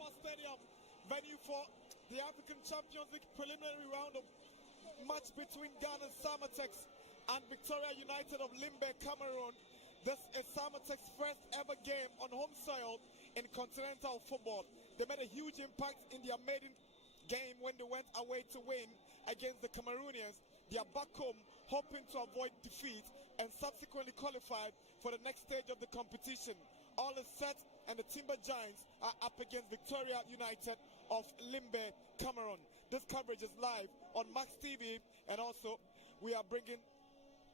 Sports Stadium, venue for the African Champions League preliminary round of match between Ghana's Samartex and Victoria United of Limbe, Cameroon. This is Samartex's first ever game on home soil in continental football. They made a huge impact in their maiden game when they went away to win against the Cameroonians. They are back home hoping to avoid defeat and subsequently qualified for the next stage of the competition. All is set and the Timber Giants are up against Victoria United of Limbe, Cameroon. This coverage is live on Max TV, and also we are bringing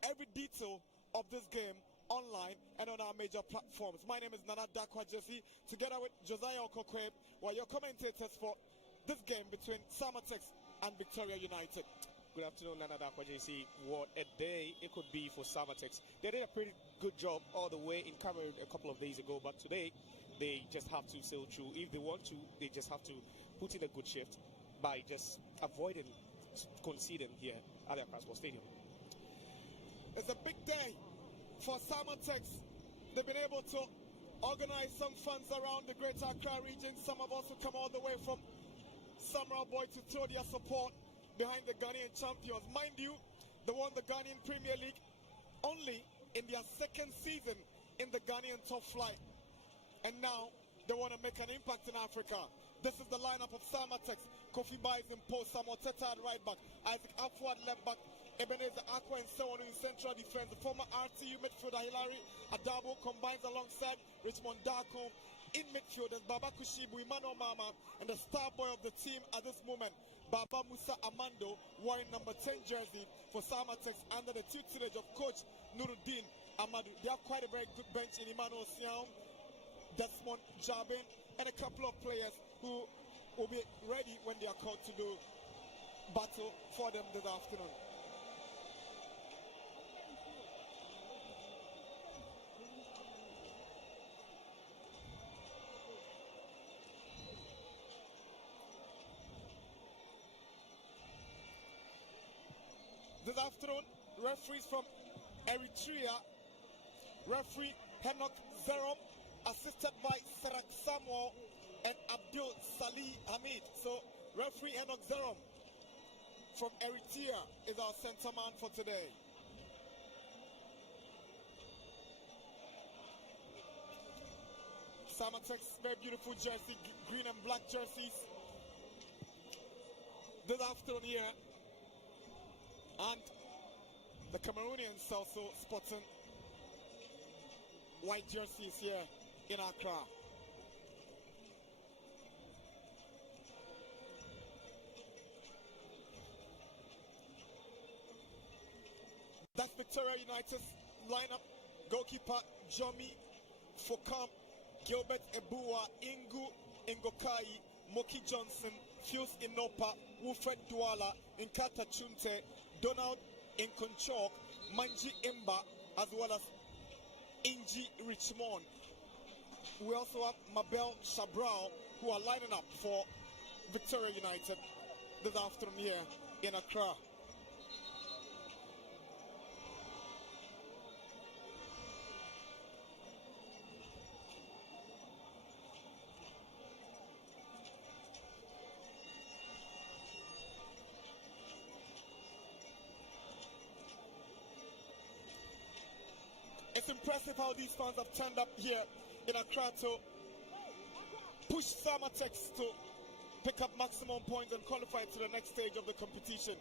every detail of this game online and on our major platforms. My name is Nana Dakwa Jesse, together with Josiah Okokwe, who are your commentators for this game between Samartex and Victoria United. Good afternoon, Nana Dakwa JC. What a day it could be for Samartex. They did a pretty good job all the way in Cameroon a couple of days ago, but today they just have to sail through. If they want to, they just have to put in a good shift by just avoiding conceding here at the Accra Sports Stadium. It's a big day for Samartex. They've been able to organize some funds around the Greater Accra region. Some have also come all the way from Samra Boy to throw their support behind the Ghanaian champions. Mind you, they won the Ghanaian Premier League only in their second season in the Ghanaian top flight. And now they want to make an impact in Africa. This is the lineup of Samartex. Kofi Ba is in post, Samuel Teta at right back, Isaac Afua at left back, Ebenezer Aqua and so on in central defense. The former RTU midfielder Hilary Adabo combines alongside Richmond Darko in midfield as Baba Kushibu, Emmanuel Mama, and the star boy of the team at this moment, Baba Musa Amando, wearing number 10 jersey for Samartex under the tutelage of coach Nuruddin Amadou. They have quite a very good bench in Emmanuel Siam, Desmond Jabin, and a couple of players who will be ready when they are called to do battle for them this afternoon. This afternoon, referees from Eritrea, referee Henok Zerom, assisted by Sarak Samuel and Abdul Salih Hamid. So, referee Henok Zerom from Eritrea is our center man for today. Samartex, very beautiful jersey, green and black jerseys. This afternoon here. And the Cameroonians also spotting white jerseys here in Accra. That's Victoria United's lineup. Goalkeeper Jomi Fokam, Gilbert Ebua, Ingu Ngokai, Moki Johnson, Fuse Inopa, Wilfred Douala, Nkata Chunte, Donald Nkonchok, Manji Imba, as well as Inji Richmond. We also have Mabel Shabral, who are lining up for Victoria United this afternoon here in Accra. It's impressive how these fans have turned up here in Accra to push Samartex to pick up maximum points and qualify to the next stage of the competition.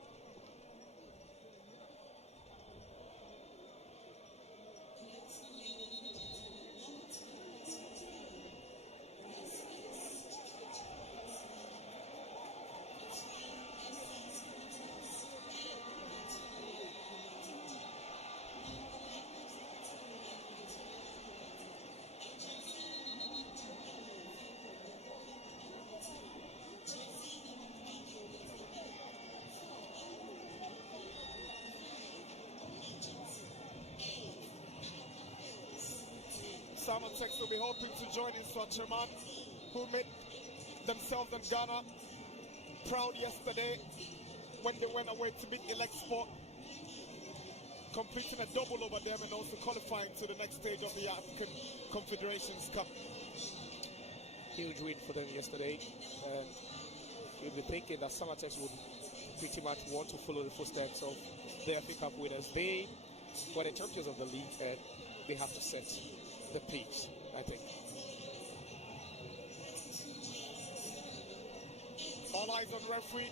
Samartex will be hoping to join in such a man who made themselves and Ghana proud yesterday when they went away to beat Elexport, completing a double over them and also qualifying to the next stage of the African Confederations Cup. Huge win for them yesterday. You'll be thinking that Samartex would pretty much want to follow the footsteps of their FA Cup winners. They were the champions of the league and they have to set the pace, I think. All eyes on referee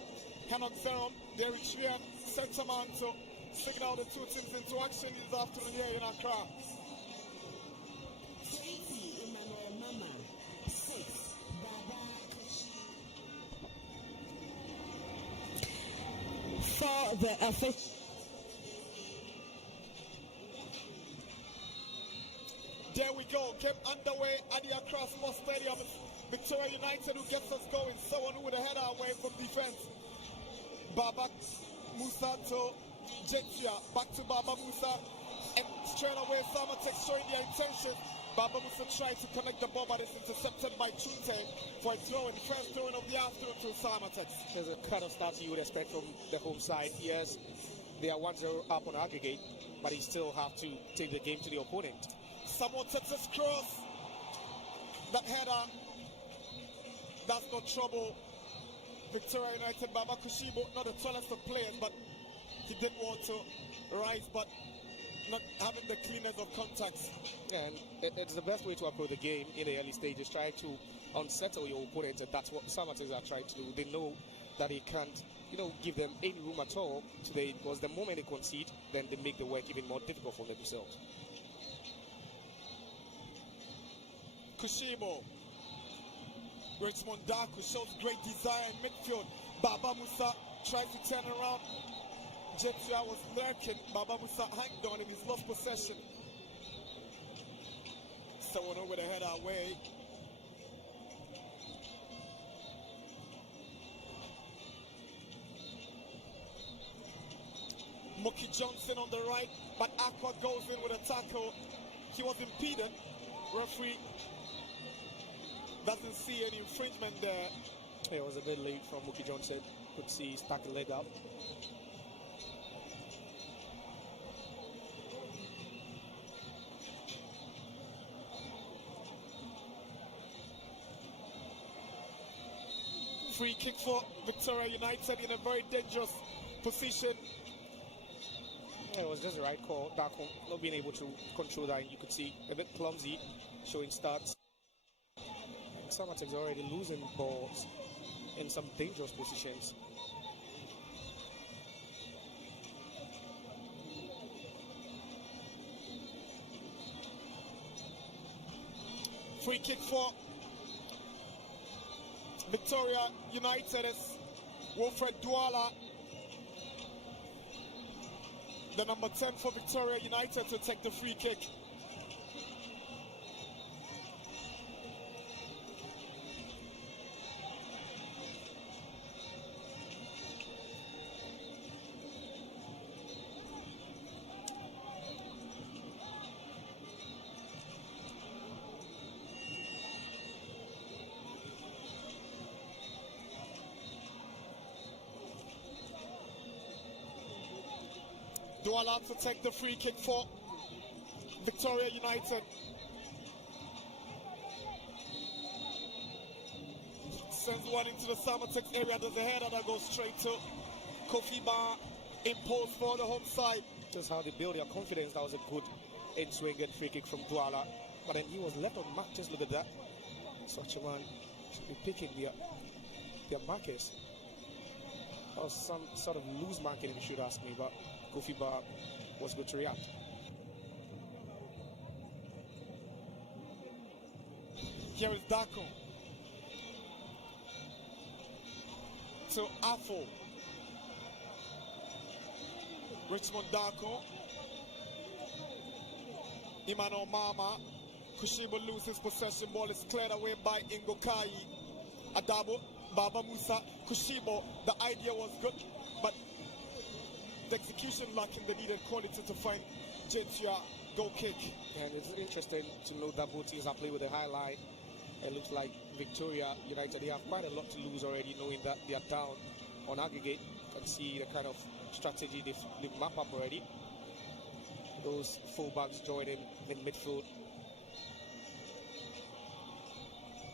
Henon Serum, Derek Sheehan, centre man to signal the two teams into action this afternoon here in Accra. For the official. There we go. Game underway at the Accra Sports Stadium. Victoria United who gets us going. Someone with a header away from defense. Baba Musa to Jetia. Back to Baba Musa. And straight away Samartex showing their intention. Baba Musa tried to connect the ball, but it's intercepted by Chunte for a throw-in. First throw-in of the afternoon to Samartex. There's a kind of start you would expect from the home side. Yes, they are 1-0 up on aggregate, but they still have to take the game to the opponent. Samartex's cross. That header. That's no trouble. Victoria United, Baba Kushibo, not the tallest of players, but he did want to rise, but not having the cleanness of contacts. And it's the best way to approach the game in the early stages. Try to unsettle your opponents, and that's what Samartex are trying to do. They know that they can't, give them any room at all today, because the moment they concede, then they make the work even more difficult for themselves. Kushibo. Richmond Daku shows great desire in midfield. Baba Musa tries to turn around. Jetia was lurking. Baba Musa hanged on and he's lost possession. Someone over the header away. Mookie Johnson on the right, but Aqua goes in with a tackle. He was impeded. Referee doesn't see any infringement there. It was a bit late from Mookie Johnson. Could see he stuck the leg up. Free kick for Victoria United in a very dangerous position. Yeah, it was just the right call. Daku not being able to control that. You could see a bit clumsy, showing starts. Samartex already losing balls in some dangerous positions. Free kick for Victoria United as Wilfred Douala, the number 10 for Victoria United, to take the free kick. Douala to take the free kick for Victoria United. Sends one into the Samartex area. There's a header that goes straight to Kofi Ba. Impulse for the home side. Just how they build their confidence. That was a good in-swinging free kick from Douala. But then he was left on mark. Just look at that. Such a man should be picking there. their markers. Or some sort of loose marking, if you should ask me, but Kofi Bar was good to react. Here is Darko to Afo. Richmond Darko. Imano Mama. Kushibo loses possession. Ball is cleared away by Ingokai. Adabo. Baba Musa. Kushibo. The idea was good, but the execution lacking the needed quality to find Jetia goal kick. And it's interesting to note that both teams are playing with a high line. It looks like Victoria United, they have quite a lot to lose already, knowing that they are down on aggregate. You can see the kind of strategy they've mapped up already. Those fullbacks join in midfield.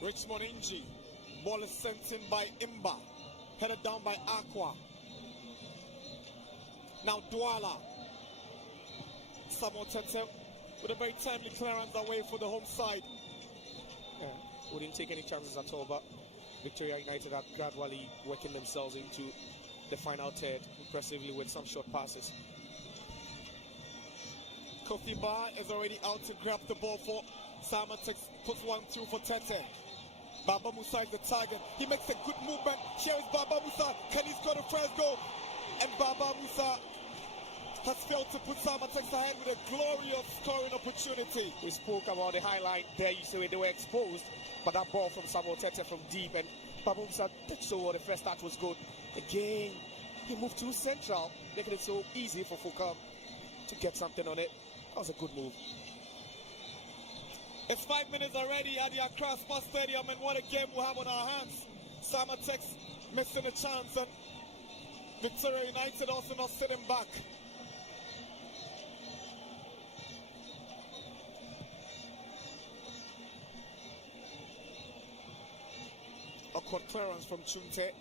Richmond Inji. Ball is sent in by Imba. Headed down by Aqua. Now Douala. Samartex with a very timely clearance away for the home side. Yeah, wouldn't take any chances at all, but Victoria United are gradually working themselves into the final third impressively with some short passes. Kofi Bar is already out to grab the ball for Samartex. Puts one through for Tete. Baba Musa is the target. He makes a good movement. Here is Baba Musa. Can he score the first goal? And Baba Musa has failed to put Samartex ahead with a glorious scoring opportunity. We spoke about the highlight there. You see they were exposed, but that ball from Samartex from deep, and Baba Musa did so well. The first touch was good. Again, he moved too central, making it so easy for Foucault to get something on it. That was a good move. It's 5 minutes already at the Accra Sports Stadium, and what a game we have on our hands. Samartex missing a chance, and Victoria United also not sitting back. Awkward clearance from Chunte.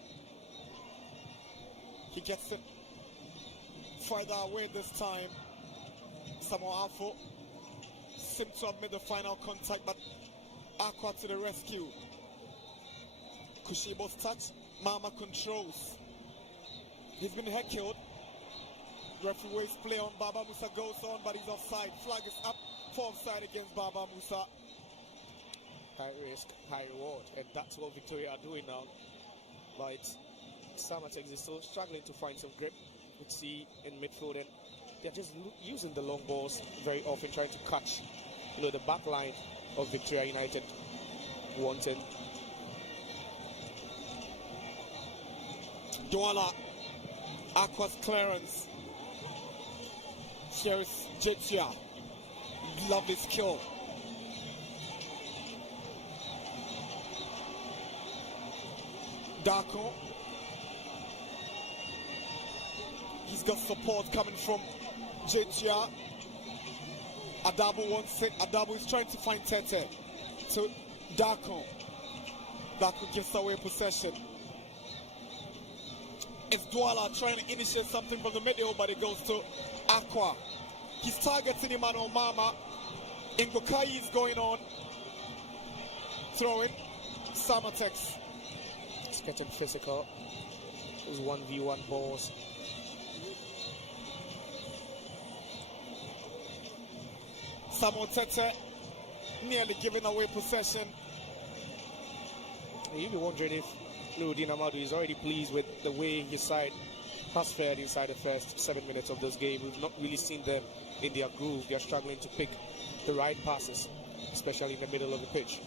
He gets it further away this time. Samoa Afo seemed to have made the final contact, but Aqua to the rescue. Kushibo's touch. Mama controls. He's been head killed. Referee waves play on. Baba Musa goes on, but he's offside. Flag is up for offside against Baba Musa. High risk, high reward, and that's what Victoria are doing now. But Samartex is still struggling to find some grip. We see in midfield, and they're just using the long balls very often, trying to catch, the back line of Victoria United wanted. Douala, Aqua's clearance. Here is Jetia. Lovely skill. Darko. He's got support coming from Jetia. Adabo wants it. Adabo is trying to find Tete. To Darko. Darko gives away possession. It's Douala trying to initiate something from the middle, but it goes to Aqua. He's targeting him on Mama. Ingokai is going on. Throw it. Samartex. It's getting physical. Those 1v1 balls. Samartex nearly giving away possession. You'll be wondering if Nuruddin Amadou is already pleased with the way his side has fared inside the first 7 minutes of this game. We've not really seen them in their groove. They're struggling to pick the right passes, especially in the middle of the pitch.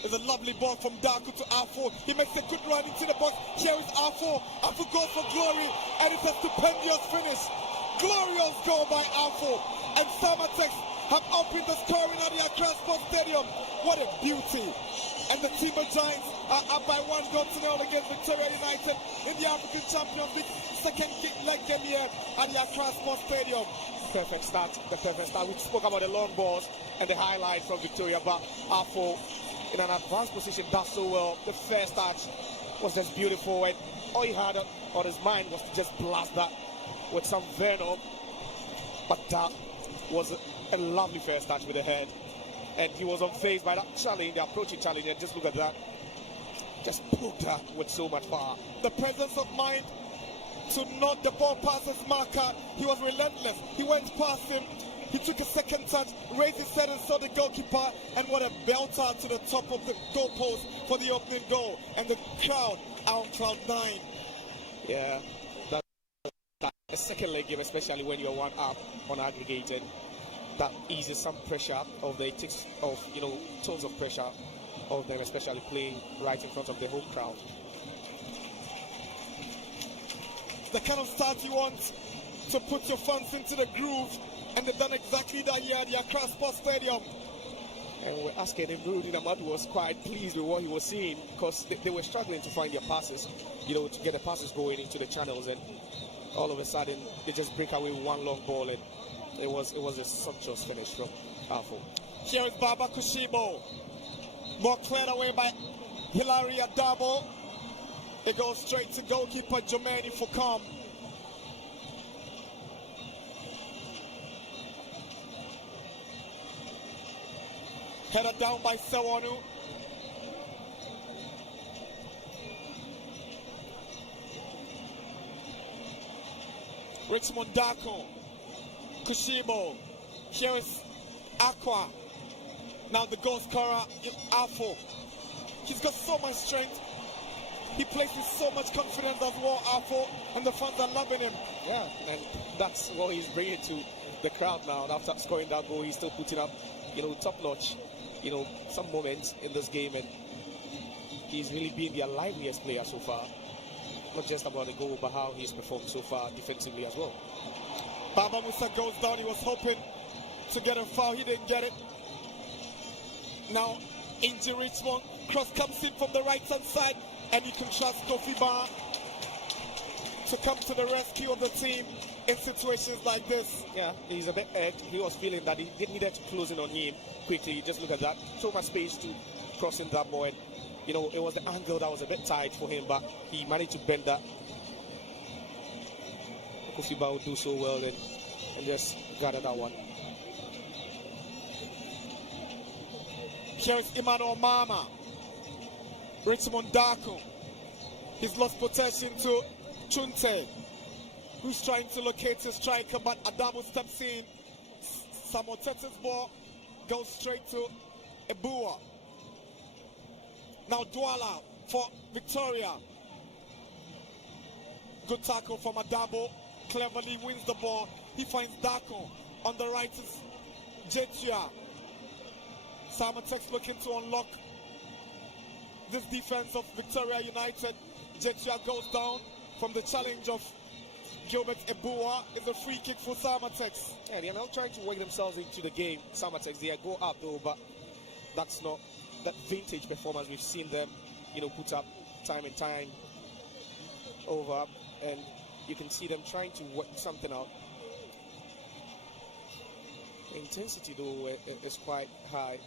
There's a lovely ball from Darko to Afo. He makes a good run into the box. Here is Afo. Afo goes for glory, and it's a stupendous finish. Glorious goal by Afo. And Samartex have opened the scoring at the Accra Sports Stadium. What a beauty. And the Timber Giants are up by 1-0 against Victoria United in the African Champions League second leg game here at the Accra Sports Stadium. Perfect start, the perfect start. We spoke about the long balls and the highlight from Victoria, but Afo in an advanced position does so well. The first touch was just beautiful, and all he had on his mind was to just blast that with some venom. But that was a lovely first touch with the head, and he was unfazed by that challenge, the approaching challenge. And just look at that. just poked her with so much power. The presence of mind to knock the ball past his marker. He was relentless. He went past him. He took a second touch, raised his head and saw the goalkeeper, and what a belter to the top of the goalpost for the opening goal. And the crowd are on cloud 9. Yeah, that a second leg game, especially when you're one up on aggregated, that eases some pressure of the takes of tons of pressure of them, especially playing right in front of the home crowd. The kind of start you want to put your fans into the groove, and they've done exactly that here at the Accra Sports Stadium. And we're asking him, Nurudin Ahmad was quite pleased with what he was seeing, because they were struggling to find their passes, to get the passes going into the channels, and all of a sudden they just break away with one long ball, and it was a sumptuous finish from Afo. Here is Baba Kushibo, more cleared away by Hilary Adabo. It goes straight to goalkeeper Jermaine Foucault. Headed down by Sewanu. Richmond Dako. Kushibo. Here is Aqua. Now the goal scorer, Afo. He's got so much strength. He plays with so much confidence as well, Afo, and the fans are loving him. Yeah, and that's what he's bringing to the crowd now. And after scoring that goal, he's still putting up, top-notch, some moments in this game, and he's really been their liveliest player so far. Not just about the goal, but how he's performed so far defensively as well. Baba Musa goes down. He was hoping to get a foul. He didn't get it. Now, into Richmond. Cross comes in from the right-hand side, and you can trust Kofi Bar to come to the rescue of the team in situations like this. Yeah, he's a bit hurt. He was feeling that he needed to close in on him quickly. Just look at that. So much space to cross in that ball. And, it was the angle that was a bit tight for him, but he managed to bend that. Kofi Bar would do so well and just gather that one. Here is Emmanuel Mama. Richmond Dako. He's lost possession to Chunte, who's trying to locate his striker, but Adamo steps in. Samotex's ball goes straight to Ebua. Now Douala for Victoria. Good tackle from Adamo. Cleverly wins the ball. He finds Dako. On the right is Jetia. Samartex looking to unlock this defense of Victoria United. Jetia goes down from the challenge of Gilbert Ebua. It's a free kick for Samartex. Yeah, they're now trying to work themselves into the game. Samartex, they go up though, but that's not that vintage performance we've seen them, put up time and time over, and you can see them trying to work something out. The intensity though is quite high,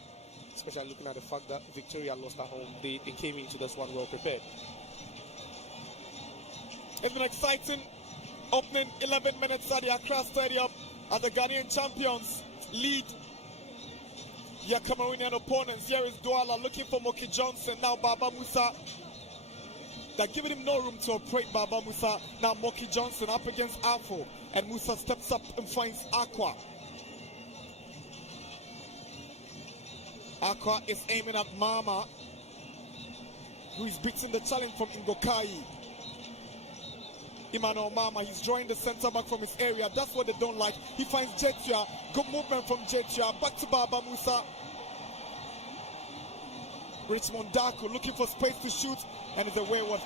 especially looking at the fact that Victoria lost at home. They came into this one well prepared. It's been exciting opening 11 minutes at the Accra Stadium as the Ghanaian champions lead their Cameroonian opponents. Here is Douala looking for Moki Johnson. Now Baba Musa. They're giving him no room to operate. Baba Musa. Now Moki Johnson up against Afo. And Musa steps up and finds Aqua. Aqua is aiming at Mama, who is beating the challenge from Ngokai. Emmanuel Mama, he's drawing the centre back from his area. That's what they don't like. He finds Jetia. Good movement from Jetia. Back to Baba Musa. Richmond Dako looking for space to shoot, and it's a wayward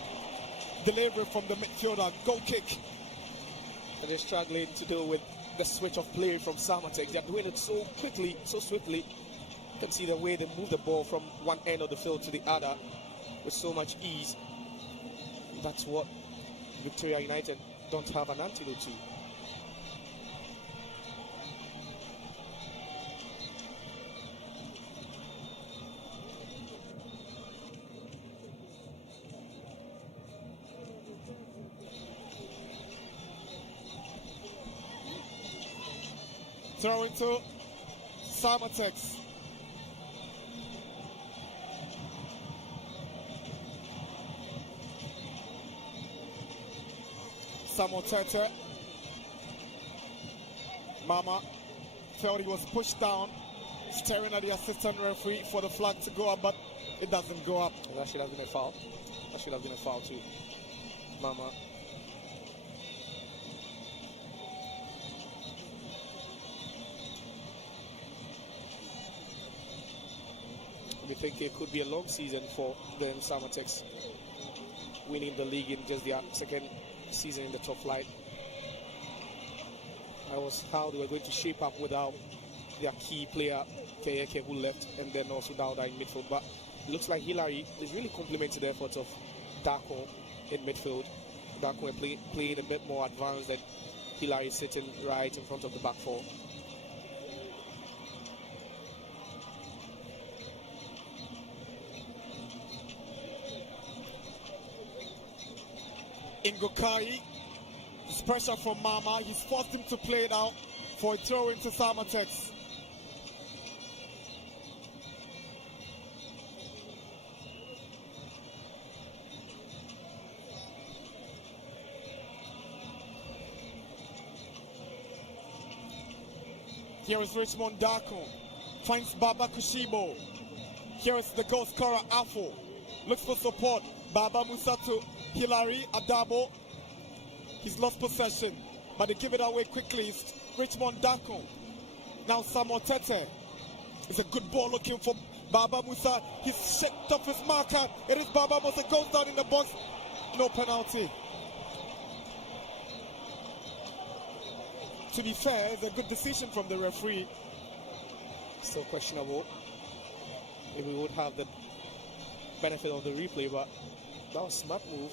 delivery from the midfielder. Goal kick. And they're struggling to deal with the switch of play from Samartex. They're doing it so quickly, so swiftly. You can see the way they move the ball from one end of the field to the other with so much ease. That's what Victoria United don't have an antidote to. Throw into Samartex. Samartex. Mama felt he was pushed down, staring at the assistant referee for the flag to go up, but it doesn't go up. That should have been a foul. That should have been a foul too. Mama. We think it could be a long season for them, Samartex, winning the league in just their second season in the top flight. That was how they were going to shape up without their key player, Keyeke, who left, and then also Dauda in midfield. But it looks like Hillary is really complementing the efforts of Darko in midfield. Darko playing a bit more advanced than Hillary, sitting right in front of the back four. Ingokai, his pressure from Mama, he's forced him to play it out for a throw into Samartex. Here is Richmond Darko, finds Baba Kushibo. Here is the goal scorer Afo, looks for support. Baba Musa to Hillary Adabo. He's lost possession, but they give it away quickly. It's Richmond Darko. Now Samartex. It's a good ball looking for Baba Musa. He's shaked off his marker. It is Baba Musa, goes down in the box. No penalty. To be fair, it's a good decision from the referee. Still questionable. Maybe we would have the benefit of the replay, but that was a smart move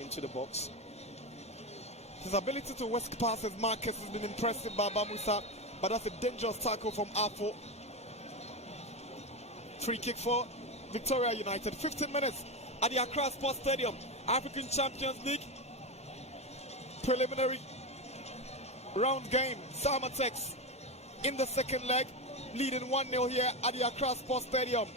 into the box. His ability to whisk past his markers has been impressive by Baba Musa, but that's a dangerous tackle from Afo. Free kick for Victoria United. 15 minutes at the Accra Sports Stadium. African Champions League preliminary round game. Samartex in the second leg, leading 1-0 here at the Accra Sports Stadium.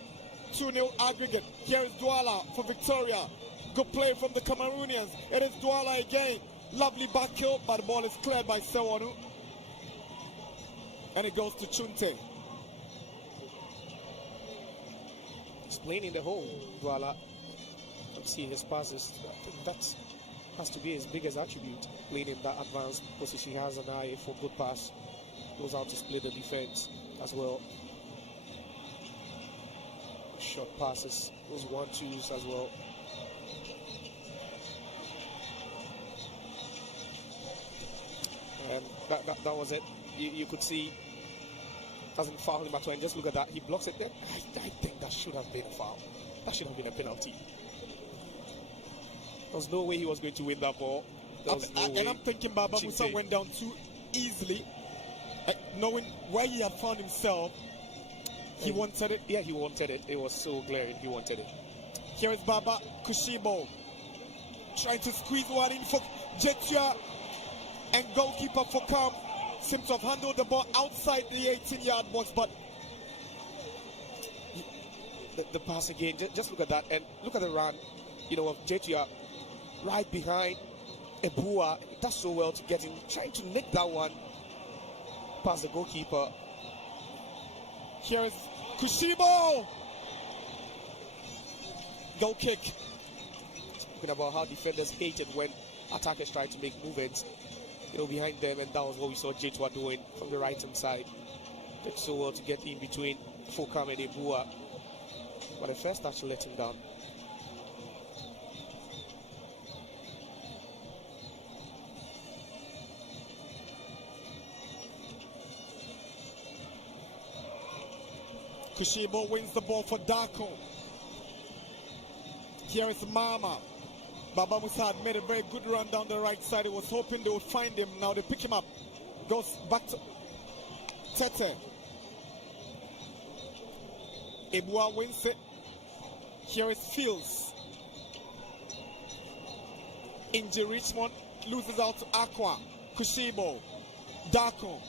2-0 aggregate. Here is Douala for Victoria. Good play from the Cameroonians. It is Douala again. Lovely back heel, but the ball is cleared by Sewonu. And it goes to Chunte. He's playing in the hole, Douala. Let's see his passes. I think that has to be his biggest attribute. Playing in that advanced position. He has an eye for good pass. Knows how to split the defense as well. Short passes, those 1-2s as well. And that was it. You could see, doesn't foul him at all. And just look at that, he blocks it there. I think that should have been a foul. That should have been a penalty. There was no way he was going to win that ball. And I'm thinking Baba Musa went down too easily, knowing where he had found himself. He wanted it. Yeah, he wanted it. It was so glaring. He wanted it. Here is Baba Kushibo trying to squeeze one in for Jetia, and goalkeeper Fokam seems to have handled the ball outside the 18-yard box, but the pass again. Just look at that, and look at the run, of Jetia right behind Ebua. It does so well to get in, trying to nick that one past the goalkeeper. Here is Kushibo. Goal kick. Talking about how defenders hated when attackers tried to make movements, behind them, and that was what we saw Jetua doing from the right-hand side. Did so well to get in between Fokam and Ebua, but the first touch let him down. Kushibo wins the ball for Darko. Here is Mama. Baba Musa had made a very good run down the right side. He was hoping they would find him. Now they pick him up. Goes back to Tete. Ebua wins it. Here is Fields. Inji Richmond loses out to Aqua. Kushibo. Darko.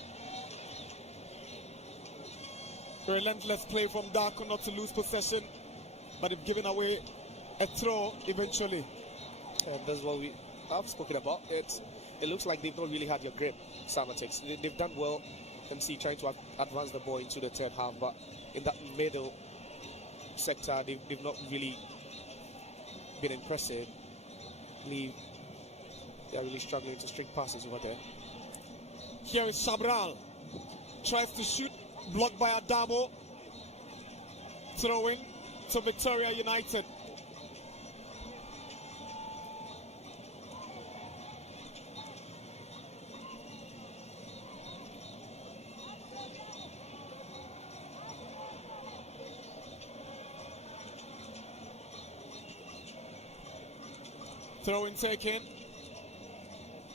Relentless play from Darko not to lose possession, but they've given away a throw eventually. And that's what I've spoken about it. It looks like they've not really had your grip, Samartex. They've done well, MC, trying to advance the ball into the third half, but in that middle sector, they've not really been impressive. They're really struggling to string passes over there. Here is Shabral. Tries to shoot, blocked by Adamo. Throwing to Victoria United. Throw-in taken.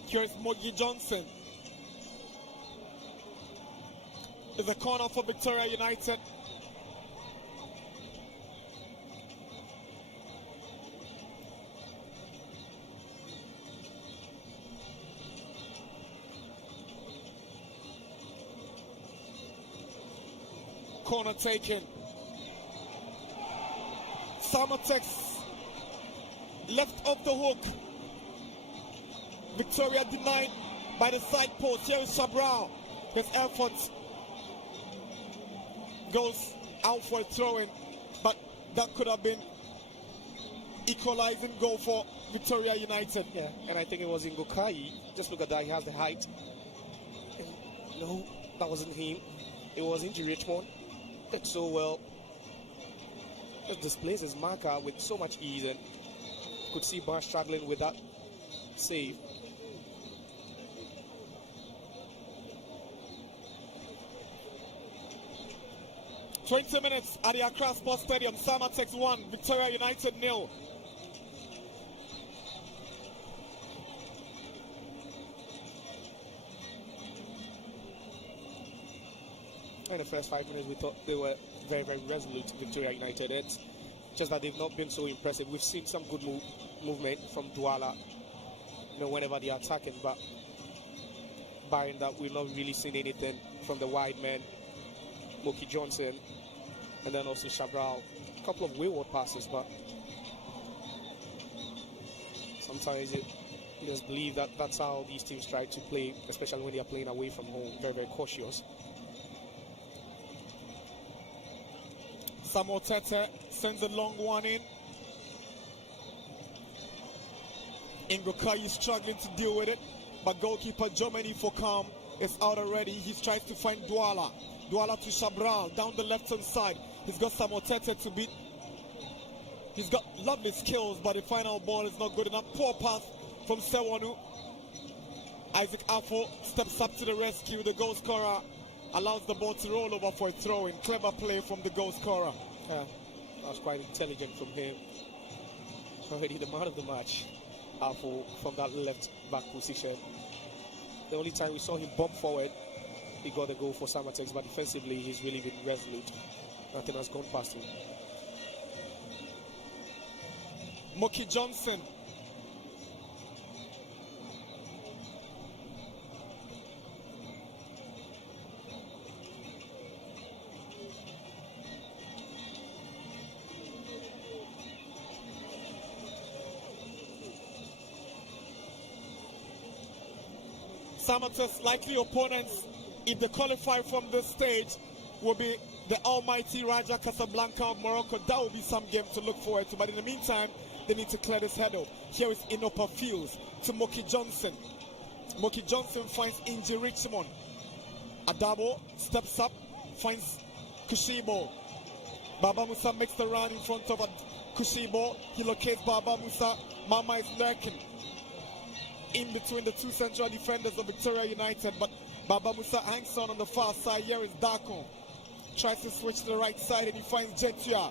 Here's Mogi Johnson. There's a corner for Victoria United. Corner taken. Samartex left off the hook. Victoria denied by the side post. Here is Shabral. His effort goes out for a throw-in, but that could have been equalizing goal for Victoria United. Yeah, and I think it was in Gokai. Just look at that, he has the height. And no, that wasn't him. It was into Richmond. Did so well. Just displays his marker with so much ease, and could see Bar struggling with that save. "20 minutes at the Accra Sports Stadium. Samartex 1, Victoria United 0. In the first 5 minutes, we thought they were very, very resolute, Victoria United. It's just that they've not been so impressive. We've seen some good movement from Douala, whenever they're attacking, but barring that, we've not really seen anything from the wide men, Moki Johnson, and then also Shabral. A couple of wayward passes, but sometimes you just believe that that's how these teams try to play, especially when they are playing away from home. Very, very cautious. Samuel Tete sends a long one in. Ngokai is struggling to deal with it, but goalkeeper Germany Fokam is out already. He's trying to find Douala. Douala to Shabral down the left-hand side. He's got Samuel Tete to beat. He's got lovely skills, but the final ball is not good enough. Poor pass from Sewanu. Isaac Afo steps up to the rescue. The goal scorer allows the ball to roll over for a throw-in. Clever play from the goal scorer. That was quite intelligent from him. Already the man of the match, Afo, from that left back position. The only time we saw him bump forward, he got the goal for Samartex, but defensively he's really been resolute. Nothing has gone past him. Moki Johnson. Samartex likely opponents, if they qualify from this stage, will be the almighty Raja Casablanca of Morocco. That will be some game to look forward to. But in the meantime, they need to clear this hurdle. Here is Inopa Fields to Moki Johnson. Moki Johnson finds Inji Richmond. Adabo steps up, finds Kushibo. Baba Musa makes the run in front of Kushibo. He locates Baba Musa. Mama is lurking in between the two central defenders of Victoria United, but Baba Musa hangs on the far side. Here is Darko. Tries to switch to the right side and he finds Jetia.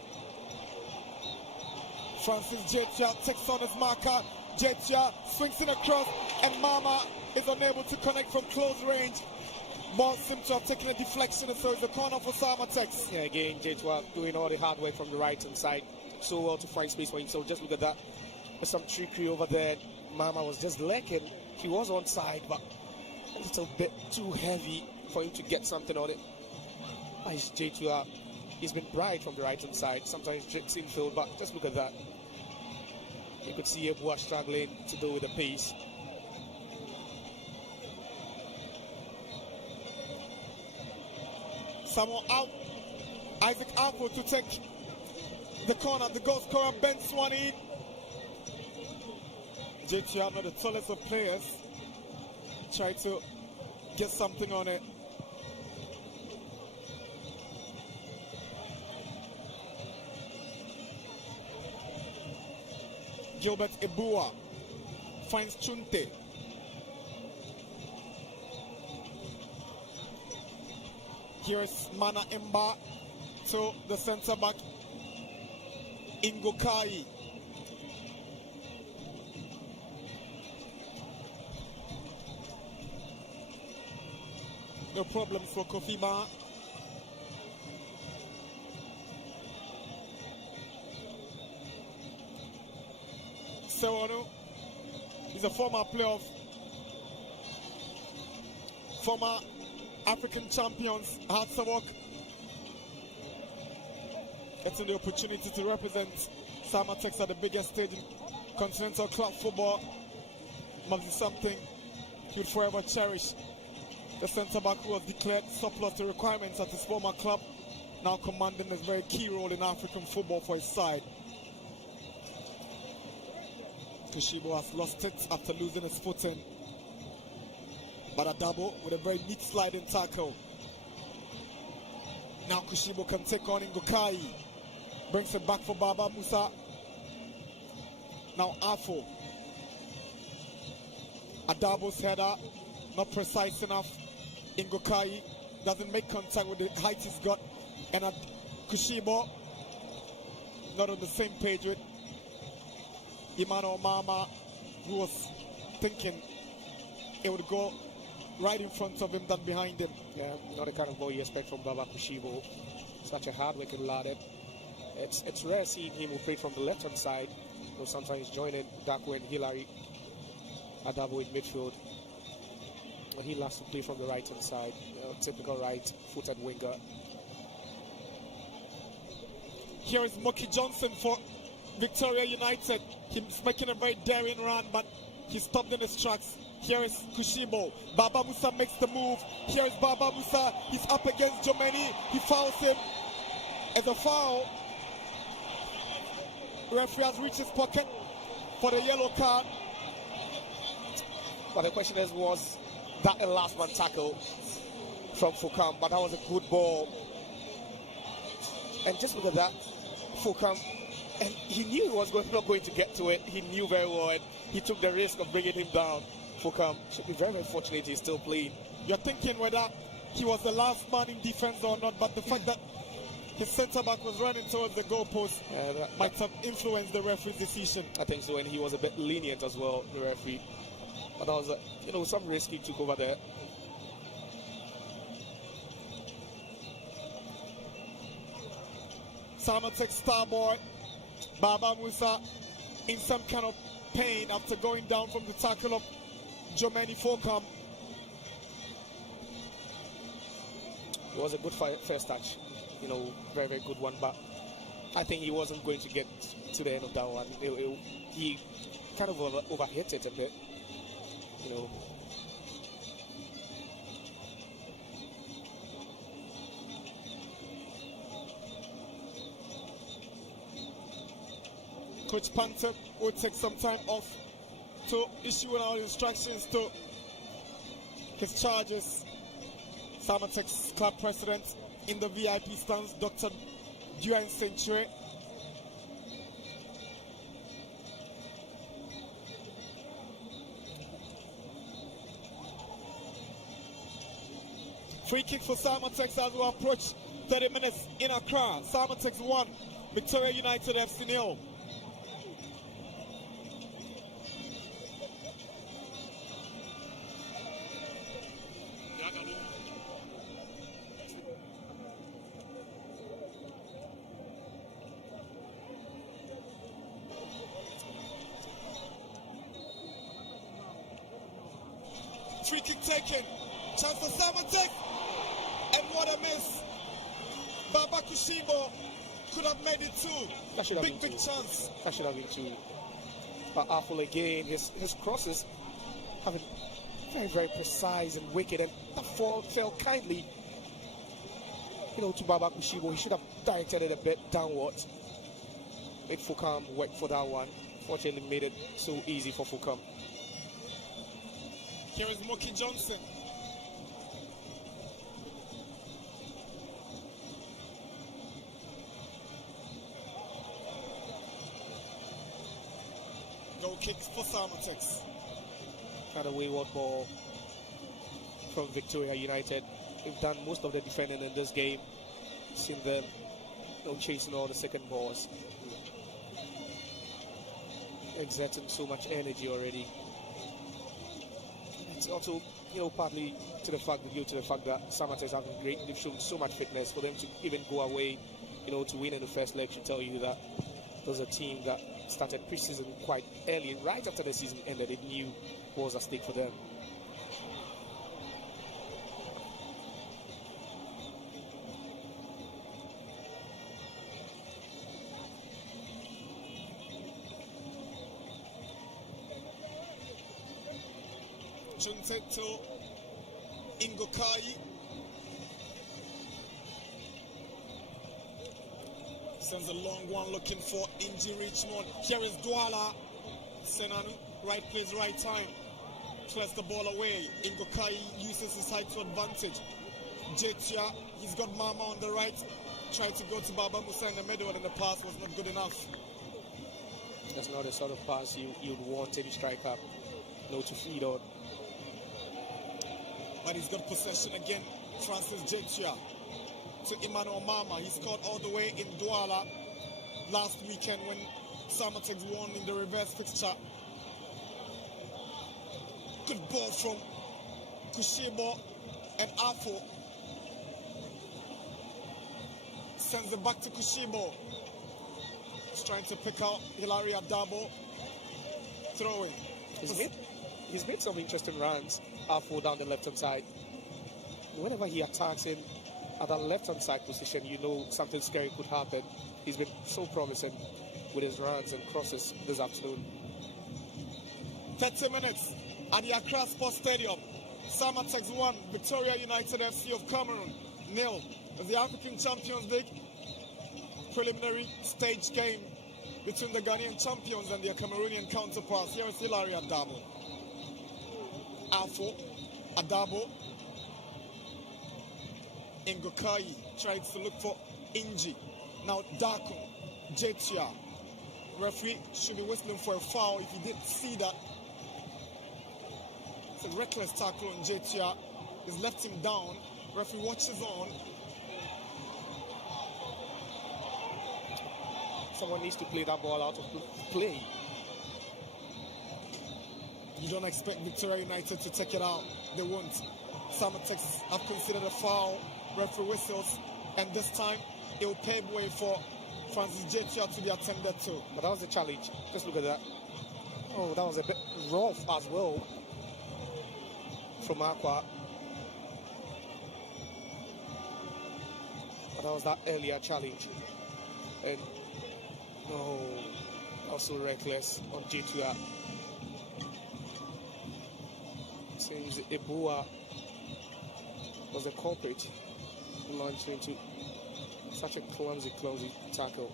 Francis Jetia takes on his marker. Jetia swings it across and Mama is unable to connect from close range. Ball seems to have taken a deflection, and so it's a corner for Samartex. Yeah, again, Jetia doing all the hard work from the right hand side. So well to find space for himself. Just look at that. There's some trickery over there. Mama was just lacking. He was on side, but a little bit too heavy for him to get something on it. Nice J2R. He's been bright from the right hand side. Sometimes tricks infield, but just look at that. You could see Ebua struggling to do with the pace. Someone out. Isaac Apple to take the corner. The goal scorer bends one in. JT are not the tallest of players. Try to get something on it. Gilbert Ebua finds Chunte. Here is Mana Emba to the centre back Ingokai. No problems for Kofima. Sewanu is a former player of former African champions, hard to work. Getting the opportunity to represent Samartex at the biggest stage in continental club football must be something he would forever cherish. The centre-back who was declared surplus to requirements at his former club, now commanding a very key role in African football for his side. Kushibo has lost it after losing his footing. But a double with a very neat sliding tackle. Now Kushibo can take on Ngokai. Brings it back for Baba Musa. Now Afo. Adabo's header, not precise enough. Ngokai doesn't make contact with the height he's got. And Kushibo not on the same page with Imano Mama, who was thinking it would go right in front of him than behind him. Yeah, not the kind of ball you expect from Baba Kushibo. Such a hard-working lad. It's rare seeing him who played from the left-hand side. You know, sometimes joining Darko and Hillary Adabo in midfield. But he loves to play from the right-hand side. You know, typical right-footed winger. Here is Moki Johnson for Victoria United. He's making a very daring run, but he stopped in his tracks. Here is Kushibo. Baba Musa makes the move. Here is Baba Musa. He's up against Jomeni. He fouls him. As a foul, referee has reached his pocket for the yellow card. But the question is, was that a last man tackle from Fukam? But that was a good ball. And just look at that, Fukam. And he knew he was not going to get to it. He knew very well, and he took the risk of bringing him down. Fukam should be very, very fortunate he's still playing. You're thinking whether he was the last man in defense or not, but the fact that his centre-back was running towards the goalpost might have influenced the referee's decision. I think so, and he was a bit lenient as well, the referee. But that was, some risk he took over there. Samartex starboard. Baba Musa in some kind of pain after going down from the tackle of Jomeni Fokam. It was a good first touch. Very, very good one, but I think he wasn't going to get to the end of that one. He kind of overhit it a bit, Coach Panther will take some time off to issue out instructions to his charges. Samartex club president in the VIP stands, Dr. Duane Century. Free kick for Samartex as we approach 30 minutes in Accra. Samartex 1, Victoria United FC 0. Free kick taken. Chance for Samartex. And what a miss. Baba Kushibo could have made it too. That should have big been two. Chance. That should have been two. Apple again. His crosses have been very, very precise and wicked, and that fell kindly, to Baba Kushibo. He should have directed it a bit downwards. Make Fukam work for that one. Fortunately, made it so easy for Fukam. Here is Moki Johnson. Goal kick for Samartex. Kind of wayward ball from Victoria United. They've done most of the defending in this game. Seen them chasing all the second balls. Exerting so much energy already. It's also, partly to the fact that Samartex have been great. They've shown so much fitness for them to even go away, to win in the first leg should tell you that there's a team that started pre-season quite early, and right after the season ended, they knew what was at stake for them. Chunteto Ingokai sends a long one looking for Inji Richmond. Here is Douala. Senanu, right place, right time. Clears the ball away. Ingokai uses his height to advantage. Jetia, he's got Mama on the right. Tried to go to Baba Musa in the middle, and the pass was not good enough. That's not the sort of pass you'd want any striker to feed on. But he's got possession again. Francis Jetia to Emmanuel Mama. He scored all the way in Douala last weekend when Samartex won in the reverse fixture. Good ball from Kushibo and Afo. Sends it back to Kushibo. He's trying to pick out Hilary Adabo. Throwing. He's made some interesting runs. Afo down the left-hand side. Whenever he attacks him at that left-hand side position, something scary could happen. He's been so promising with his runs and crosses this afternoon. 30 minutes at the Accra Sports Stadium. Samartex 1, Victoria United FC of Cameroon 0. The African Champions League preliminary stage game between the Ghanaian champions and their Cameroonian counterparts. Here is Hilary Adabo. Afo, Adabo, Ngokai tries to look for Inji. Now Daku, Jetia. Referee should be whistling for a foul if he didn't see that. It's a reckless tackle on Jetia. He's left him down. Referee watches on. Someone needs to play that ball out of play. You don't expect Victoria United to take it out. They won't. Samartex have considered a foul. Referee whistles. And this time, it will pave way for Francis Jetia to be attended to. But that was the challenge. Just look at that. Oh, that was a bit rough as well from Aqua. But that was that earlier challenge. And no, also reckless on Jetia. Seems Ebua was a culprit launching into such a clumsy tackle.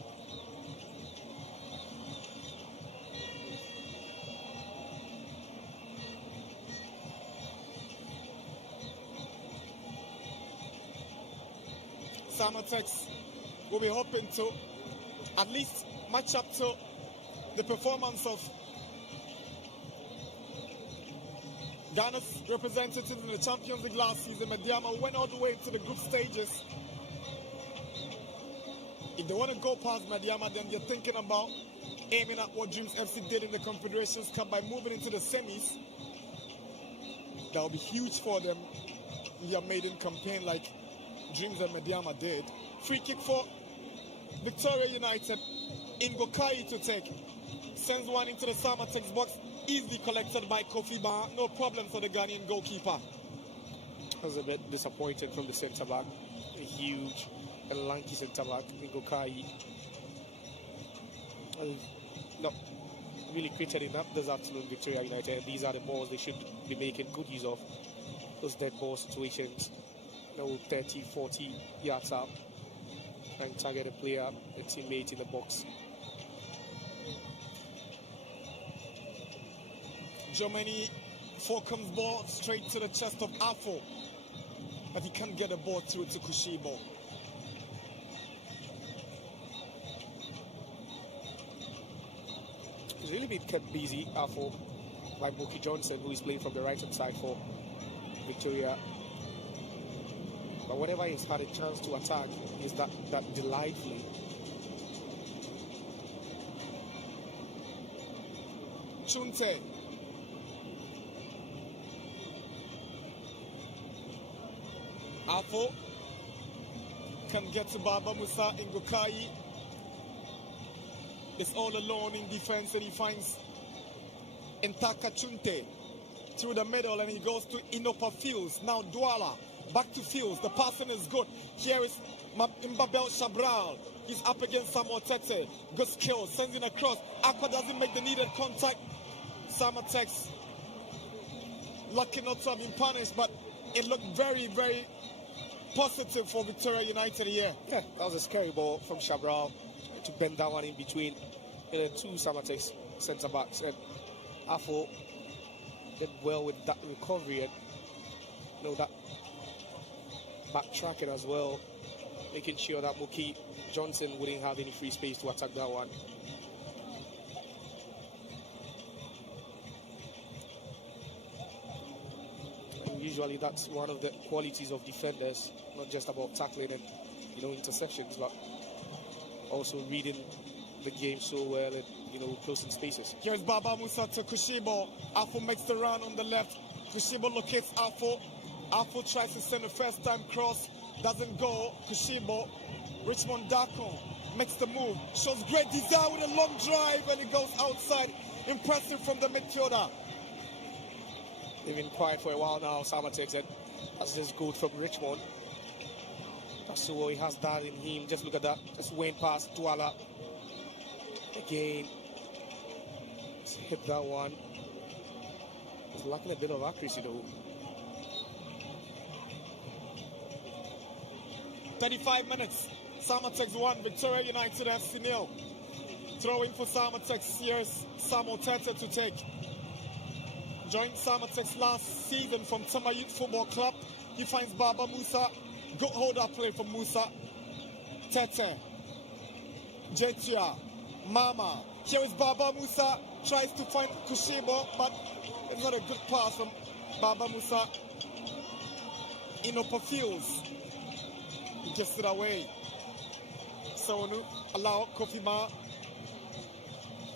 Samartex will be hoping to at least match up to the performance of Ghana's representatives in the Champions League last season. Mediama went all the way to the group stages. If they want to go past Mediama, then they're thinking about aiming at what Dreams FC did in the Confederations Cup by moving into the semis. That will be huge for them in their maiden campaign like Dreams and Mediama did. Free kick for Victoria United. Ngokai to take. Sends one into the Samartex box. Easily collected by Kofi Ba. No problem for the Ghanaian goalkeeper. I was a bit disappointed from the centre back. A huge and lanky centre back, Ngokai. No, really created in this afternoon, Victoria United. And these are the balls they should be making good use of. Those dead ball situations, 30, 40 yards out, and target a player, a teammate in the box. Germany Falcons ball straight to the chest of Afo, but he can't get the ball through to Kushibo. He's really been kept busy, Afo, by Buki Johnson, who is playing from the right-hand side for Victoria. But whenever he's had a chance to attack, he's that delightfully. Chunte. Afo can get to Baba Musa in Gokai. Is all alone in defense, and he finds Intaka Chunte through the middle, and he goes to Inopa Fields. Now Douala back to Fields. The passing is good. Here is Mbabel Shabral. He's up against Samartex. Good skill, sends in across. Aqua doesn't make the needed contact. Samartex lucky not to have been punished, but it looked very, very positive for Victoria United here. Yeah, that was a scary ball from Shabral to bend that one in between two Samartex centre backs, and Afo did well with that recovery and that backtracking as well, making sure that Buki Johnson wouldn't have any free space to attack that one. And usually that's one of the qualities of defenders, not just about tackling and interceptions, but also reading the game so well and closing spaces. Here's Baba Musa to Kushibo. Afo makes the run on the left. Kushibo locates Afo. Afo tries to send a first time cross, doesn't go. Kushibo, Richmond Dakon makes the move, shows great desire with a long drive, and it goes outside. Impressive from the midfielder. They've been quiet for a while now, Samartex, and that's just good from Richmond. So he has that in him. Just look at that. Just went past Douala. Again. Just hit that one. He's lacking a bit of accuracy though. 35 minutes. Samartex 1, Victoria United FC 0. Throwing for Samartex. Here's Samartex to take. Joined Samartex last season from Tama Youth Football Club. He finds Baba Musa. Good hold-up play from Musa. Tete. Jetia. Mama. Here is Baba Musa. Tries to find Kushibo, but it's not a good pass from Baba Musa. Inopa Fields. He gives it away. Sonu allow Kofi Ma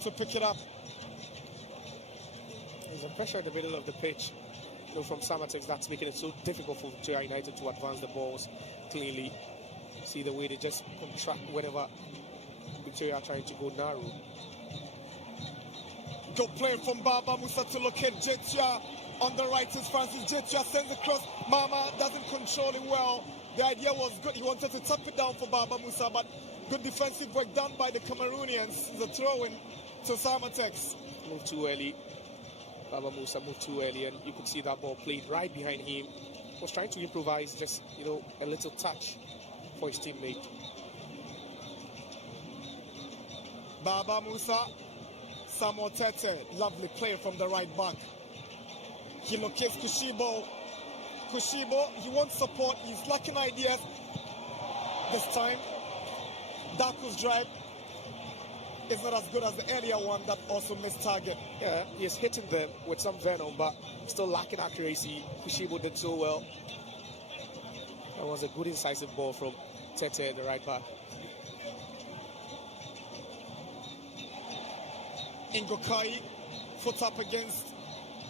to pick it up. There's a pressure in the middle of the pitch. From Samartex, that's making it so difficult for Victoria United to advance the balls cleanly. See the way they just contract whenever Victoria are trying to go narrow. Good play from Baba Musa to locate Jetia. On the right is Francis Jetia, sends across. Mama doesn't control it well. The idea was good. He wanted to tap it down for Baba Musa, but good defensive work done by the Cameroonians. The throw-in to Samartex. Moved too early. Baba Musa moved too early, and you could see that ball played right behind him. Was trying to improvise, just a little touch for his teammate. Baba Musa, Samartex, lovely play from the right back. He locates Kushibo. Kushibo, he wants support. He's lacking ideas this time. Daku's drive is not as good as the earlier one that also missed target. Yeah, he's hitting them with some venom, but still lacking accuracy. Kushibo did so well. That was a good incisive ball from Tete, the right back. Ingokai, foot up against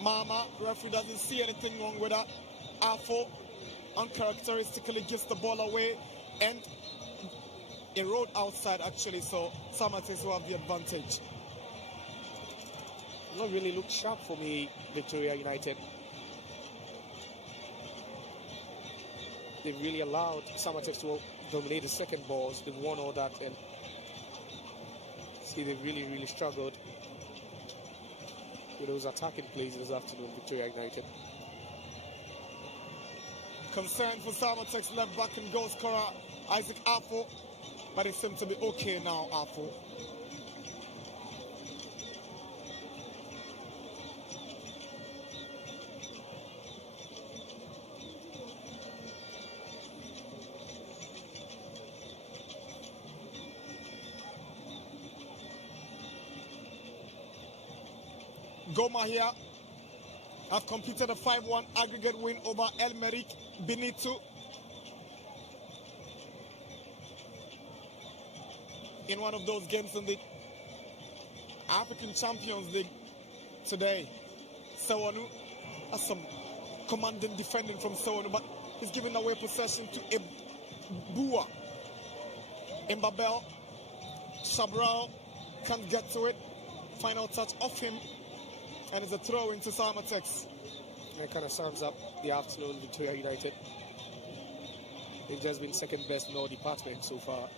Mama. Referee doesn't see anything wrong with that. Afo uncharacteristically gives the ball away, and a road outside actually, so Samartex will have the advantage. Not really looked sharp for me, Victoria United. They really allowed Samartex to dominate the second balls. They've won all that, and see they really struggled with those attacking plays this afternoon, Victoria United. Concern for Samartex left back and goal scorer Isaac Afo, but it seems to be okay now, Afo. Goma here have completed a 5-1 aggregate win over El Merrick Benito in one of those games in the African Champions League today. Sewanu, that's some commanding defending from Sewanu, but he's giving away possession to Ebua. Mbabel, Shabral can't get to it. Final touch off him, and it's a throw into Samartex. That kind of sums up the afternoon, Victoria United. They've just been second best in all departments so far.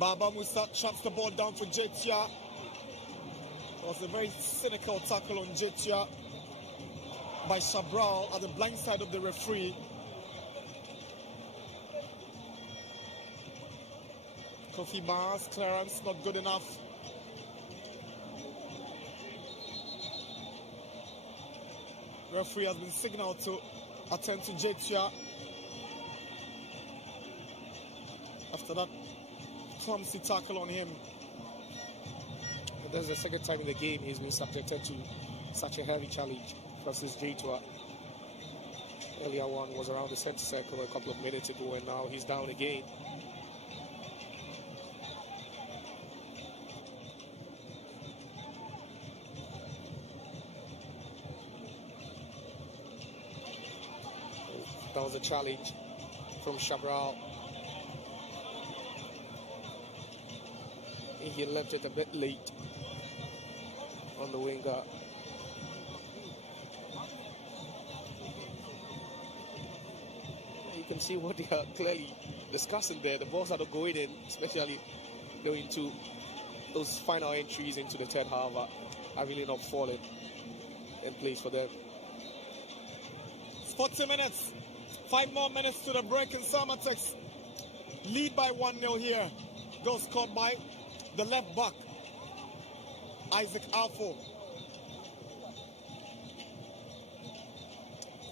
Baba Musa traps the ball down for Jetia. It was a very cynical tackle on Jetia by Shabral at the blind side of the referee. Kofi Barnes, clearance not good enough. Referee has been signaled to attend to Jetia. After that clumsy tackle on him. And that's the second time in the game he's been subjected to such a heavy challenge versus J2. Earlier one was around the center circle a couple of minutes ago, and now he's down again. That was a challenge from Shabral. He left it a bit late on the winger. You can see what they are clearly discussing there. The balls that are going in, especially going to those final entries into the third half, are really not falling in place for them. 40 minutes. 5 more minutes to the break, in Samartex lead by 1-0 here. Goal scored by the left back, Isaac Alfo.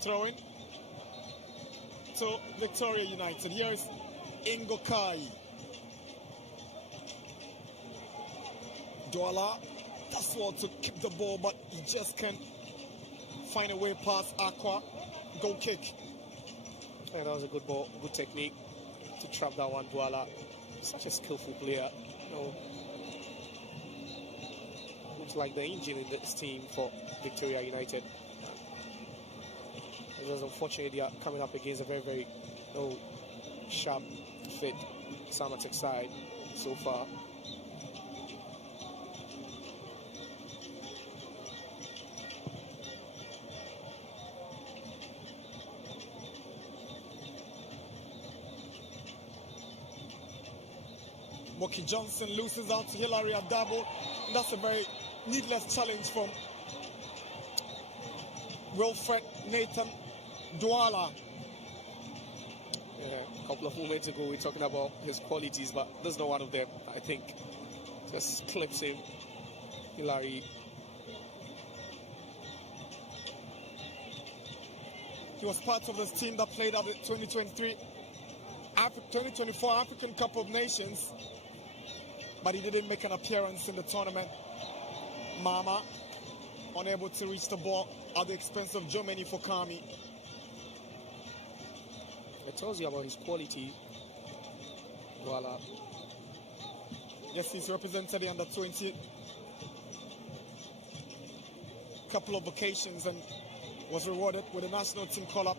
Throwing to Victoria United. Here's Ingokai. Douala does well to keep the ball, but he just can't find a way past Aqua. Goal kick. Yeah, that was a good ball, good technique to trap that one. Douala, such a skillful player. You know, looks like the engine in this team for Victoria United. It's just unfortunate they are coming up against a very, very sharp, fit Samartex side so far. Moki Johnson loses out to Hilary Adabo. That's a very needless challenge from Wilfred Nathan Douala. Yeah, a couple of moments ago we were talking about his qualities, but there's not one of them, I think. Just clips him, Hilary. He was part of this team that played at the 2024 African Cup of Nations, but he didn't make an appearance in the tournament. Mama unable to reach the ball at the expense of Germany for Kami. It tells you about his quality. Voila. Yes, he's represented the under 20 couple of occasions and was rewarded with a national team call-up.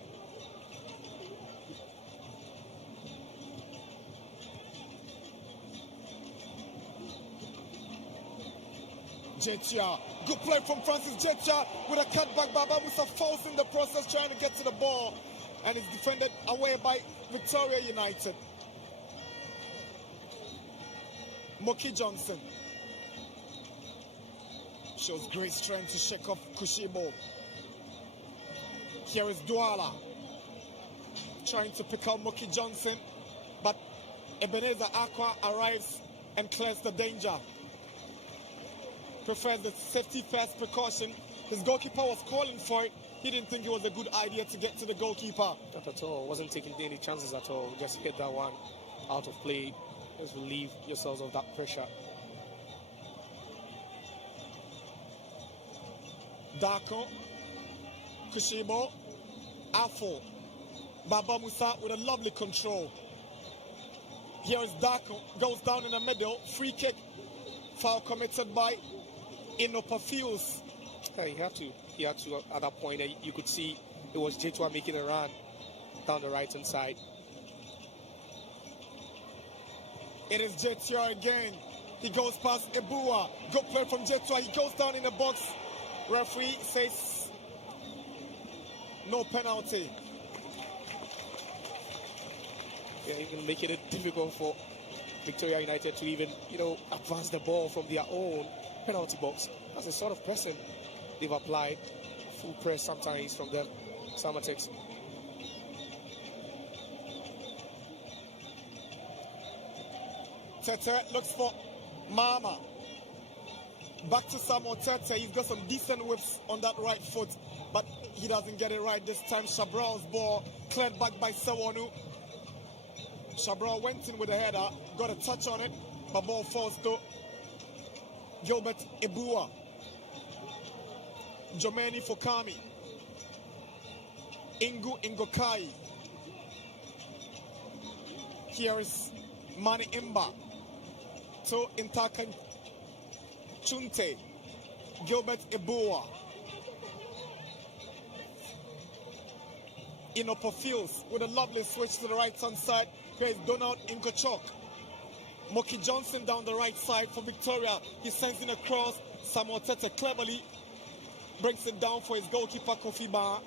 Jetia. Good play from Francis Jetia with a cutback. Baba Musa falls in the process trying to get to the ball. And is defended away by Victoria United. Moki Johnson shows great strength to shake off Kushibo. Here is Douala trying to pick out Moki Johnson, but Ebenezer Aqua arrives and clears the danger. Prefers the safety first precaution. His goalkeeper was calling for it. He didn't think it was a good idea to get to the goalkeeper. Not at all. Wasn't taking any chances at all. Just hit that one out of play. Just relieve yourselves of that pressure. Dako, Kushibo, Afo, Baba Musa with a lovely control. Here is Dako, goes down in the middle, free kick, foul committed by Inopafius. He had to at that point. You could see it was Jetua making a run down the right hand side. It is Jetua again. He goes past Ebua. Good play from Jetua. He goes down in the box. Referee says no penalty. Yeah, even making it difficult for Victoria United to even, advance the ball from their own penalty box. That's the sort of pressing they've applied. Full press sometimes from them. Samartex. Tete looks for Mama. Back to Samuel Tete. He's got some decent whips on that right foot, but he doesn't get it right this time. Chabral's ball cleared back by Sewonu. Chabral went in with a header, got a touch on it, but ball falls to Gilbert Ebua. Jomeni Fokami. Ingu Ngokai. Here is Mani Imba. To Intakan Chunte. Gilbert Ebua. Inopafius with a lovely switch to the right hand side. Here is Donald Inkochok. Moki Johnson down the right side for Victoria. He sends in a cross. Samuel Tete cleverly brings it down for his goalkeeper Kofi Ba.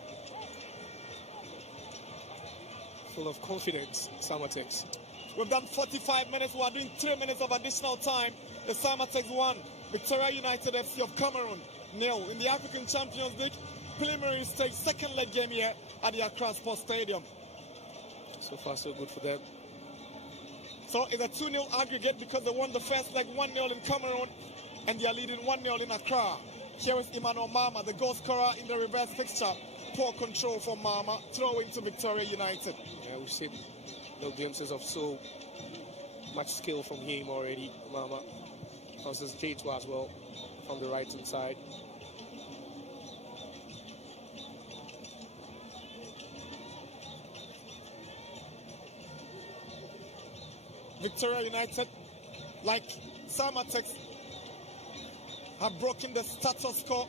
Full of confidence, Samartex. We've done 45 minutes. We are doing 3 minutes of additional time. The Samartex 1, Victoria United FC of Cameroon 0 in the African Champions League preliminary stage second leg game here at the Accra Sports Stadium. So far, so good for them. So it's a 2-0 aggregate because they won the first leg 1-0 in Cameroon and they are leading 1-0 in Accra. Here is Emmanuel Mama, the goal scorer in the reverse fixture. Poor control from Mama, throw into Victoria United. Yeah, we've seen no glimpses of so much skill from him already, Mama. Versus J2 as well from the right hand side. Victoria United, like Samartex, have broken the status quo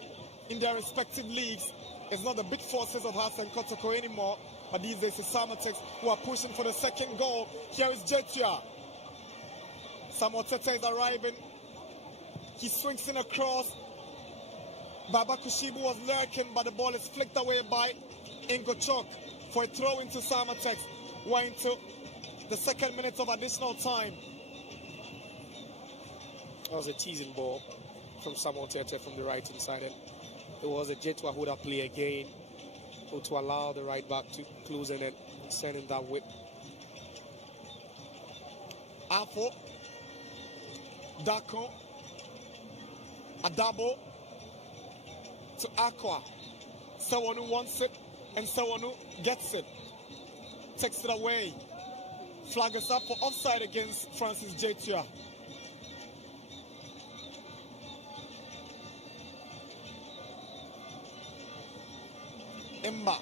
in their respective leagues. It's not the big forces of Haas and Kotoko anymore, but these days it's Samartex who are pushing for the second goal. Here is Jetia. Samuel Tete is arriving. He swings in across. Baba Kushibu was lurking, but the ball is flicked away by Ingochok for a throw into Samartex. We're into the second minute of additional time. That was a teasing ball from Samuel Tete from the right hand side. And it was a Jetua who would have played again, or to allow the right back to close in and send him that whip. Afo, Dako, Adabo to Aqua. Sewonu wants it, and Sewonu gets it. Takes it away. Flag us up for offside against Francis Jetia. Imba.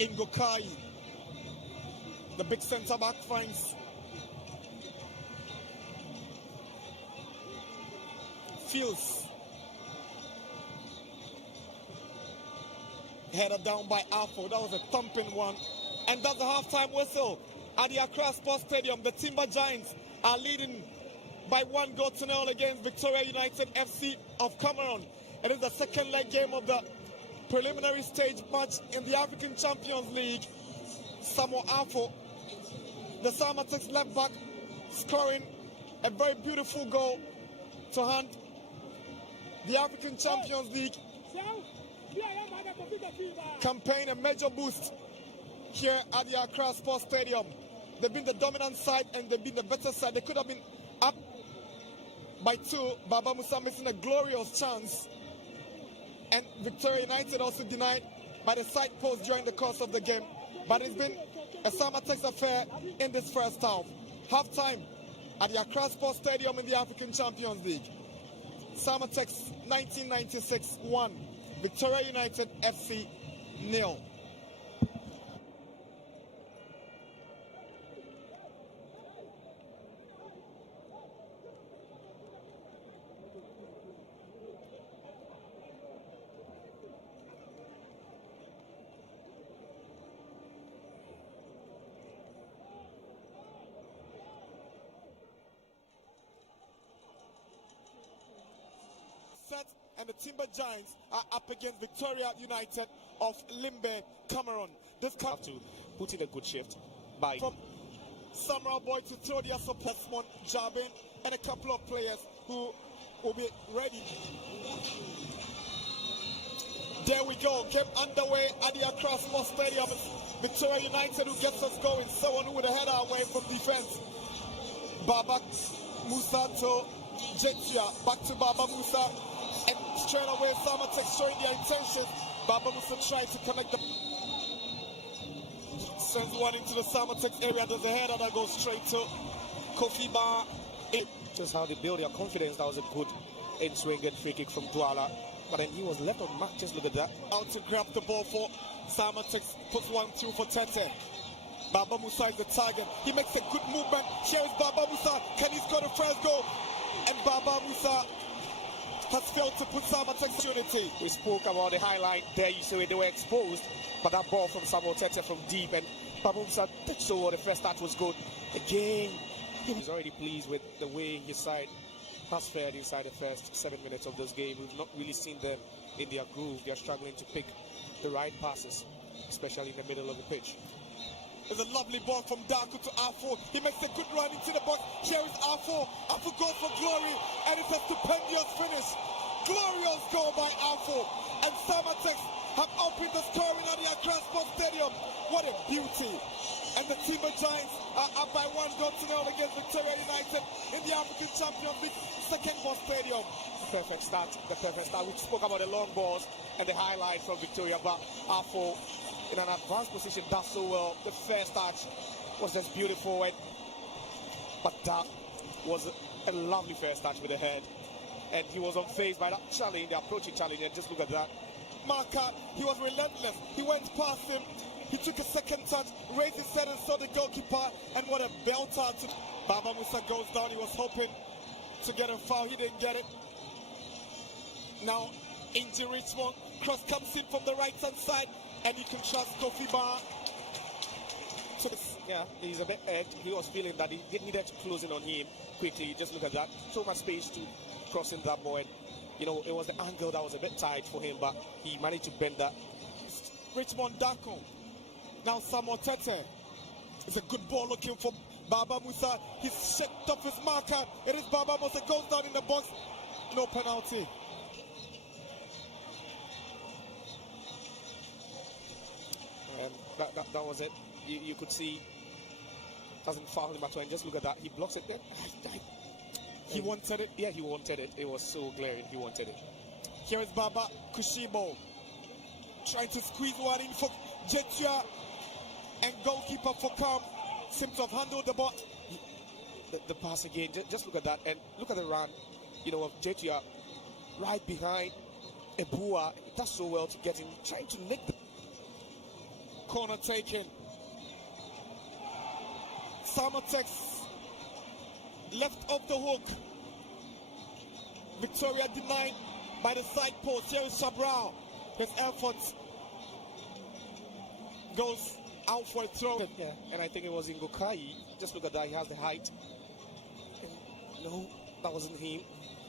Ngokai. The big centre back finds Fields. Headed down by Afo. That was a thumping one. And that's the halftime whistle at the Accra Sports Stadium. The Timber Giants are leading by 1-0 against Victoria United FC of Cameroon. It is the second leg game of the preliminary stage match in the African Champions League. Samuel Afo, the Samartex left back, scoring a very beautiful goal to hand the African Champions League campaign a major boost here at the Accra Sports Stadium. They've been the dominant side and they've been the better side. They could have been up by 2. Baba Musa missing a glorious chance. And Victoria United also denied by the side post during the course of the game. But it's been a Samartex affair in this first half. Half-time at the Accra Sports Stadium in the African Champions League. Samartex 1996 1. Victoria United FC 0. And the Timber Giants are up against Victoria United of Limbe, Cameroon. This Have to put in a good shift by from Samurai Boy to throw their support, Jabin, and a couple of players who will be ready. There we go. Game underway at the Accra Sports Stadium. Victoria United who gets us going. Someone who would head our way from defense. Baba Musa to Jetia. Back to Baba Musa. And straight away, Samartex showing their intentions. Baba Musa tries to connect the... Sends one into the Samartex area. There's a header that goes straight to Kofi Ba. Just how they build their confidence. That was a good in-swing and free kick from Douala. But then he was left on mark. Just look at that. Out to grab the ball for Samartex. Puts one through for Tete. Baba Musa is the target. He makes a good movement. Here is Baba Musa. Can he score the first goal? And Baba Musa has failed to put Samartex opportunity. We spoke about the highlight there. You see they were exposed, but that ball from Samuel Tete from deep, and Baba Musa did so well. The first touch was good. Again, he's already pleased with the way his side has fared inside the first 7 minutes of this game. We've not really seen them in their groove. They're struggling to pick the right passes, especially in the middle of the pitch. There's a lovely ball from Daku to Afo. He makes a good run into the box. Here is Afo. Afo goes for glory, and it's a stupendous finish. Glorious goal by Afo. And Samartex have opened the scoring at the Accra Sports Stadium. What a beauty. And the Timber Giants are up by 1-0 against Victoria United in the African Champions League second ball stadium. The perfect start. We spoke about the long balls and the highlight from Victoria, but Afo in an advanced position does so well. The first touch was just beautiful, but that was a lovely first touch with the head, and he was unfazed by that challenge, the approaching challenge, and just look at that. Marker, he was relentless. He went past him. He took a second touch, raised his head and saw the goalkeeper, and what a belter. Baba Musa goes down. He was hoping to get a foul. He didn't get it. Now, Inji Richmond. Cross comes in from the right-hand side, and you can trust Kofi Ba. Yeah, he's a bit edged. He was feeling that he needed to close in on him quickly. Just look at that. So much space to cross in that ball. And, you know, it was the angle that was a bit tight for him, but he managed to bend that. Richmond Dako. Now Samuel Tete. It's a good ball looking for Baba Musa. He's shaked off his marker. It is Baba Musa. Goes down in the box. No penalty. And that was it. You could see doesn't foul him at all. And just look at that. He blocks it then. He wanted it. Yeah, he wanted it. It was so glaring. He wanted it. Here is Baba Kushibo. Trying to squeeze one in for Jetia. And goalkeeper for Kam seems to have handled the ball. The pass again. Just look at that. And look at the run, you know, of Jetia right behind Ebua. He does so well to get in. Trying to nick the corner taken. Samartex left off the hook. Victoria denied by the side post. Here is Shabral. His efforts goes out for a throw. Yeah, and I think it was Ngokai. Just look at that. He has the height. No. that wasn't him.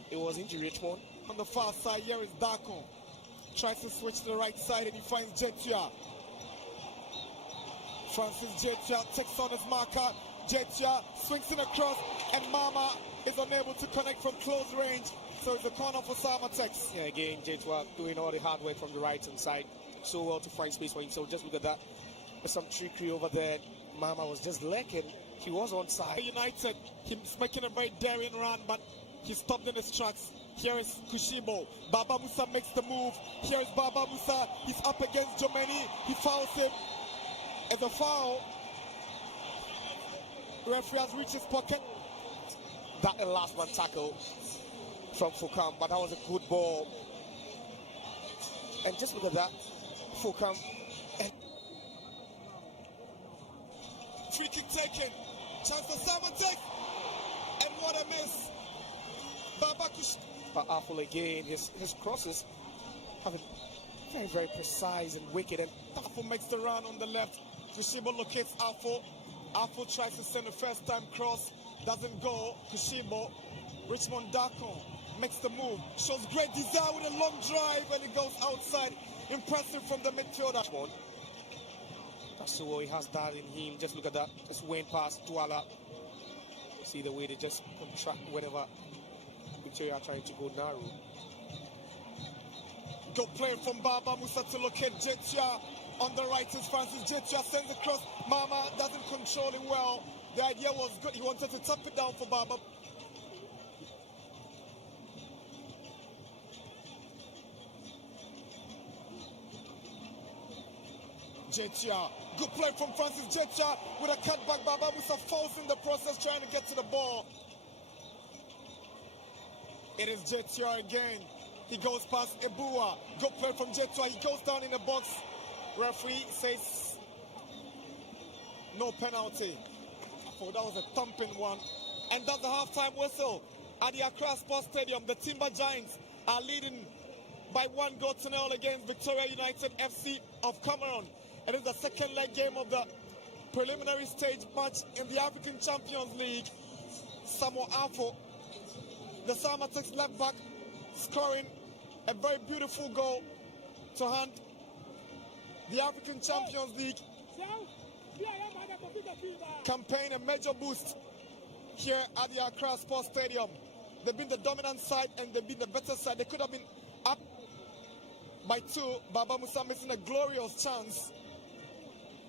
It was injury Richmond. On the far side, here is Darkon. Tries to switch to the right side and he finds Jetia. Francis Jetia takes on his marker. Jetia swings in across and Mama is unable to connect from close range. So it's a corner for Samartex. Yeah, again, Jetia doing all the hard work from the right hand side. So well to find space for himself. Just look at that. There's some trickery over there. Mama was just lurking. He was on side. United, he's making a very daring run, but he stopped in his tracks. Here is Kushibo. Baba Musa makes the move. Here is Baba Musa. He's up against Jomeni. He fouls him. It's a foul. Referee has reached his pocket. That the last one tackle from Fukam, but that was a good ball. And just look at that. Fukam. Free kick taken. Chance for Samartex. And what a miss. Baba Kush. But Aful again, his crosses have been very, very precise and wicked. And Aful makes the run on the left. Kushibo locates Aful. Aful tries to send a first time cross. Doesn't go. Kushibo. Richmond Darkon makes the move. Shows great desire with a long drive and it goes outside. Impressive from the midfielder. So he has that in him. Just look at that. Just went past Douala. See the way they just contract whenever Victoria are trying to go narrow. Go play from Baba Musa to locate Jetia. On the right is Francis Jetia. Sends across. Mama doesn't control it well. The idea was good. He wanted to tap it down for Baba. Jetia. Good play from Francis Jetia with a cutback. Baba Musa falls in the process trying to get to the ball. It is Jetia again. He goes past Ebua. Good play from Jetia. He goes down in the box. Referee says no penalty. I thought that was a thumping one. And that's the halftime whistle at the Accra Sports Stadium. The Timber Giants are leading by 1-0 against Victoria United FC of Cameroon. It is the second leg game of the preliminary stage match in the African Champions League. Samuel Afo, the Samartex left back, scoring a very beautiful goal to hand the African Champions League campaign a major boost here at the Accra Sports Stadium. They've been the dominant side and they've been the better side. They could have been up by 2. Baba Musa missing a glorious chance.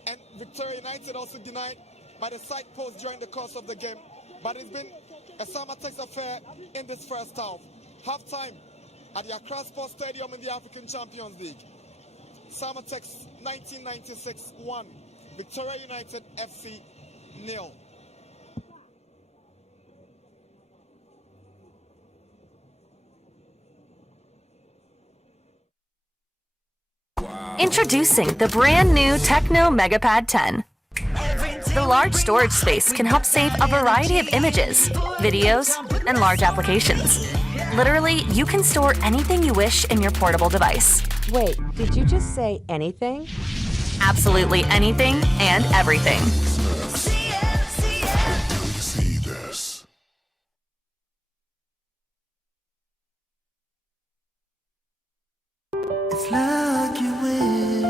And Victoria United also denied by the side post during the course of the game. But it's been a Samartex affair in this first half. Half-time at the Accra Sports Stadium in the African Champions League. Samartex 1996 1. Victoria United FC 0. Introducing the brand new Techno Megapad 10. The large storage space can help save a variety of images, videos, and large applications. Literally, you can store anything you wish in your portable device. Wait, did you just say anything? Absolutely anything and everything. See this. It's like you win.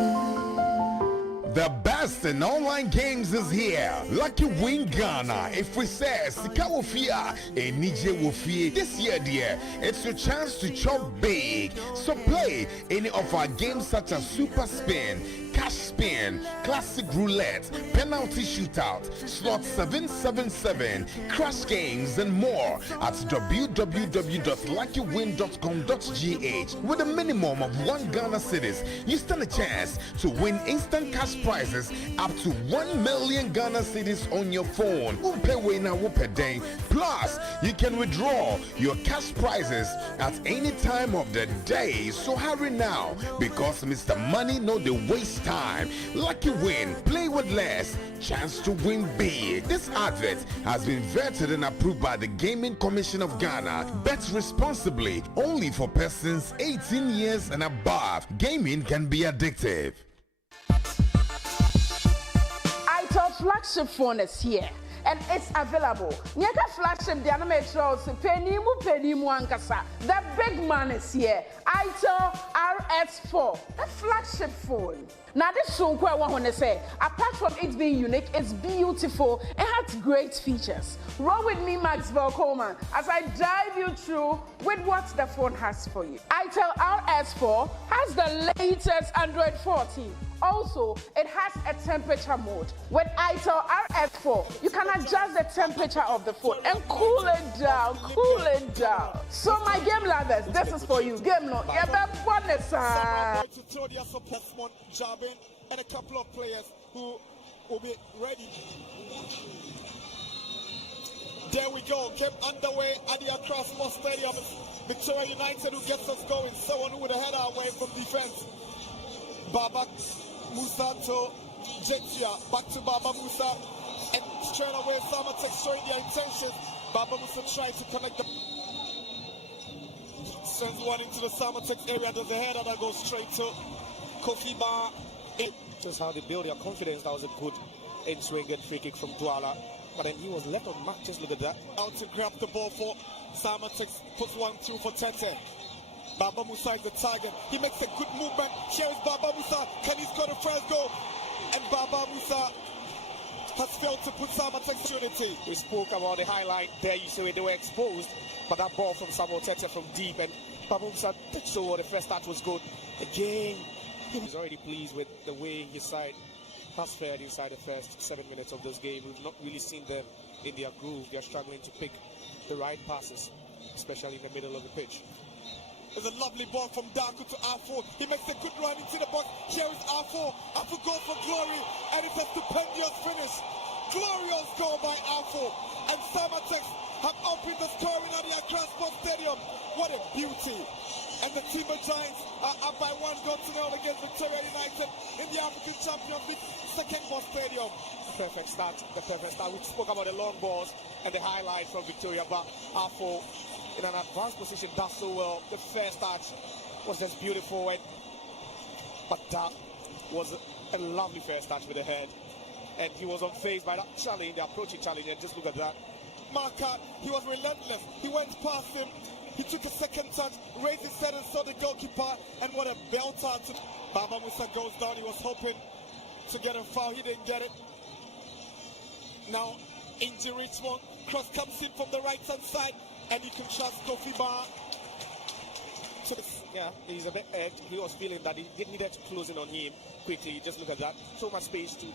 The best in online games is here. Lucky Win Ghana. If we say Sika Wofia, Nije Wofia, this year, dear, it's your chance to chop big. So play any of our games such as Super Spin, Cash Spin, Classic Roulette, Penalty Shootout, Slot 777, Crash Games, and more at www.luckywin.com.gh. With a minimum of 1 Ghana cedis, you stand a chance to win instant cash prizes up to 1 million Ghana cedis on your phone. Plus, you can withdraw your cash prizes at any time of the day. So hurry now, because Mr. Money know the waste time. Lucky Win, play with less, chance to win big. This advert has been vetted and approved by the Gaming Commission of Ghana. Bet responsibly, only for persons 18 years and above. Gaming can be addictive. iTop flagship phone is here. and it's available. Nyaka flagship the anime shows penny mu ankasa. The big man is here. ITEL RS4, a flagship phone. Now this show I want to say, apart from it being unique, it's beautiful and has great features. Roll with me, Maxwell Coleman, as I dive you through with what the phone has for you. ITEL RS4 has the latest Android 14. Also, it has a temperature mode. With ITEL RS4, you can adjust the temperature of the phone and cool it down, So my game lovers, this is for you. Game no, you better want it, sir. And a couple of players who will be ready. There we go. Game underway at the Accra Sports Stadium. Victoria United who gets us going. Someone who would head our way from defense. Baba Musa to Jetia. Back to Baba Musa. And straight away Samartex showing their intentions. Baba Musa trying to connect the... Sends one into the Samartex area. There's a header that goes straight to Kofi Bar. Just how they build their confidence. That was a good in-swing and free kick from Douala. But then he was left on mark. Just look at that. Out to grab the ball for Samartex. Puts one through for Tete. Baba Musa is the target. He makes a good movement. Here is Baba Musa. Can he score the first goal? And Baba Musa has failed to put Samartex unity. We spoke about the highlight there. You saw it, they were exposed. But that ball from Samartex from deep. And Baba Musa did so. The first start was good. Again, he's already pleased with the way his side has fared inside the first 7 minutes of this game. We've not really seen them in their groove. They're struggling to pick the right passes, especially in the middle of the pitch. There's a lovely ball from Daku to R4. He makes a good run into the box. Here is R4. R4 goes for glory, and it's a stupendous finish. Glorious goal by R4. And Samartex have opened the scoring at the Accra Sports Stadium. What a beauty. And the Timber Giants are up by 1-0 against Victoria United in the African Champions League second ball stadium. Perfect start, the perfect start. We spoke about the long balls and the highlight from Victoria, but R4 in an advanced position does so well. The first touch was just beautiful, but that was a lovely first touch with the head. And he was unfazed by that challenge, the approaching challenge, and just look at that. Marker, he was relentless. He went past him. He took a second touch, raised his head and saw the goalkeeper, and what a belter. Baba Musa goes down. He was hoping to get a foul. He didn't get it. Now, into Richmond. Cross comes in from the right-hand side, and you can trust Kofi Bar. Yeah, he's a bit edged. He was feeling that he needed to close in on him quickly. Just look at that. So much space to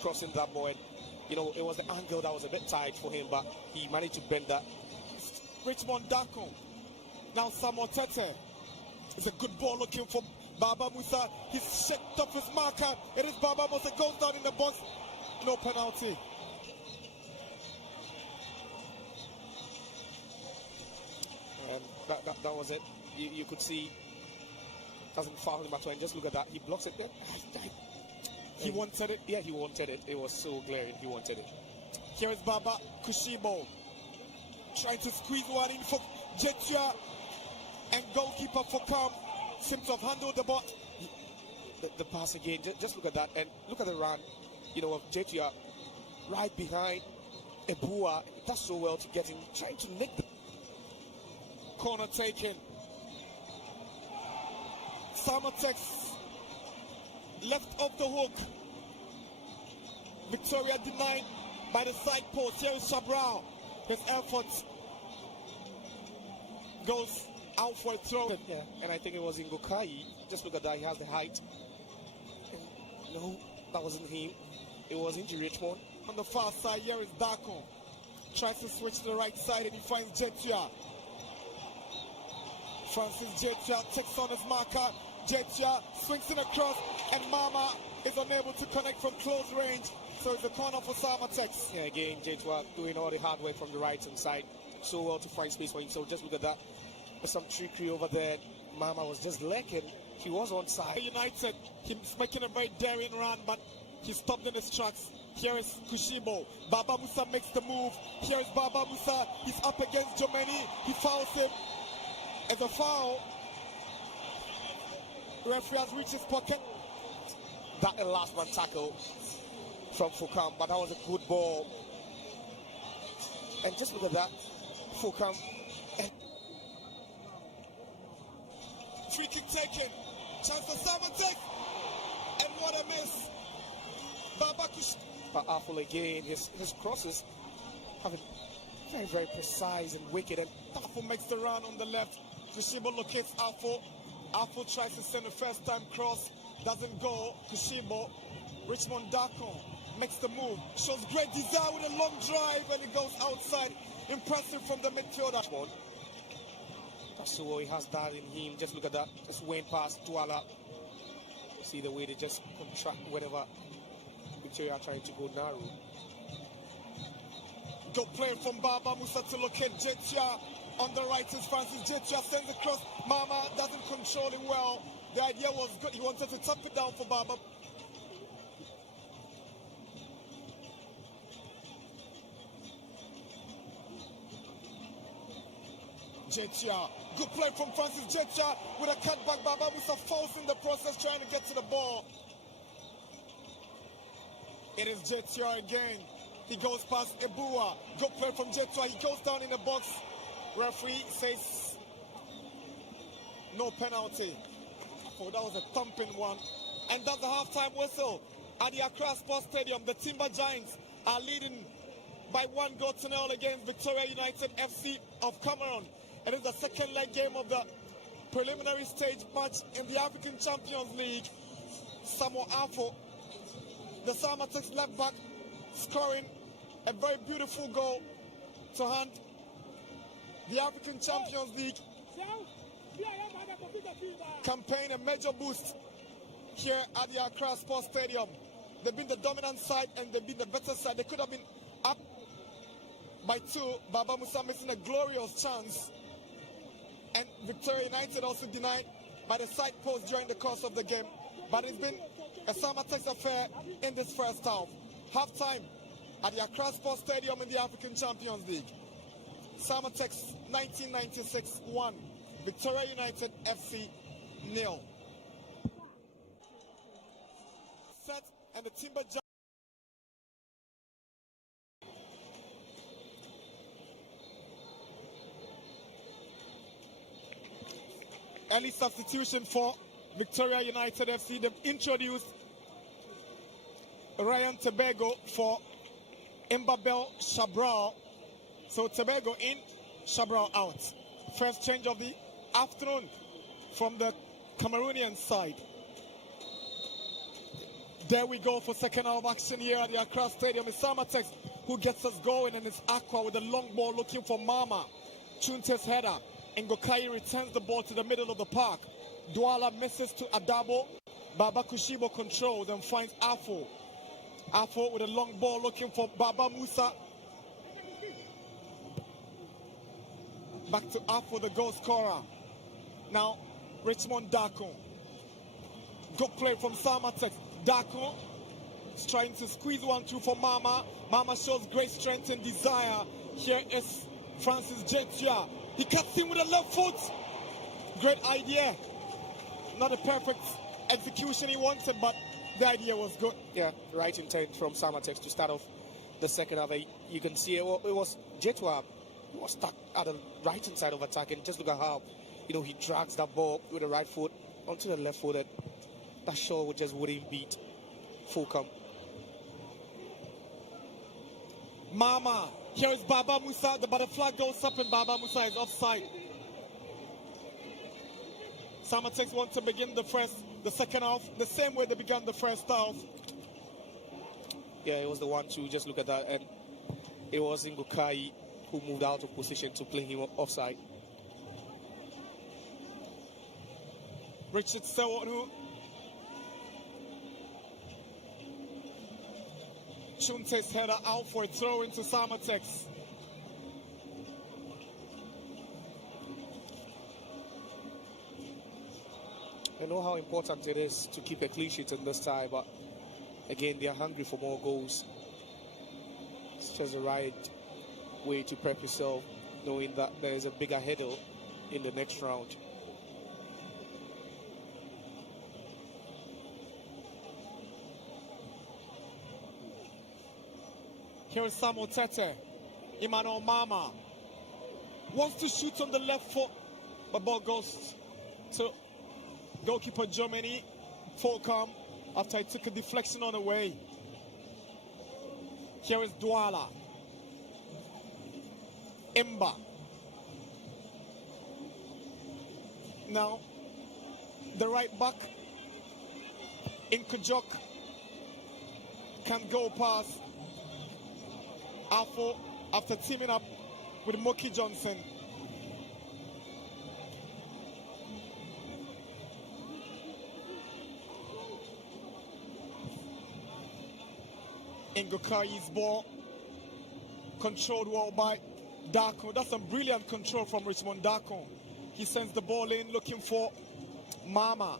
cross in that ball. And, you know, it was the angle that was a bit tight for him, but he managed to bend that. Richmond Dako. Now Samuel Tete. It's a good ball looking for Baba Musa. He's shaked off his marker. It is Baba Musa. Goes down in the box. No penalty. And that was it. You could see doesn't foul him at all. And just look at that. He blocks it there. He wanted it. Yeah, he wanted it. It was so glaring. He wanted it. Here is Baba Kushibo. Trying to squeeze one in for Jetia. And goalkeeper for Kam seems to have handled the ball. The pass again, just look at that, and look at the run, you know, of Jetia right behind Ebua. It does so well to get him, trying to nick the corner taken. Samartex left off the hook. Victoria denied by the side post. Here is Shabral. His effort goes out for a throw. Yeah, and I think it was Ngokai. Just look at that, he has the height. No, that wasn't him. It was Inji Richmond. On the far side, here is Dako. Tries to switch to the right side and he finds Jetia. Francis Jetia takes on his marker. Jetia swings in across and Mama is unable to connect from close range. So it's a corner for Samartex. Yeah, again, Jetia doing all the hard work from the right hand side. So well to find space for him. So just look at that. There's some trickery over there. Mama was just lacking. He was on side. United, he's making a very daring run, but he stopped in his tracks. Here is Kushibo. Baba Musa makes the move. Here is Baba Musa. He's up against Jomeni. He fouls him. As a foul, referee has reached his pocket. That last one tackle from Fukam, but that was a good ball. And just look at that. Fulham. Free kick taken. Chance for Samartex. And what a miss. Babakush. But Afol again, his crosses have been very, very precise and wicked. And Afol makes the run on the left. Kushibo locates Afol. Afol tries to send a first time cross. Doesn't go. Kushibo. Richmond Dakon makes the move. Shows great desire with a long drive and it goes outside. Impressive from the midfielder. So he has that in him. Just look at that. Just went past Douala. See the way they just contract whenever Victoria are trying to go narrow. Good play from Baba Musa to locate Jetia. On the right is Francis Jetia. Sends across. Mama doesn't control it well. The idea was good. He wanted to tap it down for Baba. Jetia. Good play from Francis Jetia with a cutback. Baba Musa falls in the process trying to get to the ball. It is Jetia again. He goes past Ebua. Good play from Jetia. He goes down in the box. Referee says no penalty. Oh, that was a thumping one. And that's the halftime whistle at the Accra Sports Stadium. The Timber Giants are leading by 1-0 against Victoria United FC of Cameroon. It is the second leg game of the preliminary stage match in the African Champions League. Samuel Afo, the Samartex left back, scoring a very beautiful goal to hand the African Champions League campaign a major boost here at the Accra Sports Stadium. They've been the dominant side and they've been the better side. They could have been up by 2. Baba Musa missing a glorious chance. And Victoria United also denied by the side post during the course of the game. But it's been a Samartex affair in this first half. Half-time at the Accra Sports Stadium in the African Champions League. Samartex 1996 1. Victoria United FC 0. Set and the Timber Giants. Early substitution for Victoria United FC. They've introduced Ryan Tobago for Mbabel Shabral. So Tobago in, Shabral out. First change of the afternoon from the Cameroonian side. There we go for second half action here at the Accra Stadium. It's Samartex who gets us going, and it's Aqua with a long ball looking for Mama. Chunte's header. Ngokai returns the ball to the middle of the park. Douala misses to Adabo. Baba Kushibo controls and finds Afo. Afo with a long ball looking for Baba Musa. Back to Afo, the goal scorer. Now, Richmond Dakon. Good play from Samartex. Dakon is trying to squeeze 1-2 for Mama. Mama shows great strength and desire. Here is Francis Jetia. He cuts in with a left foot. Great idea. Not a perfect execution he wanted, but the idea was good. Yeah, right intent from Samartex to start off the second half. You can see it was Jetia who was stuck at the right hand side of attack, and just look at how, he drags that ball with the right foot onto the left foot. That shot just wouldn't beat Fulham. Mama. Here is Baba Musa. The butterfly goes up and Baba Musa is offside. Samartex want to begin the second half the same way they began the first half. Yeah, it was the 1-2. Just look at that. And it was Ngokai who moved out of position to play him offside. Richard Sewonu. Chunte's header out for a throw into Samartex. I know how important it is to keep a clean sheet in this tie, but again, they are hungry for more goals. It's just the right way to prep yourself, knowing that there is a bigger hurdle in the next round. Here is Samuel Tete. Emmanuel Mama wants to shoot on the left foot, but ball goes to goalkeeper Germany, Fulcom, after he took a deflection on the way. Here is Douala. Imba. Now, the right back, Inkajok, can go past Afo after teaming up with Moki Johnson. Ingokai's ball, controlled well by Darko. That's some brilliant control from Richmond Darko. He sends the ball in looking for Mama.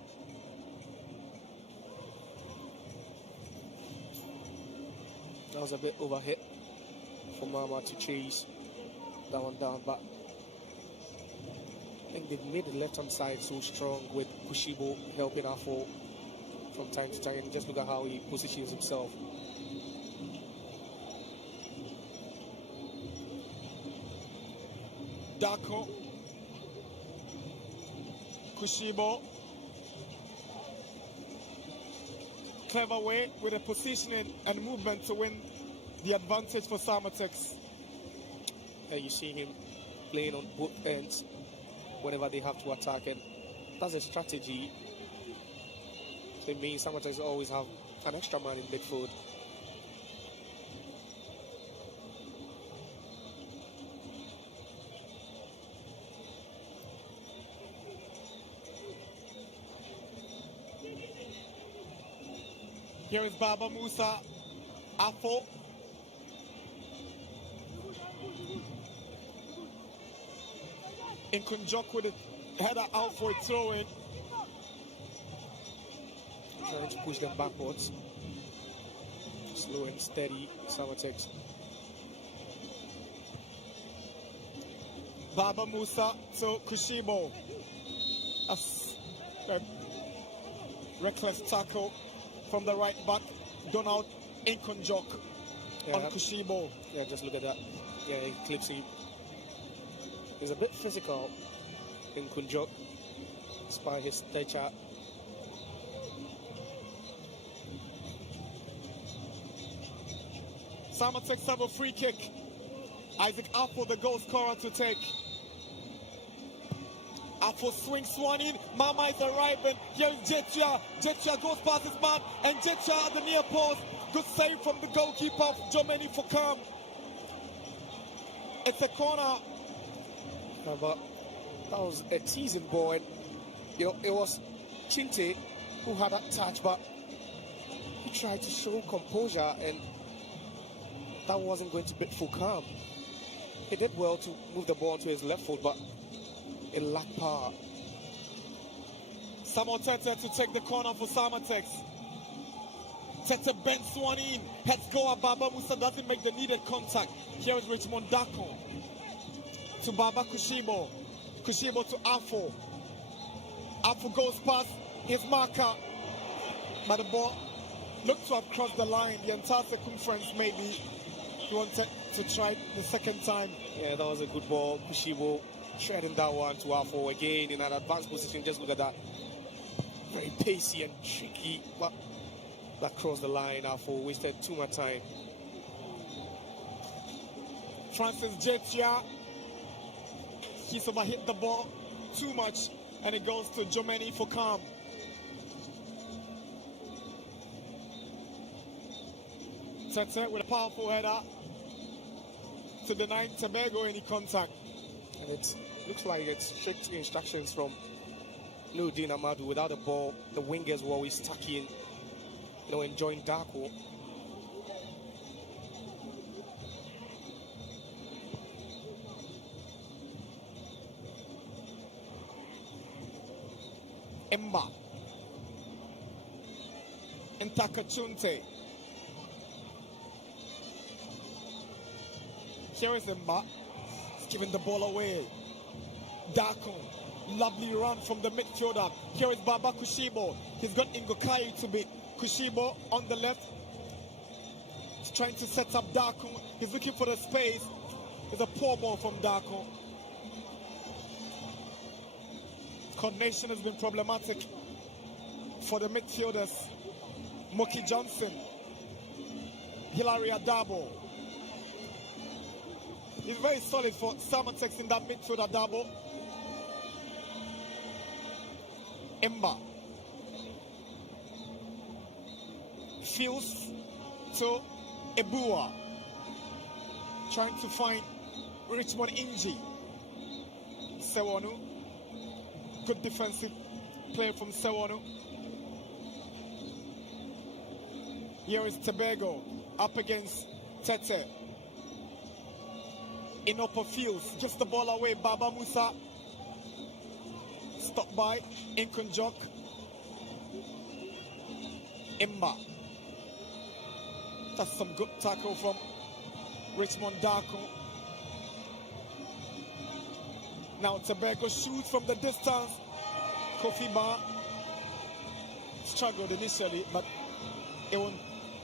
That was a bit overhit for Mama to chase that one down, but I think they've made the left-hand side so strong with Kushibo helping Afo from time to time. Just look at how he positions himself. Darko. Kushibo. Clever way with the positioning and movement to win the advantage for Samartex. And you see him playing on both ends whenever they have to attack, and that's a strategy. So it means Samartex always have an extra man in midfield. Here is Baba Musa, Afo. In Kunjok with a header out for a throw-in. Trying to push them backwards. Slow and steady, Samartex. Baba Musa to Kushibo. That's a reckless tackle from the right back, done out in Kunjok on Kushibo. Yeah, just look at that. Yeah, he clips him. He's a bit physical in Kunjok, despite his stature. Samartex have a free kick. Isaac Afo, the goal scorer, to take. Afo swings one in. Mama is arriving. Here is Jetia. Jetia goes past his man, and Jetia at the near post. Good save from the goalkeeper of Germany for Kam. It's a corner. But that was a teasing ball, and it was Chinte who had that touch, but he tried to show composure, and that wasn't going to be for Kam. He did well to move the ball to his left foot, but it lacked power. Samuel Tete to take the corner for Samartex. Tete bends one in. Heads go up. Baba Musa doesn't make the needed contact. Here is Richmond Dako. To Baba Kushibo. Kushibo to Afo. Afo goes past his marker. But the ball looked to have crossed the line. The entire circumference maybe. He wanted to try the second time. Yeah, that was a good ball. Kushibo shredding that one to Afo again in an advanced position. Just look at that. Very pacey and tricky. But that crossed the line. Afo wasted too much time. Francis Jetia. He's overhit the ball too much, and it goes to Germany for Kam. Tete with a powerful header to deny Tobago any contact. And it looks like it's strict instructions from Nudin Amadou. Without the ball, the wingers were always stuck in, enjoying Darko. Emba. Ntakachunte. Here is Emba. He's giving the ball away. Darko. Lovely run from the midfielder. Here is Baba Kushibo. He's got Ingokai to beat. Kushibo on the left. He's trying to set up Darko. He's looking for the space. It's a poor ball from Darko. Coordination has been problematic for the midfielders. Mookie Johnson, Hilary Adabo. He's very solid for Samartex in that midfield. Adabo. Emba. Fields to Ebua. Trying to find Richmond Inji. Sewonu. Good defensive play from Sewonu. Here is Tobago up against Tete. In upper fields, just the ball away. Baba Musa. Stop by Inkunjok. Imba. That's some good tackle from Richmond Darko. Now Tobago shoots from the distance. Kofi Ba struggled initially, but it won't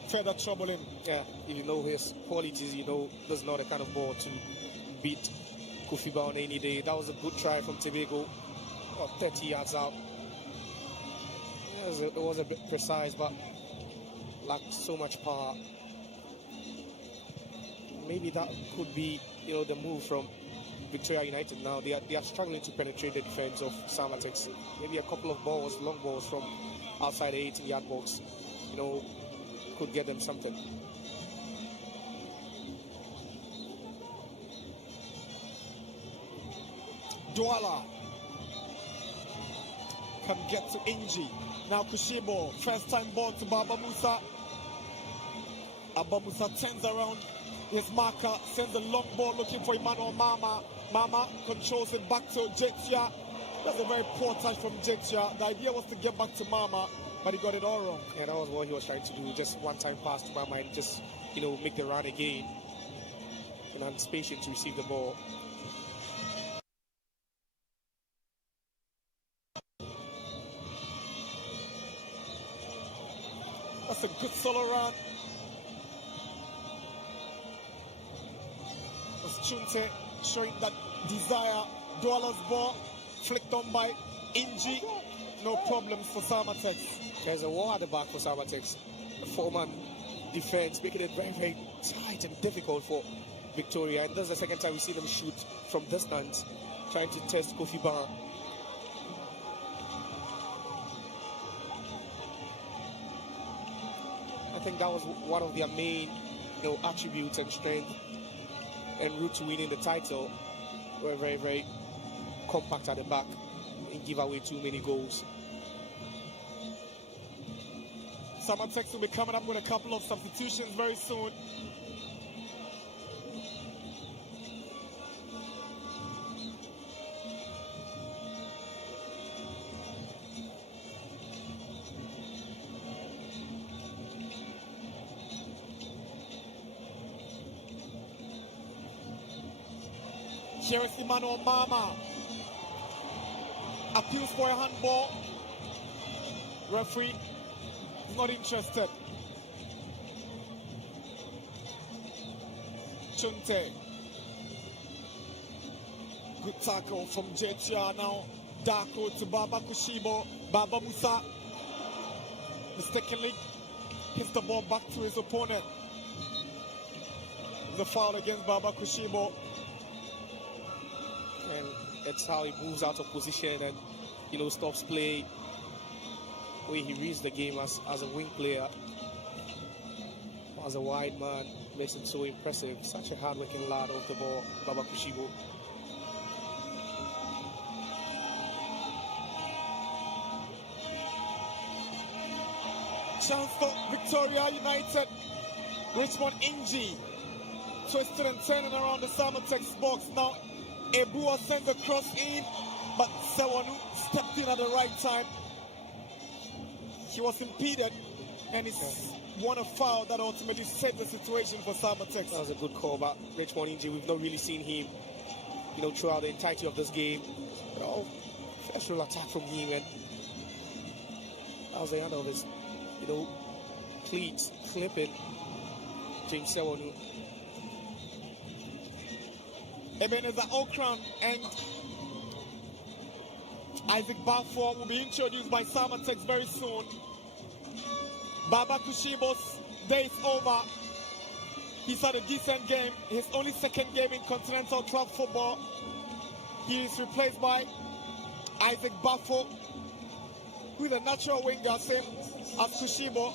further trouble him. Yeah, if you know his qualities, you know that's not the kind of ball to beat Kofi Ba on any day. That was a good try from Tobago. 30 yards out. It was a bit precise, but lacked so much power. Maybe that could be, you know, the move from Victoria United now. They are struggling to penetrate the defense of Samartex. Maybe a couple of balls, long balls from outside the 18-yard box, you know, could get them something. Douala can get to Inji. Now Kushibo, first time ball to Baba Musa. Baba Musa turns around his marker, sends a long ball looking for Emmanuel Mama. Mama controls it back to Jetia. That's a very poor touch from Jetia. The idea was to get back to Mama, but he got it all wrong. Yeah, that was what he was trying to do. Just one time pass to Mama and just, you know, make the run again. In anticipation to receive the ball. That's a good solo run. That's Chunte showing that desire. Douala's ball flicked on by Inji. No problems for Samartex. There's a wall at the back for Samartex. The four-man defense making it very, very tight and difficult for Victoria. And that's the second time we see them shoot from distance, trying to test Kofi Ba. I think that was one of their main, you know, attributes and strength and route to winning the title. We're very, very compact at the back and give away too many goals. Samartex will be coming up with a couple of substitutions very soon. Here is Emmanuel Mama. Appeals for a handball. Referee is not interested. Chunte. Good tackle from Jetia now. Darko to Baba Kushibo. Baba Musa mistakenly hits the ball back to his opponent. The foul against Baba Kushibo. And it's how he moves out of position and, you know, stops play. The way he reads the game as a wing player, as a wide man, makes him so impressive. Such a hard-working lad off the ball, Baba Kushibo. Chance for Victoria United. Richmond Inji twisted and turning around the Samartex box. Now Ebua sends a cross in, but Sewanu stepped in at the right time. He was impeded, and it's won a foul that ultimately saved the situation for Samartex. That was a good call, but Richmond Inji, we've not really seen him, you know, throughout the entirety of this game. But first real attack from him, and that was the end of his, you know, cleats clipping James Sewanu. Ebenezer Okran and Isaac Balfour will be introduced by Samartex very soon. Baba Kushibo's day is over. He's had a decent game, his only second game in continental club football. He is replaced by Isaac Balfour, who is a natural winger, same as Kushibo.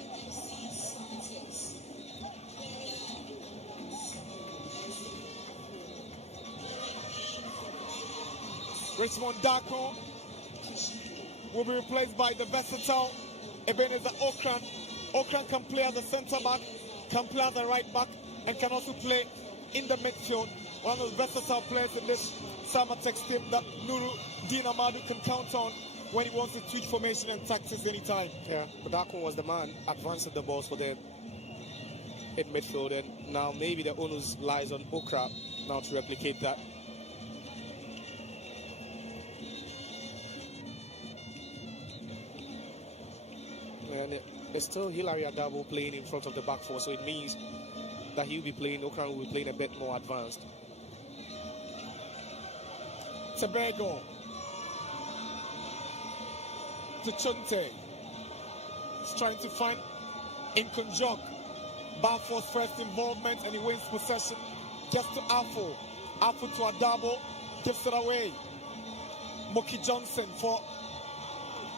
Richmond Darko will be replaced by the versatile Ebenezer Okran. Okran can play as a centre back, can play as a right back, and can also play in the midfield. One of the versatile players in this Samartex team that Nuru Dinamadu can count on when he wants to tweak formation and tactics anytime. Yeah, but Darko was the man advancing the balls for them in midfield, and now maybe the onus lies on Okra now to replicate that. And it's still Hilary Adabo playing in front of the back four, so it means that he'll be playing, Okran will be playing a bit more advanced. Tobago to Chunte. He's trying to find Inkonjok. Balfour's first involvement, and he wins possession. Gets to Afo. Afo to Adabo. Gives it away. Moki Johnson for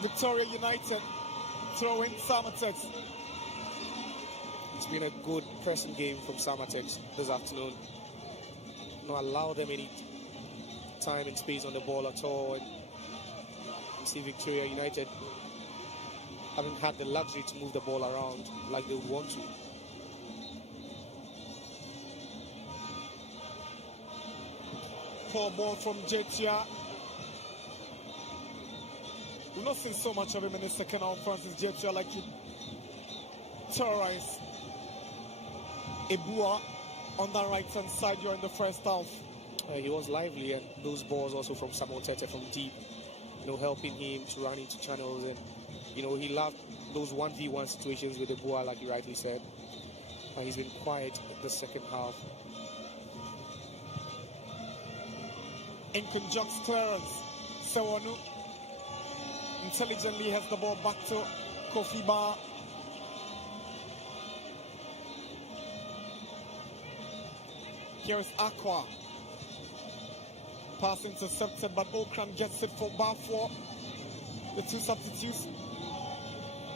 Victoria United. Throwing Samartex. It's been a good pressing game from Samartex this afternoon. Not allow them any time and space on the ball at all. And you see Victoria United haven't had the luxury to move the ball around like they would want to. Poor ball from Jetia. We've not seen so much of him in the second half. Francis Jetia like to terrorize Ebua on the right hand side during the first half. He was lively, and those balls also from Samuel Tete from deep, helping him to run into channels, and he loved those 1v1 situations with Ebua, like you rightly said. He's been quiet in the second half. Inkonjok's clearance. Sewanu intelligently has the ball back to Kofi Ba. Here is Aqua. Pass intercepted, but Okran gets it for Balfour. The two substitutes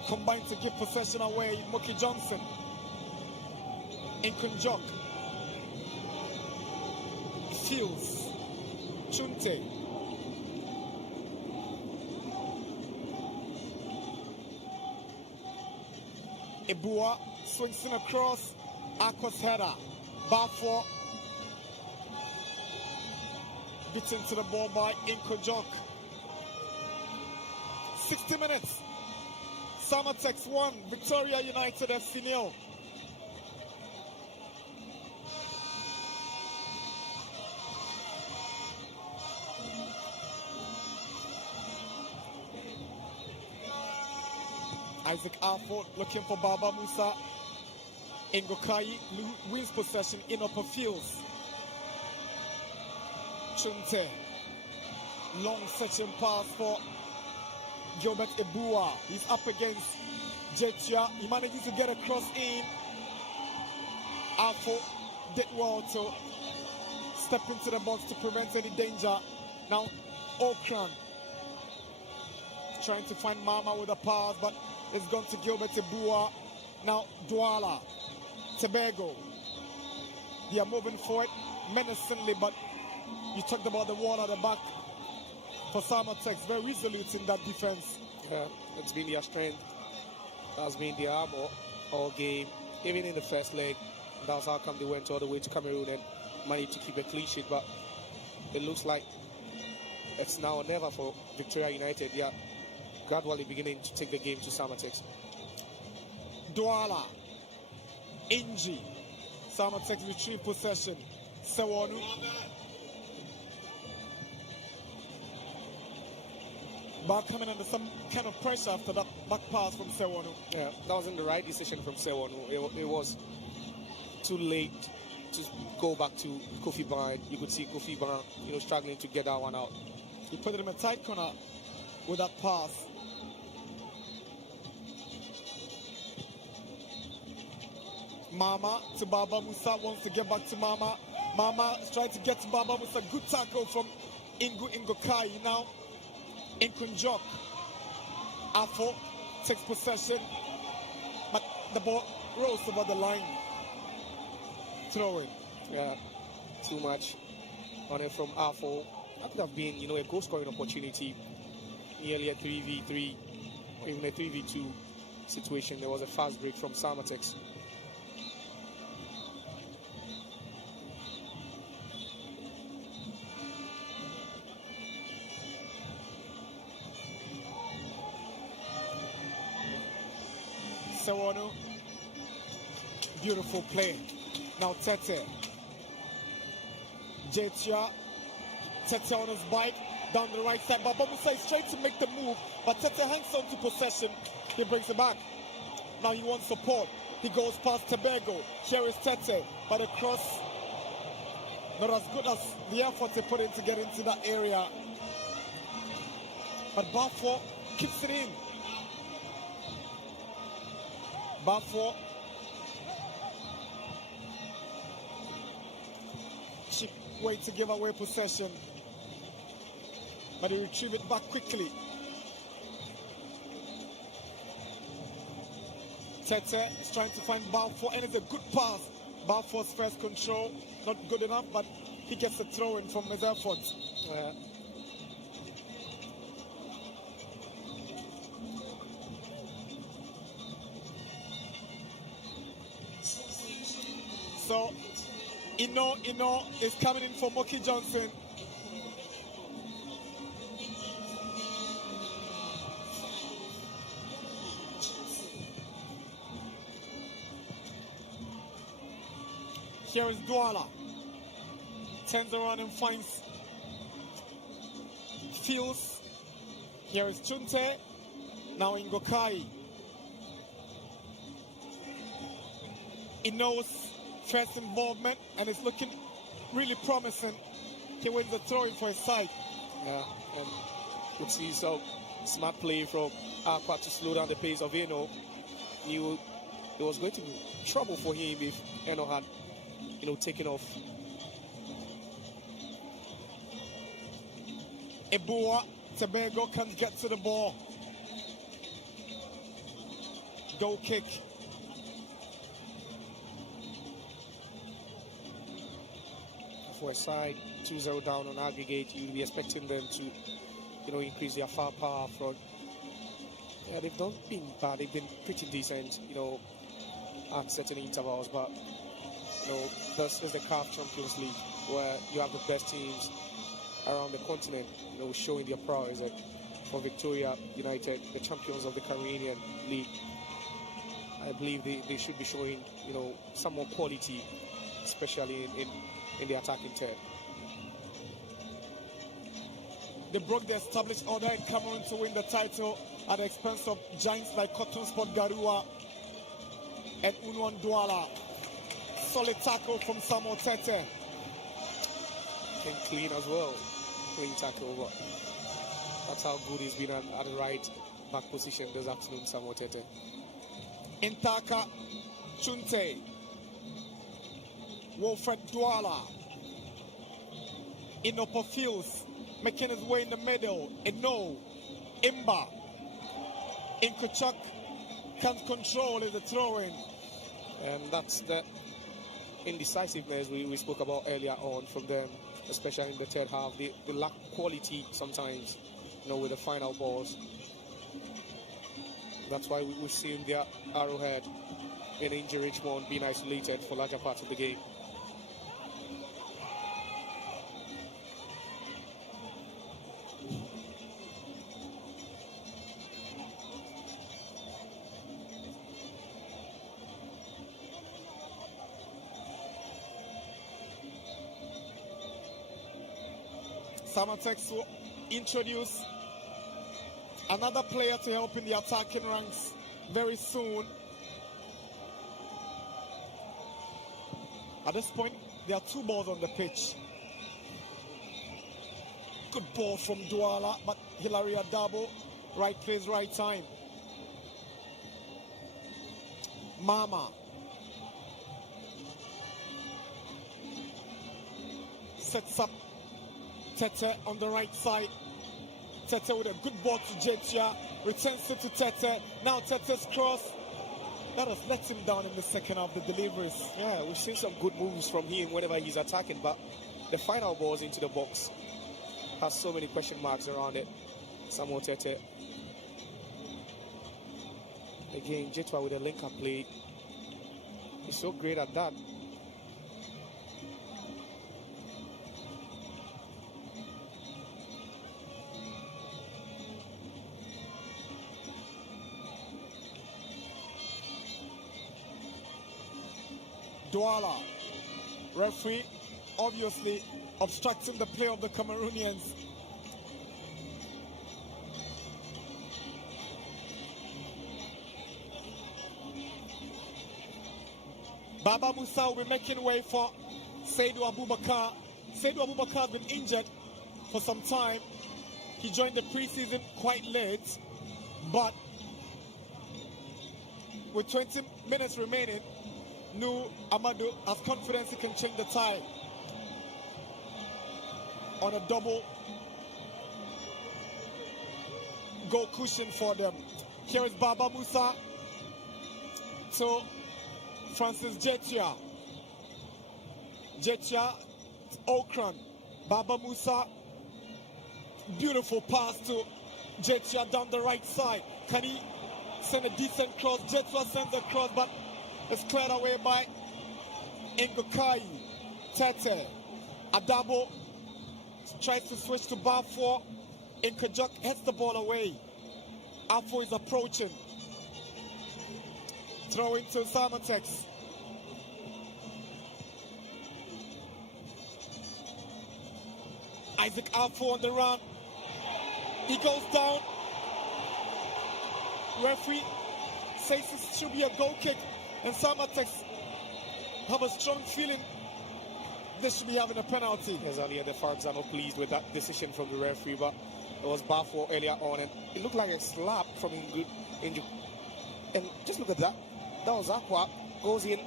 combine to give possession away. Moki Johnson. Inkonjok. Fields. Chunte. Ebua swings in across. Aqua's header. Balfour beaten to the ball by Inkonjok. 60 minutes. Samartex 1, Victoria United FC 0. Isaac Alford looking for Baba Musa. Ngokai wins possession in upper fields. Chunte. Long searching pass for Gilbert Ebua. He's up against Jetia. He manages to get a cross in. Alfo did well to step into the box to prevent any danger. Now Okran trying to find Mama with a pass, but it's gone to Gilbert Ebua. Now Douala. Tobago. They are moving forward menacingly, but you talked about the wall at the back for Samartex. Very resolute in that defense. Yeah, it's been their strength. That's been their armor all game. Even in the first leg, that's how come they went all the way to Cameroon and managed to keep a clean sheet. But it looks like it's now or never for Victoria United. They are gradually beginning to take the game to Samartex. Douala. Inji. Samartex retrieve possession. Sewanu. But coming under some kind of pressure after that back pass from Sewanu. Yeah, that wasn't the right decision from Sewanu. It was too late to go back to Kofi Bryant. You could see Kofi Bryant, struggling to get that one out. He put it in a tight corner with that pass. Mama to Baba Musa, wants to get back to Mama. Mama is trying to get to Baba Musa. Good tackle from Ingokai. Now Inkunjok. Afo takes possession, but the ball rolls over the line. Throw it. Yeah, too much on it from Afo. That could have been, a goal-scoring opportunity. Nearly a 3v3 or even a 3v2 situation. There was a fast break from Samartex. Sawano, beautiful play. Now Tete. Jetia. Tete on his bike. Down the right side. Baba Musa is trying to make the move. But Tete hangs on to possession. He brings it back. Now he wants support. He goes past Tobago. Here is Tete. But the cross, not as good as the effort he put in to get into that area. But Bafo keeps it in. Bafo. Cheap way to give away possession. But he retrieved it back quickly. Tete is trying to find Balfour, and it's a good pass. Balfour's first control, not good enough, but he gets a throw in from his efforts. So, Ino is coming in for Moki Johnson. Here is Douala. Turns around and finds Fields. Here is Chunte. Now Ingokai. Ino's first involvement, and it's looking really promising. He wins the throw-in for his side. Yeah, could see some smart play from Aqua to slow down the pace of Eno. Knew there was going to be trouble for him if Eno had, taken off. Ebua, Tobago can't get to the ball. Goal kick. For a side 2-0 down on aggregate, you'd be expecting them to, increase their far power front. Yeah, they've not been bad. They've been pretty decent, at certain intervals. But, this is the CAF Champions League, where you have the best teams around the continent, showing their prowess. And for Victoria United, the champions of the Caribbean League, I believe they should be showing, some more quality, especially in the attacking third. They broke the established order in Cameroon to win the title at the expense of giants like Cotton Sport Garua and Unwan Douala. Solid tackle from Samuel Tete. Came clean as well. Clean tackle, but that's how good he's been at the right back position this afternoon, Samuel Tete. Intaka Chunte. Wilfred Douala. Inopa Fields making his way in the middle. Eno. Imba. Inkuchuk can't control the throw-in. And that's the indecisiveness we spoke about earlier on from them, especially in the third half. They lack quality sometimes, with the final balls. That's why we've seen their Arrowhead in injury Richmond being isolated for larger parts of the game. Samartex will introduce another player to help in the attacking ranks very soon. At this point, there are 2 balls on the pitch. Good ball from Douala, but Hilary Adabo, right place, right time. Mama. Sets up Tete on the right side. Tete with a good ball to Jetia. Returns it to Tete. Now Tete's cross. That has let him down in the second half, the deliveries. Yeah, we've seen some good moves from him whenever he's attacking, but the final balls into the box has so many question marks around it. Samuel Tete. Again, Jetua with a link-up play. He's so great at that. Douala, referee, obviously obstructing the play of the Cameroonians. Baba Musa will be making way for Seydou Abubakar. Seydou Abubakar has been injured for some time. He joined the preseason quite late, but with 20 minutes remaining, Nu Amadou has confidence he can change the tide on a double goal cushion for them. Here is Baba Musa to Francis Jetia. Jetia, Okran. Baba Musa, beautiful pass to Jetia down the right side. Can he send a decent cross? Jetia sends a cross, but it's cleared away by Ngokai. Tete. Adabo tries to switch to Bafo. Nkajok heads the ball away. Afo is approaching. Throw into Samartex. Isaac Afo on the run. He goes down. Referee says it should be a goal kick. And Samartex have a strong feeling they should be having a penalty. Yes, earlier the Fargs are not pleased with that decision from the referee, but it was Bafo earlier on, and it looked like a slap from Inju. And just look at that. That was Aqua. Goes in.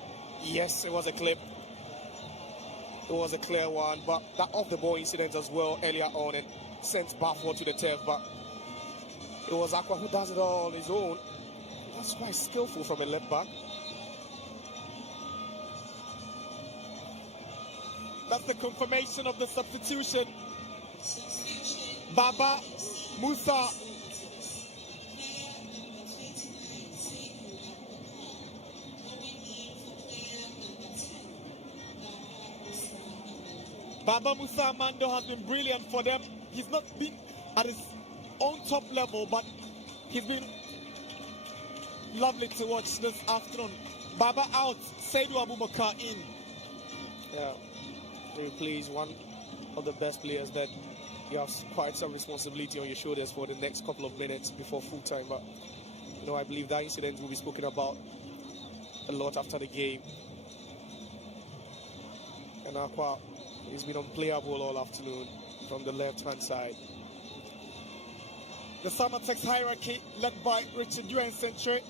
Yes, it was a clip. It was a clear one, but that off-the-ball incident as well earlier on and sent Bafo to the turf, but it was Aqua who does it all on his own. That's quite skillful from a left back. That's the confirmation of the substitution. Baba Musa. Baba Musa Amando has been brilliant for them. He's not been at his own top level, but he's been lovely to watch this afternoon. Baba out, Seydou Abubakar in. Yeah. He plays one of the best players that you have quite some responsibility on your shoulders for the next couple of minutes before full time. But you know, I believe that incident will be spoken about a lot after the game. And Aqua, he's been unplayable all afternoon from the left-hand side. The Samartex hierarchy led by Richard Yuan Century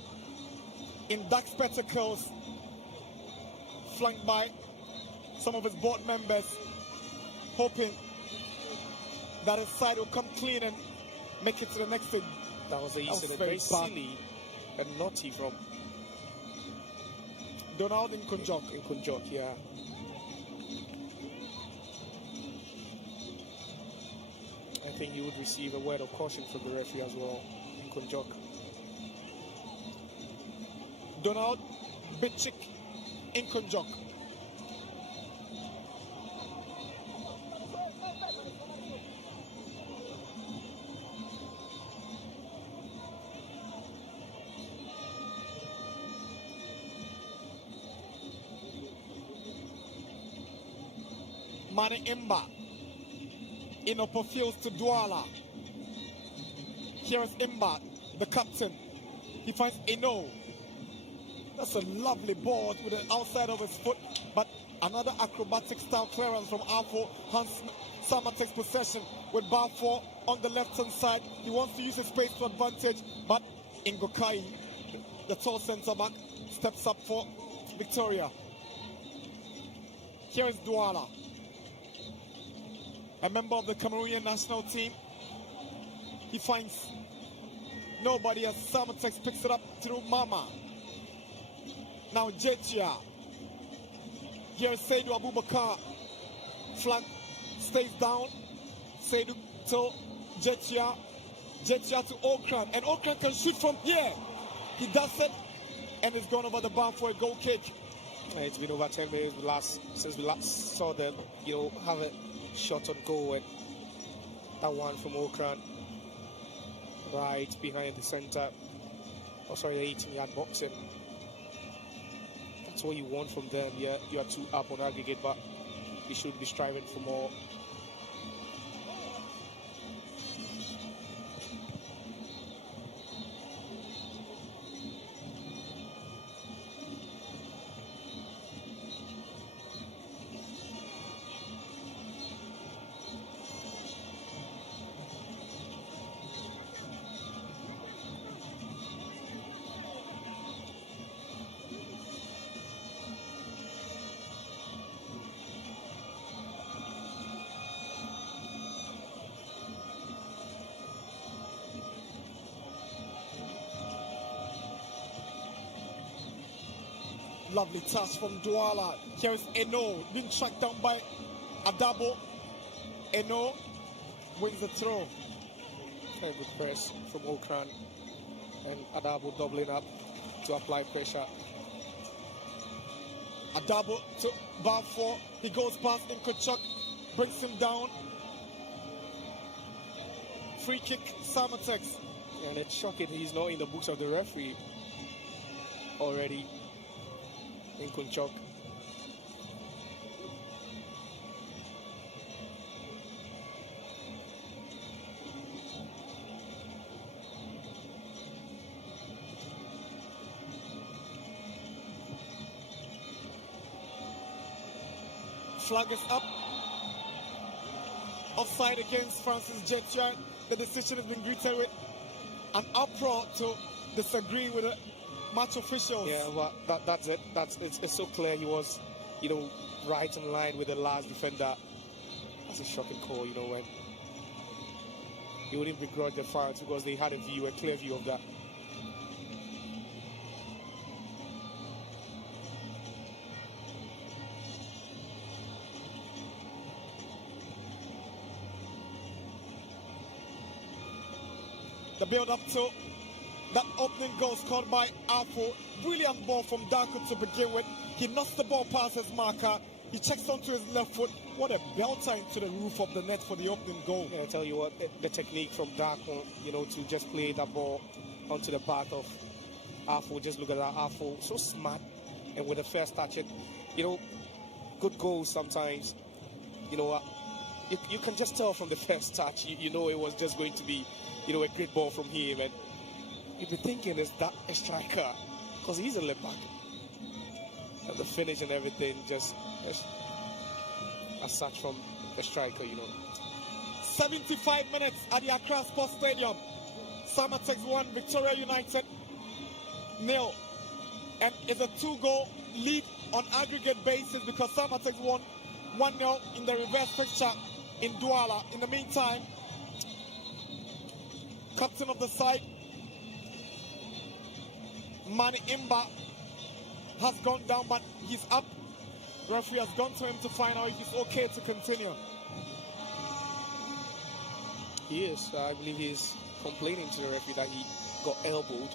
in dark spectacles, flanked by some of his board members, hoping that his side will come clean and make it to the next stage. That was very silly and naughty from Donald in Kunjok. In Kunjok, yeah. I think he would receive a word of caution from the referee as well in Kunjok. Donald Bitchik in Kunjok. Mane Imba in upper fields to Douala. Here is Imba, the captain. He finds Eno. That's a lovely ball with the outside of his foot, but Another acrobatic style clearance from Afo. Hans Samartex possession with Balfour on the left-hand side. He wants to use his space to advantage, but Ngokai, the tall centre-back, steps up for Victoria. Here is Douala, a member of the Cameroonian national team. He finds nobody as Samartex picks it up through Mama. Now Jetia. Here is Seydou Abubakar. Flank stays down. Seydou to Jetia. Jetia to Okran. And Okran can shoot from here. He does it. And it's gone over the bar for a goal kick. It's been over 10 minutes since we last saw them, have a shot on goal. And that one from Okran, right behind the center. Oh, sorry, the 18-yard box. And that's what you want from them. Yeah, you are 2 up on aggregate, but you should be striving for more. Lovely touch from Douala. Here's Eno, being tracked down by Adabo. Eno wins the throw. Very good press from Okran. And Adabo doubling up to apply pressure. Adabo to Balfour. He goes past Nkochuk, brings him down. Free kick, Samartex. And it's shocking he's not in the books of the referee already. Nkochuk. Flag is up. Offside against Francis Jetia. The decision has been greeted with an uproar to disagree with the match officials. Yeah, but that's it. It's so clear he was, right in line with the last defender. That's a shocking call, when you wouldn't begrudge the fans because they had a clear view of that. The build-up to that opening goal scored by Afo. Brilliant ball from Darko to begin with. He knocks the ball past his marker. He checks onto his left foot. What a belter into the roof of the net for the opening goal. Yeah, I tell you what, the technique from Darko, to just play that ball onto the path of Afo. Just look at that Afo, so smart. And with the first touch, good goals sometimes. You can just tell from the first touch, it was just going to be, a great ball from him. And you'd be thinking, is that a striker? Because he's a left back. And the finish and everything, just as such from the striker, 75 minutes at the Accra Sports Stadium. Samartex 1, Victoria United 0. And it's a 2-goal lead on aggregate basis because Samartex won 1-0 in the reverse fixture in Douala. In the meantime, captain of the side, Mani Imba, has gone down, but he's up. Referee has gone to him to find out if he's okay to continue. He is. I believe he's complaining to the referee that he got elbowed.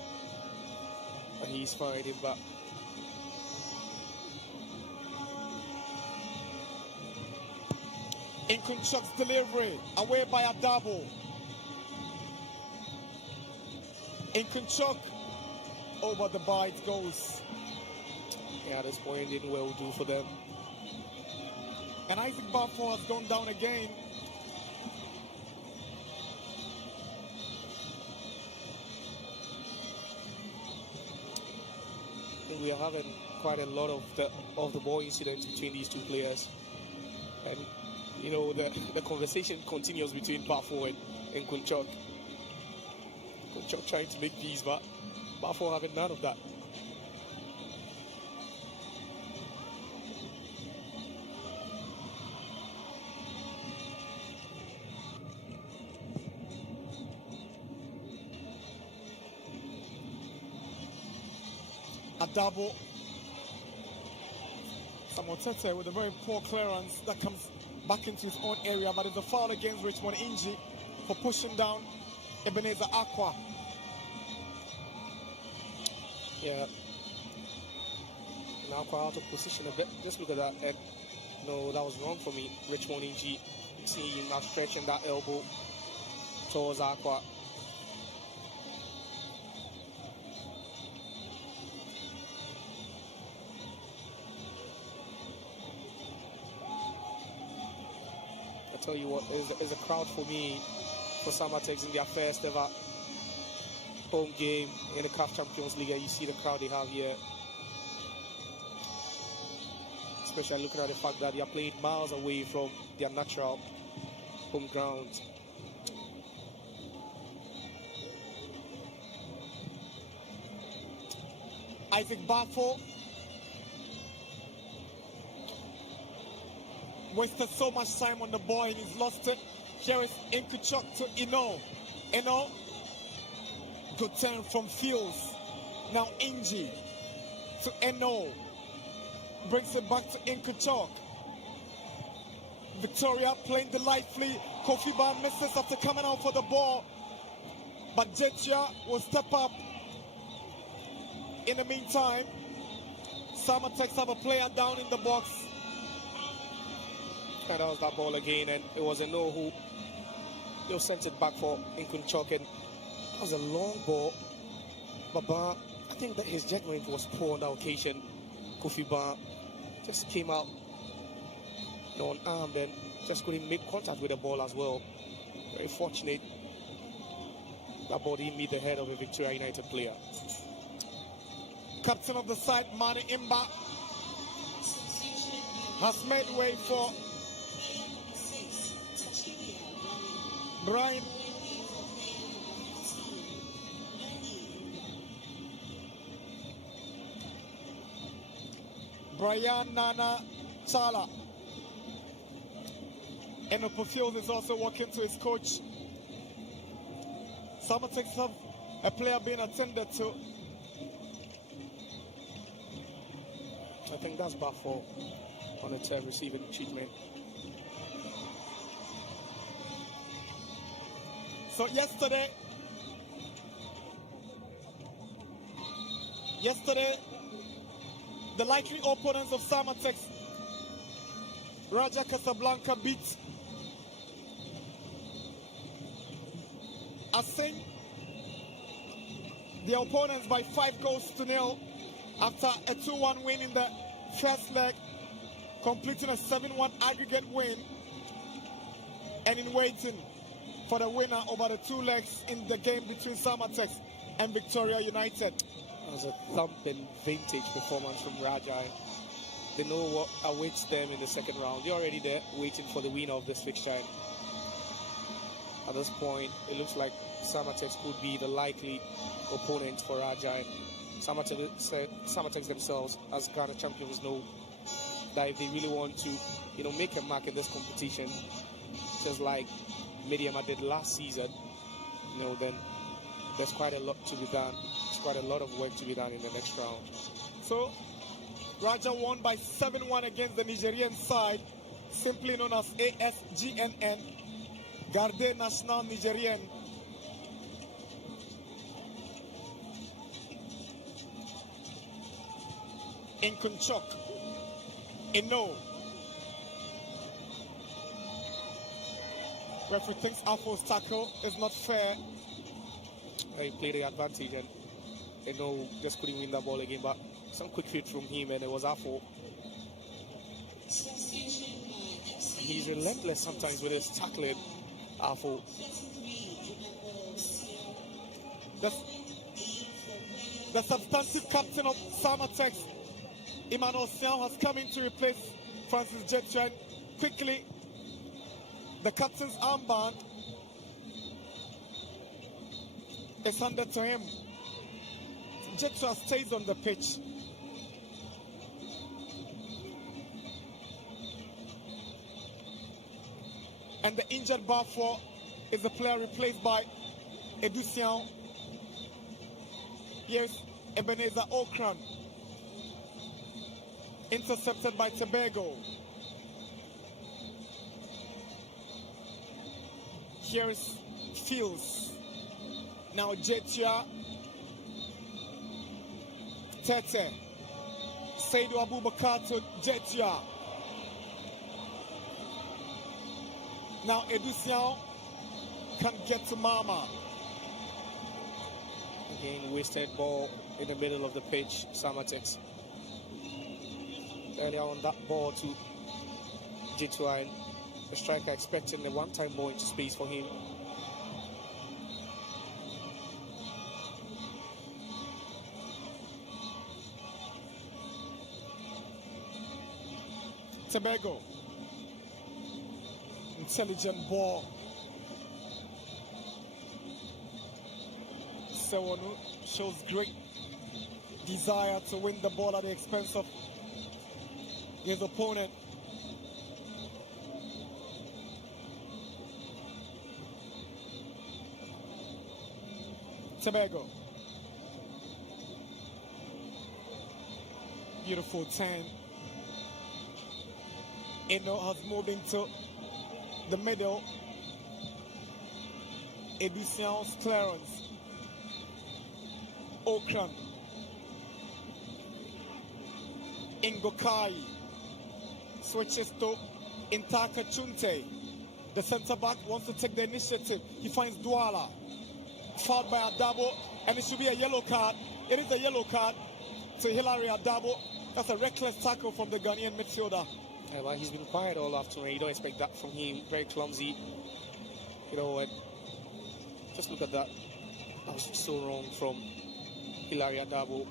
And he's fine, Imba. Nkochuk's delivery, away by Adabo. Nkochuk, over the bar it goes. Yeah, at this point, didn't well do for them. And Isaac Balfour has gone down again. I think we are having quite a lot of the ball incidents between these two players, and you know the conversation continues between Bafo and Kunchok. Kunchok trying to make peace, but Bafo having none of that. Adabo Samartex with a very poor clearance that comes back into his own area, but it's a foul against Richmond Inji for pushing down Ebenezer Aqua. Yeah. Now Aqua out of position a bit. Just look at that. And no, that was wrong for me. Richmond Inji, see him now stretching that elbow towards Aqua. Tell you what, is a crowd for me for Samartex in their first ever home game in the CAF Champions League. You see the crowd they have here, especially looking at the fact that they are playing miles away from their natural home ground. Isaac Bafo wasted so much time on the ball and he's lost it. Here is Inkuchuk to Ino. Ino, good turn from Fields. Now Inji to Eno. Brings it back to Inkuchuk. Victoria playing delightfully. Kofi Ban misses after coming out for the ball. But Jetia will step up. In the meantime, Samartex have a player down in the box. And that was that ball again, and it was a no who they sent it back for Inkunchok, and that was a long ball. But I think that his judgment was poor on that occasion. Kofi Ban just came out unarmed and just couldn't make contact with the ball as well. Very fortunate that ball didn't meet the head of a Victoria United player. Captain of the side, Mani Imba, has made way for Brian Nana Sala. And Fields is also walking to his coach. Samartex have a player being attended to. I think that's Bafo on the turn receiving treatment. So yesterday, the likely opponents of Samartex, Raja Casablanca beat Asing, the opponents by 5-0 after a 2-1 win in the first leg, completing a 7-1 aggregate win, and in waiting for the winner over the 2 legs in the game between Samartex and Victoria United. That was a thumping vintage performance from Raja. They know what awaits them in the second round. They're already there waiting for the winner of this fixture. At this point, it looks like Samartex could be the likely opponent for Raja. Samartex themselves, as Ghana champions, know that if they really want to, make a mark in this competition, just like Mediama did last season, then there's quite a lot to be done. There's quite a lot of work to be done in the next round. So, Raja won by 7-1 against the Nigerian side, simply known as ASGNN, Garde National Nigerian. Inkunchok, Eno. Referee thinks Afo's tackle is not fair. He played the advantage and Eno just couldn't win that ball again, but some quick feet from him and it was Afo. He's relentless sometimes with his tackling, Afo. The substantive captain of Samartex Emmanuel Sian has come in to replace Francis Jetran. Quickly, the captain's armband is handed to him. Jetra stays on the pitch. And the injured Barfour is the player replaced by Edusian. Here's Ebenezer Okran. Intercepted by Tobago. Here's Fields. Now Jetia. Tete. Seydou Abubakar to Jetia. Now Edusian can get to Mama. Again, wasted ball in the middle of the pitch, Samartex. Earlier on that ball to J2I, the striker expecting a one-time ball into space for him. Tobago. Intelligent ball. Sewonu shows great desire to win the ball at the expense of his opponent. Tobago. Beautiful 10. Eno has moved into the middle. Edusian's clearance. Okran. Ingokai switches to Intaka Chunte. The centre back wants to take the initiative. He finds Douala. Fouled by Adabo, and it should be a yellow card. It is a yellow card to Hilary Adabo. That's a reckless tackle from the Ghanaian midfielder. Yeah, well, he's been quiet all afternoon. You don't expect that from him. Very clumsy. You know, just look at that. That was so wrong from Hilary Adabo.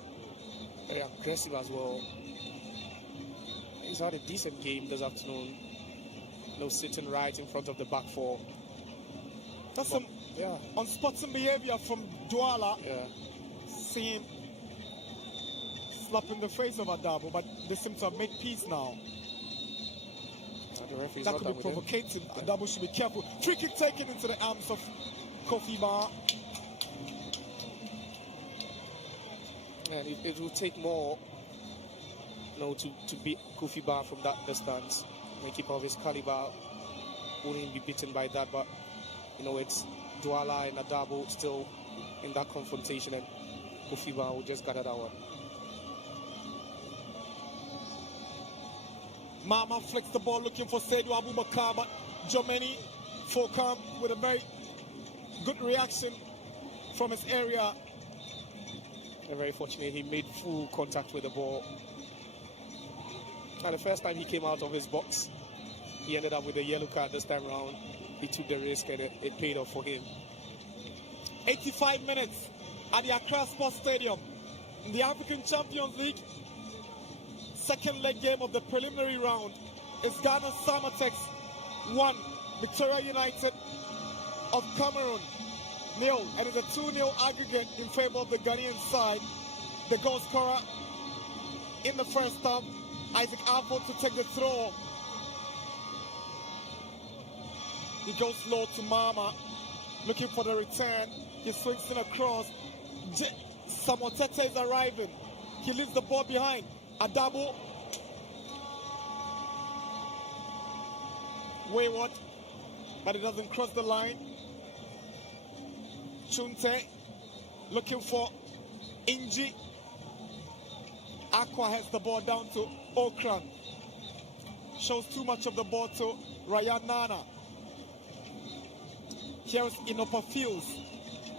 Very aggressive as well. He's had a decent game this afternoon. No sitting right in front of the back four. That's some unspotting behavior from Douala. Yeah. See him slapping the face of Adabo, but they seem to have made peace now. That could be provocative. Yeah. Adabo should be careful. Free kick taken into the arms of Kofi Bar. And it will take more, you know, to beat Kofi Bar from that distance. The keeper of his caliber wouldn't be beaten by that, but you know, it's Douala and Adabo still in that confrontation, and Kofi Bar will just gather that one. Mama flicks the ball looking for Seydou Abubakar, but Jomeni Fokam with a very good reaction from his area. And very fortunate, he made full contact with the ball. And the first time he came out of his box, he ended up with a yellow card this time around. He took the risk and it paid off for him. 85 minutes at the Accra Sports Stadium in the African Champions League. Second leg game of the preliminary round is Ghana Samartex 1, Victoria United of Cameroon 0, and it's a 2-0 aggregate in favor of the Ghanaian side. The goal scorer in the first half, Isaac Apple, to take the throw. He goes low to Mama, looking for the return. He swings in across. Samartex is arriving. He leaves the ball behind. Adabo. Wayward, but it doesn't cross the line. Chunte looking for Inji. Aqua has the ball down to Okran. Shows too much of the ball to Ryan Nana. Here's Inopa Fields.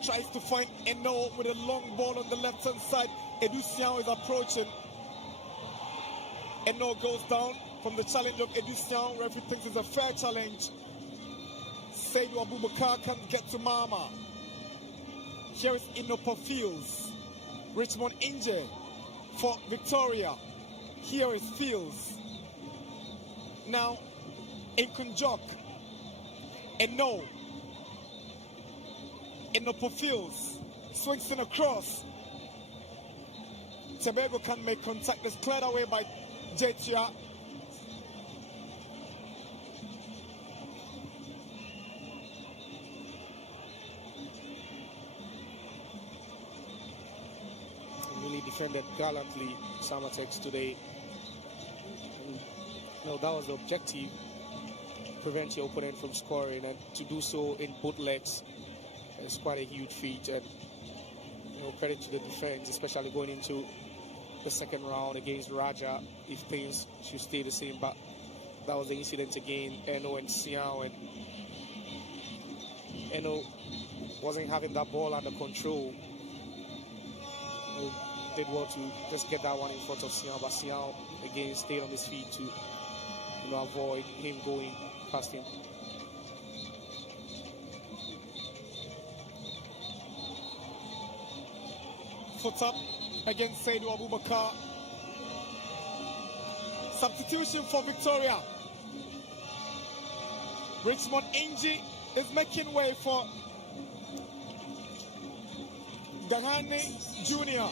Tries to find Eno with a long ball on the left-hand side. Edusian is approaching. Eno goes down from the challenge of Edusian. Referee thinks it's a fair challenge. Seydou Abubakar can't get to Mama. Here is Inopa Fields. Richmond Inje for Victoria. Here is Fields. Now, in Kunjok. And no. Enopo Fields. Swings in across. Tobago can make contact. It's cleared away by Jetia. Really defended gallantly, Samartex today. And, that was the objective. Prevent your opponent from scoring, and to do so in both legs is quite a huge feat. And credit to the defense, especially going into the second round against Raja, if things should stay the same. But that was the incident again. Eno and Siao, and Eno wasn't having that ball under control. Did well to just get that one in front of Siao, but Siao again stayed on his feet to avoid him going past him. Foot up against Saidu Abubakar. Substitution for Victoria. Richmond Inji is making way for Gahane Jr.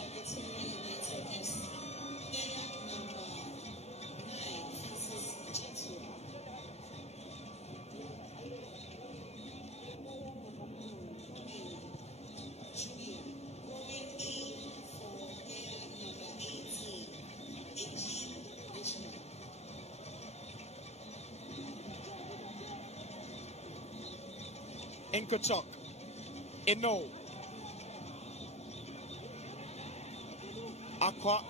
Inkachuk. Eno. Aqua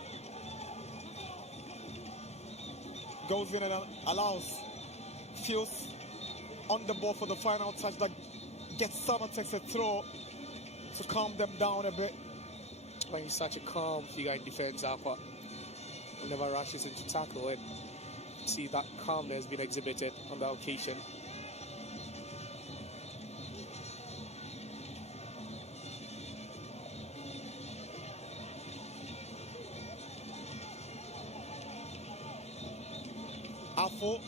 goes in and allows Fields on the ball for the final touch that gets Samartex a throw to calm them down a bit. But he's such a calm figure in defense, Aqua. He never rushes into tackle, and see that calmness being exhibited on that occasion. Afo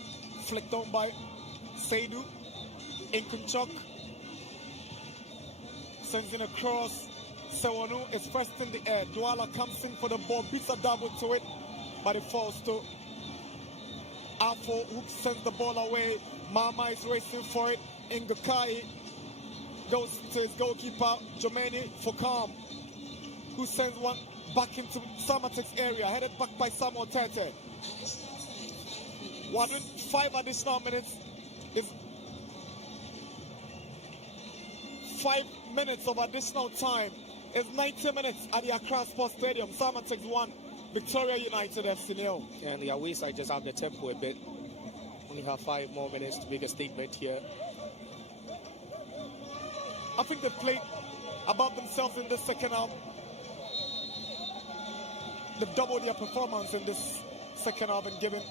flicked on by Saidu. Inkunchuk sends in a cross. Sewanu is first in the air. Douala comes in for the ball, beats a double to it, but it falls to Afo, who sends the ball away. Mama is racing for it. Ngakai goes to his goalkeeper, Jomeni Fokam, who sends one back into Samartex area, headed back by Samuel Tete. 5 additional minutes is 5 minutes of additional time is 90 minutes at the Accra Sports Stadium. Samartex 1, Victoria United FC 0. And the away side just have the tempo a bit. Only have 5 more minutes to make a statement here. I think they played above themselves in the second half. They've doubled their performance in this second half and given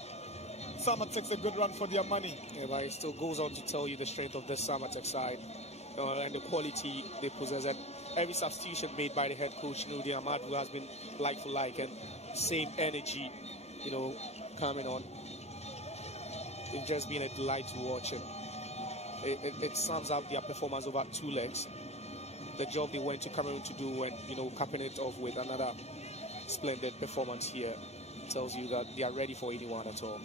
Samartex a good run for their money. Yeah, but it still goes on to tell you the strength of this Samartex side and the quality they possess. And every substitution made by the head coach, Nudi Ahmad, who has been like for like, and same energy, coming on. It's just been a delight to watch. And it sums up their performance over 2 legs. The job they went to Cameroon to do, and capping it off with another splendid performance here, tells you that they are ready for anyone at all.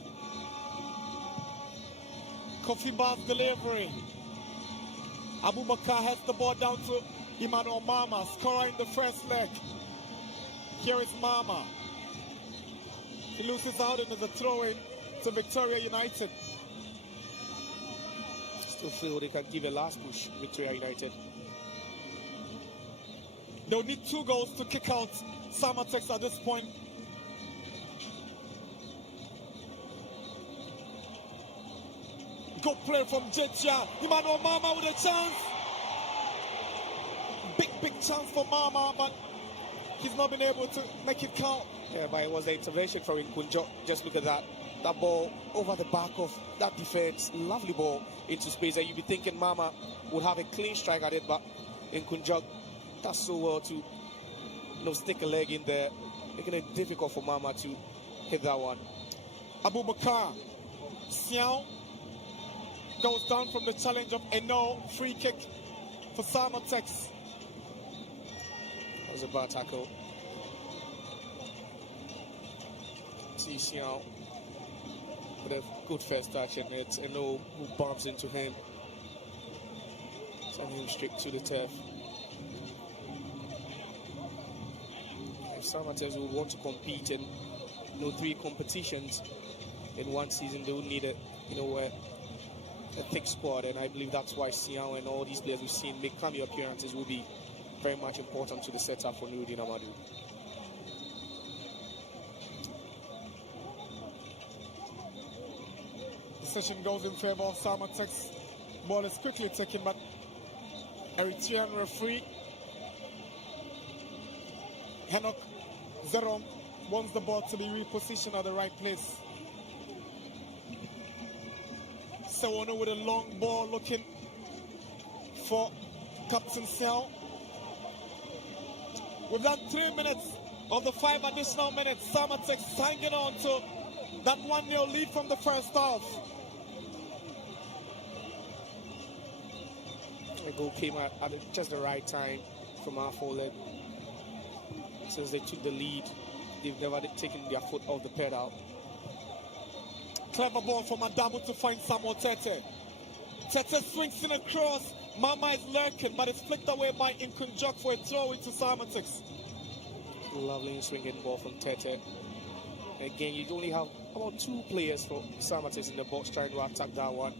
Kofi Ba's delivery. Abubakar has the ball down to Emmanuel Mama, scorer in the first leg. Here is Mama. He loses out into the throw-in to Victoria United. Still feel they can give a last push, Victoria United. They'll need 2 goals to kick out Samartex at this point. Good play from Jetia. Emmanuel Mama with a chance. Big chance for Mama, but he's not been able to make it count. Yeah, but it was the intervention from Nkunjo. Just look at that. That ball over the back of that defense. Lovely ball into space. And you'd be thinking Mama would have a clean strike at it, but Nkunjo does so well to stick a leg in there, making it difficult for Mama to hit that one. Abubakar Siao goes down from the challenge of Eno. Free kick for Samartex. That was a bad tackle. See Siao with a good first touch, and it's Eno who bumps into him. Send him straight to the turf. If Samartex would want to compete in 3 competitions in one season, they would need a thick squad, and I believe that's why Siao and all these players we've seen make cameo appearances will be very much important to the setup for Nuruddin Amadou. Decision goes in favor of Samartex. Ball is quickly taken, but Eritrean referee Henok Zerom wants the ball to be repositioned at the right place. Sewono with a long ball looking for Captain Siao. We've done 3 minutes of the 5 additional minutes. Samartex hanging on to that 1-0 lead from the first half. The goal came at just the right time from our forward. Since they took the lead, they've never taken their foot off the pedal. Clever ball from Adamu to find Samuel Tete. Tete swings in across. Mama is lurking, but it's flicked away by Inkunjok for a throw into Samartex. Lovely swinging ball from Tete. Again, you only have about 2 players for Samartex in the box trying to attack that one.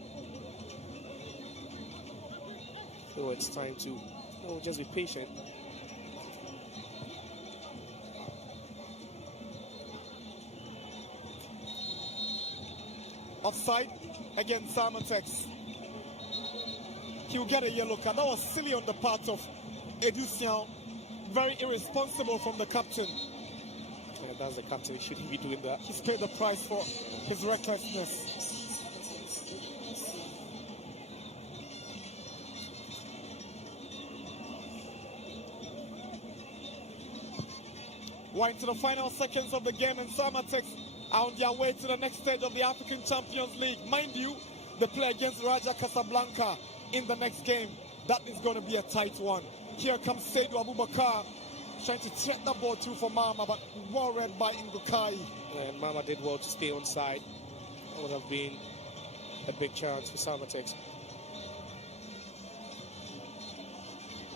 So it's time to just be patient. Offside against Samartex. He'll get a yellow card. That was silly on the part of Edusian. Very irresponsible from the captain. That's the captain. He shouldn't be doing that. He's paid the price for his recklessness. We're into the final seconds of the game, and Samartex are on their way to the next stage of the African Champions League. Mind you, they play against Raja Casablanca in the next game. That is going to be a tight one. Here comes Seydou Abubakar trying to threat the ball through for Mama, but well read by Ngokai. And Mama did well to stay on side. That would have been a big chance for Samartex.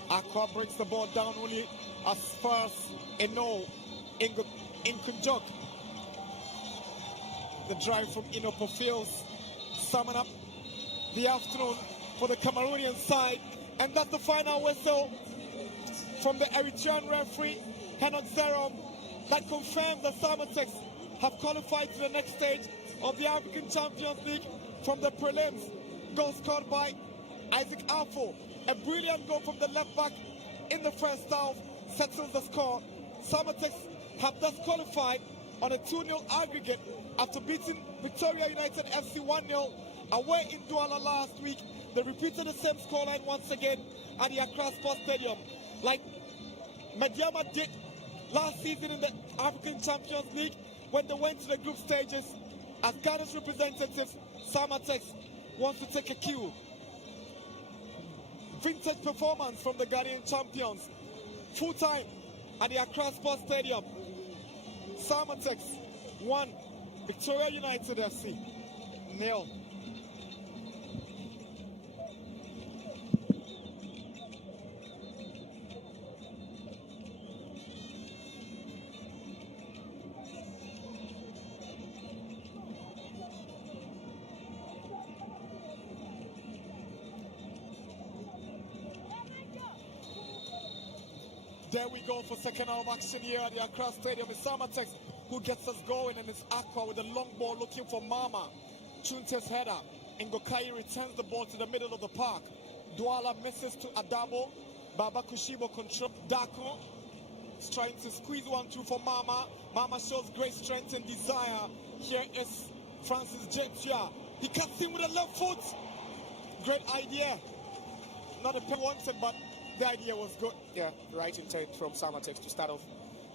Aqua breaks the ball down only as far as Eno Inkunjok. The drive from Inopo Fields, summing up the afternoon for the Cameroonian side. And that's the final whistle from the Eritrean referee, Henok Zerom, that confirms that Samartex have qualified to the next stage of the African Champions League from the prelims. Goal scored by Isaac Afo. A brilliant goal from the left back in the first half settles the score. Samartex have thus qualified on a 2-0 aggregate after beating Victoria United FC 1-0 away in Douala last week. They repeated the same scoreline once again at the Accra Sports Stadium, like Mediama did last season in the African Champions League when they went to the group stages. As Ghana's representatives, Samartex wants to take a cue. Vintage performance from the Ghanaian champions. Full time at the Accra Sports Stadium. Samartex 1, Victoria United FC 0. There we go for second half action here at the Accra Stadium. It's Samartex who gets us going, and it's Aqua with a long ball looking for Mama. Chunte's header. Ngokai returns the ball to the middle of the park. Douala misses to Adabo. Baba Kushibo controls Dako. He's trying to squeeze 1-2 for Mama. Mama shows great strength and desire. Here is Francis Jetia. He cuts in with a left foot. Great idea. Not a pen wanted, but the idea was good. Yeah, right intent from Samartex to start off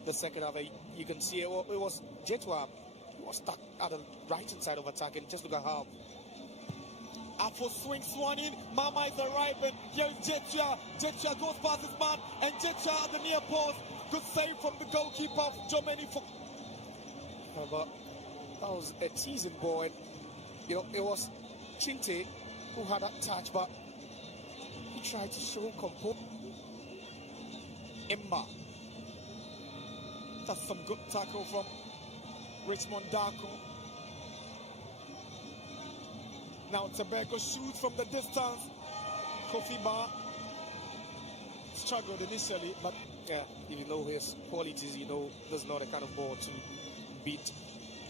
the second half. You can see it was Jetwa was stuck at the right hand side of attack, and just look at how. Afro swings one in. Mama is arriving. Here is Jetcha. Jetcha goes past his man, and Jetcha at the near post. Good save from the goalkeeper of Germany. But that was a teasing ball, and it was Chinte who had that touch, but he tried to show composure. Imba. That's some good tackle from Richmond Darko. Now Tobacco shoots from the distance. Kofi Ba struggled initially, but yeah, even though his qualities, that's not the kind of ball to beat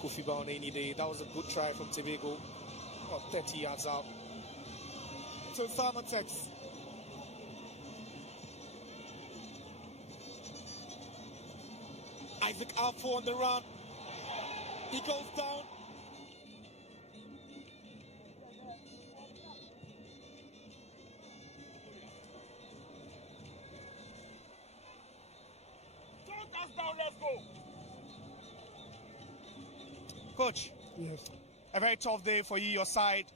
Kofi Ba on any day. That was a good try from Tobago, about 30 yards out. To Samartex. Isaac Alfo on the run. He goes down. Count us down, let's go. Coach, Yes. a very tough day for you. Your side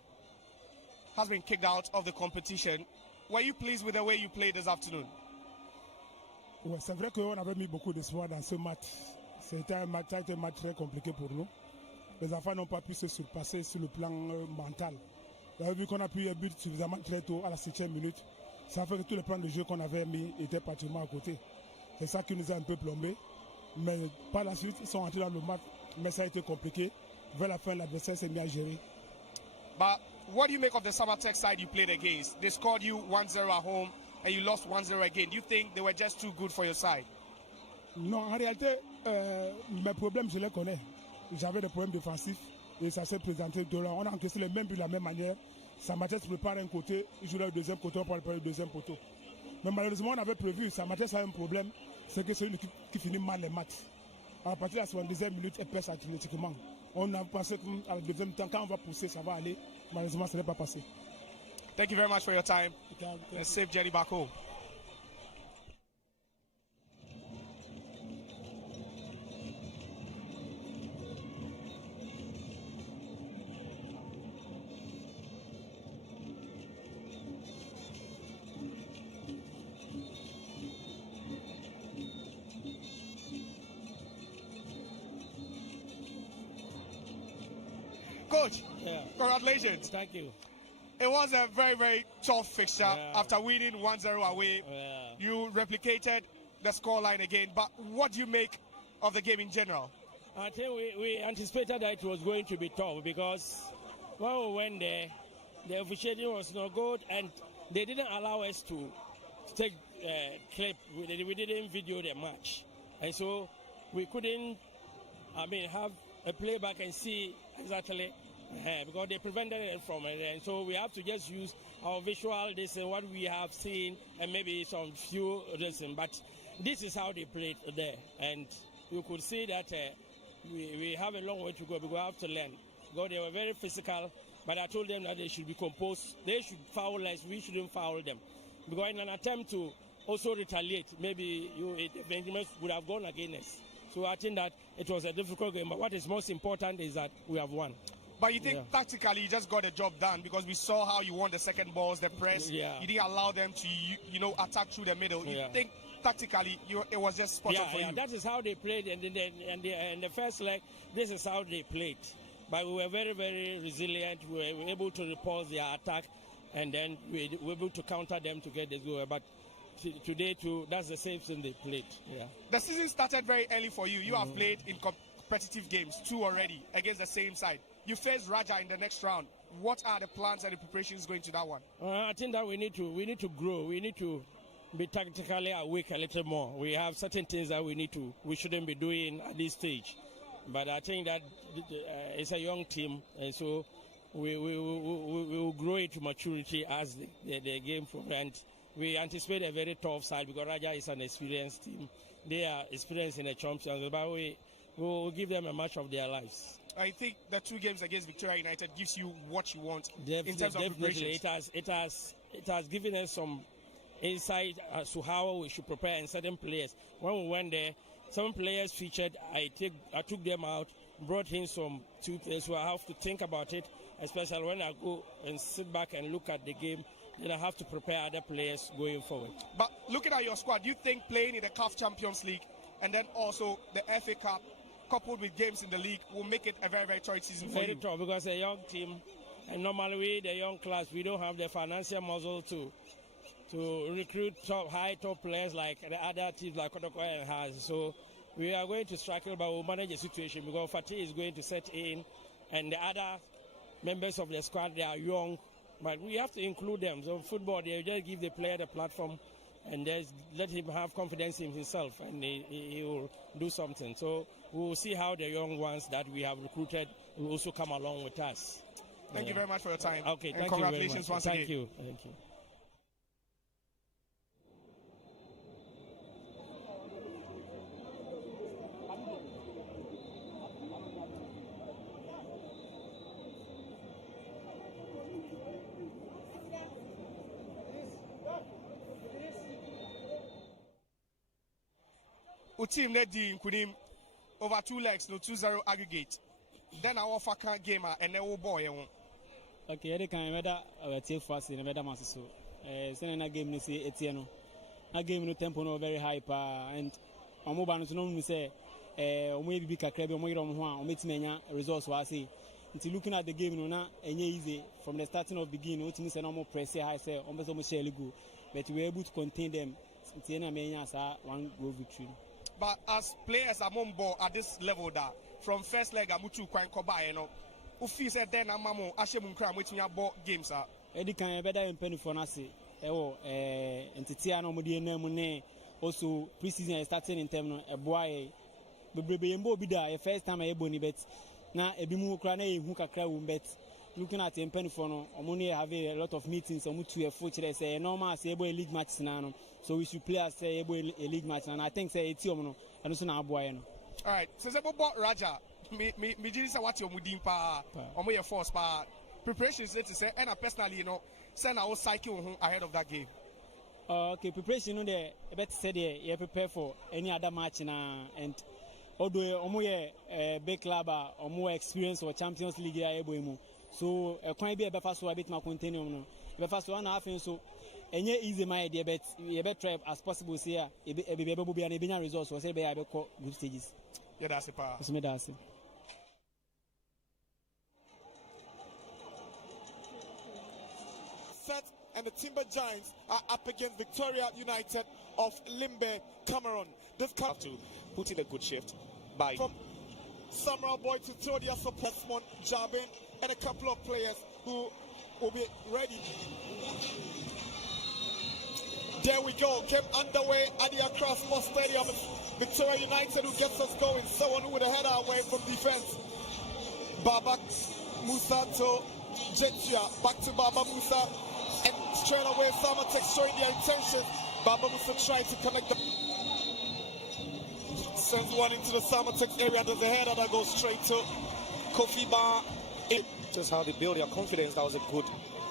has been kicked out of the competition. Were you pleased with the way you played this afternoon? Ouais, c'est vrai qu'on avait mis beaucoup d'espoir dans ce match. C'était un match très compliqué pour nous. Les enfants n'ont pas pu se surpasser sur le plan mental. Vous avez vu qu'on a pu un but suffisamment très tôt à la 7e minute. Ça fait que tous les plans de jeu qu'on avait mis étaient pratiquement à côté. C'est ça qui nous a un peu plombé. Mais par la suite, ils sont entrés dans le match. Mais ça a été compliqué. Vers la fin, l'adversaire s'est mis à gérer. But what do you make of the Samartex side you played against? They scored you 1-0 at home and you lost 1-0 again. Do you think they were just too good for your side? Non, en réalité, mes problèmes, je les connais. J'avais des problèmes défensifs et ça s'est présenté de là. On a encaissé les mêmes buts de la même manière. Samartex prépare un côté, il joue le deuxième côté, on peut préparer le deuxième poteau. Mais malheureusement, on avait prévu, Samartex a un problème, c'est que c'est une équipe qui finit mal les matchs. À partir de la 70e minute, elle perd athlétiquement. On a pensé qu'à la deuxième temps, quand on va pousser, ça va aller. Malheureusement, ça n'est pas passé. Thank you very much for your time. And safe journey back home. Coach, congratulations. Thank you. It was a very, very tough fixture. After winning 1-0 away. You replicated the scoreline again. But what do you make of the game in general? I think we anticipated that it was going to be tough because when we went there, the officiating was not good and they didn't allow us to take clip. We didn't video the match. And so we couldn't, have a playback and see exactly because they prevented it from it. And so we have to just use our visual, this and what we have seen, and maybe some few listen. But this is how they played there. And you could see that we have a long way to go because we have to learn. Because they were very physical, but I told them that they should be composed. They should foul us, we shouldn't foul them. Because in an attempt to also retaliate, maybe the would have gone against us. So I think that it was a difficult game, but what is most important is that we have won. But you think tactically you just got the job done because we saw how you won the second balls, the press. Yeah. You didn't allow them to, attack through the middle. You think tactically it was just spot on for you? That is how they played, and in the first leg, this is how they played. But we were very, very resilient. We were able to repulse their attack, and then we were able to counter them to get the goal. But today too, that's the same thing they played. Yeah. The season started very early for you. You have played in competitive games, 2 already, against the same side. You face Raja in the next round. What are the plans and the preparations going to that one? I think that we need to grow. We need to be tactically awake a little more. We have certain things that we shouldn't be doing at this stage. But I think that it's a young team, and so we will grow into maturity as the game progresses. We anticipate a very tough side because Raja is an experienced team. They are experienced in the champions, but we will give them a match of their lives. I think the 2 games against Victoria United gives you what you want in terms of preparations. It has given us some insight as to how we should prepare in certain players. When we went there, some players featured. I took them out. brought in some 2 players, so I have to think about it, especially when I go and sit back and look at the game. Then I have to prepare other players going forward. But looking at your squad, do you think playing in the CAF Champions League and then also the FA Cup, coupled with games in the league, will make it a very, very tight season for you? Very tough, because a young team, and normally we, the young class, we don't have the financial muscle to recruit high top players like the other teams like Kotoko has. So we are going to struggle, but we'll manage the situation because Fatih is going to set in, and the other members of the squad, they are young, but we have to include them. So football, they just give the player the platform and just let him have confidence in himself, and he will do something. So we will see how the young ones that we have recruited will also come along with us. Thank you very much for your time. Okay, and congratulations once again. Thank you. Thank you. Team led the Nkunim over 2 legs, no 2-0 aggregate. Then our Faka game and then boy. Okay, I can remember our team first in the mass. So, sending a game, you see, Etienne. A game no tempo no very high, and on mobile, no say, maybe big a crab or more on Mitmania results was see. Until looking at the game, no, not easy from the starting of beginning, which means a normal press, I say, almost good, but we were able to contain them. Tiena Mania, one goal victory. But as players among ball at this level, that from first leg, Amutu Kwan Koba, you know, who feels that then Amamo Ashemun Cram, which we ball games are. Eddie can better in penny for Nasi. And Titiano Mudine also preseason starting in terms of a boy. But Brebembo Bida, a first time I boni bet. Now a bimu crane who can cry bet. Looking at in penny for no, Omoni have a lot of meetings, Omutu a future, say normal, say a league match now. So we should play as a league match, and I think say it's and also now boy. All right, so about Raja, me just what you mudim pa, or your force pa preparations. Let's say, and I personally, you know, send our cycle ahead of that game. Okay, preparation on the better said you prepare for any other match now, and although omo big club or more experience or Champions League able so quite be a better so a bit more continue no. Better so na afin so. Enye easy my idea, but you better try as possible. See, be able to be an results. Was able to call group stages. Yeah, that's it. Set and the Timber Giants are up against Victoria United of Limbe, Cameroon. This have to put in a good shift by from Samurai Boy to Todia Sopesmon, Jabin, and a couple of players who will be ready. There we go, came underway at the Accra Sports Stadium. Victoria United who gets us going. Someone who would head our way from defense. Baba Musa to Jetia. Back to Baba Musa. And straight away Samartex showing their intentions. Baba Musa trying to connect the... Sends one into the Samartex area. There's a header that goes straight to Kofi Ba. Just how they build their confidence. That was a good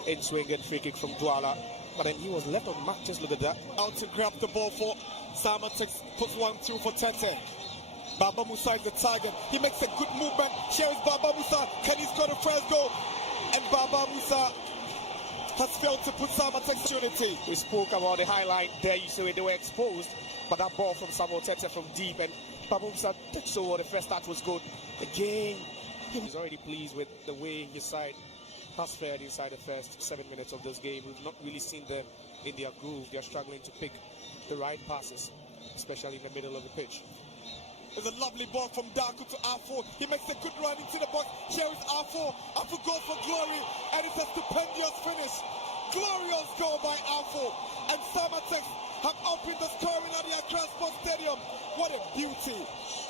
in-swing and free kick from Douala. But then he was left on mark. Just look at that. Out to grab the ball for Samartex. Puts 1-2 for Tete. Baba Musa is the target. He makes a good movement. Here is Baba Musa. Can he score the first goal? And Baba Musa has failed to put Samartex opportunity. We spoke about the highlight there. You saw it, they were exposed. But that ball from Samuel Tete from deep. And Baba Musa took so the first start was good. Again, he's already pleased with the way his side has fared inside the first 7 minutes of this game. We've not really seen them in their groove. They're struggling to pick the right passes, especially in the middle of the pitch. There's a lovely ball from Daku to R4. He makes a good run into the box. Here is R4. R4 goes for glory, and it's a stupendous finish. Glorious goal by R4. And Samartex have opened the scoring at the Accra Sports Stadium. What a beauty.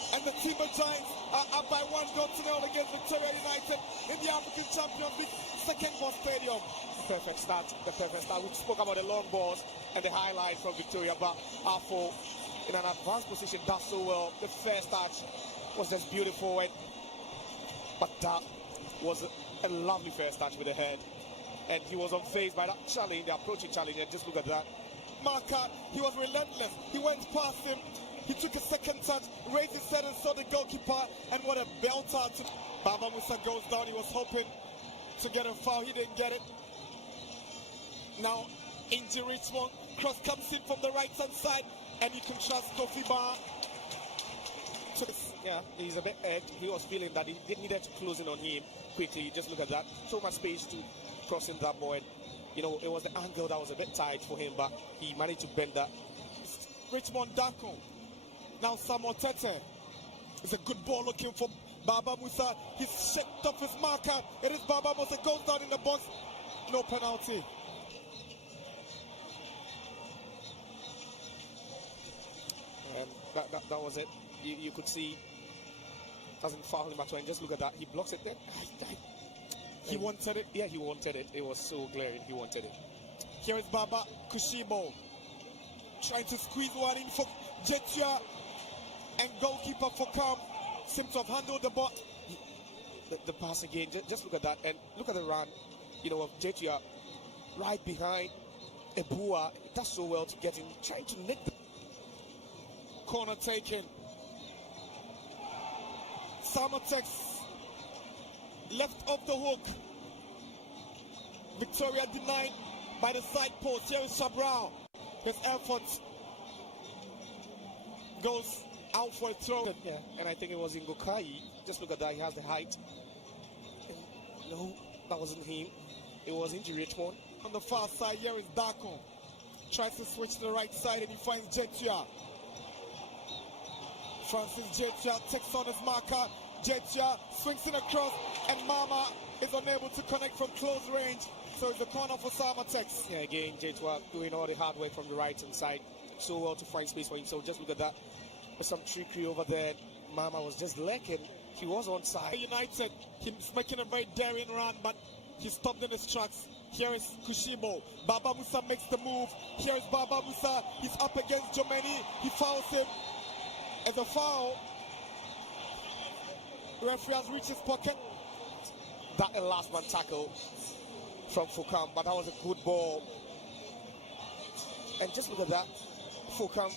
And the Timber Giants are up by 1-0 against Victoria United in the African Champions League second ball stadium. Perfect start. The perfect start. We spoke about the long balls and the highlight from Victoria, but R4 in an advanced position does so well. The first touch was just beautiful, but that was a lovely first touch with the head. And he was unfazed by that challenge, the approaching challenge, and just look at that. Marker, he was relentless. He went past him. He took a second touch, raised his head and saw the goalkeeper, and what a belter to Baba Musa goes down. He was hoping to get a foul. He didn't get it. Now, into Richmond. Cross comes in from the right-hand side, and you can trust Kofi Bar. Yeah, he's a bit edged. He was feeling that he needed to close in on him quickly. Just look at that. So much space to cross in that ball. And, you know, it was the angle that was a bit tight for him, but he managed to bend that. Richmond Dako. Now Samartex. It's a good ball looking for Baba Musa. He's shaked off his marker. It is Baba Musa. Goes down in the box. No penalty. And that was it. You could see doesn't foul him at all. And just look at that. He blocks it there. He wanted it. Yeah, he wanted it. It was so glaring. He wanted it. Here is Baba Kushibo trying to squeeze one in for Jetia, and goalkeeper for Kam seems to have handled the ball. The pass again. Just look at that, and look at the run. You know, of Jetia right behind Ebua. Does so well to get in, trying to nick the corner taken. Samartex left off the hook. Victoria denied by the side post. Here is Shabral. His effort goes out for a throw. Yeah, and I think it was in Gokai. Just look at that. He has the height. And no, that wasn't him. It was into Richmond. On the far side, here is Dako. Tries to switch to the right side and he finds Jetia. Francis Jetia takes on his marker. Jetia swings in across, and Mama is unable to connect from close range. So it's a corner for Samartex. Yeah, again, Jetia doing all the hard work from the right-hand side. So well to find space for himself. Just look at that. There's some trickery over there. Mama was just lacking. He was on side. United, he's making a very daring run, but he stopped in his tracks. Here is Kushibo. Baba Musa makes the move. Here is Baba Musa. He's up against Jomeni. He fouls him. As a foul, referee has reached his pocket. That a last man tackle from Fukam, but that was a good ball. And just look at that, Fukam.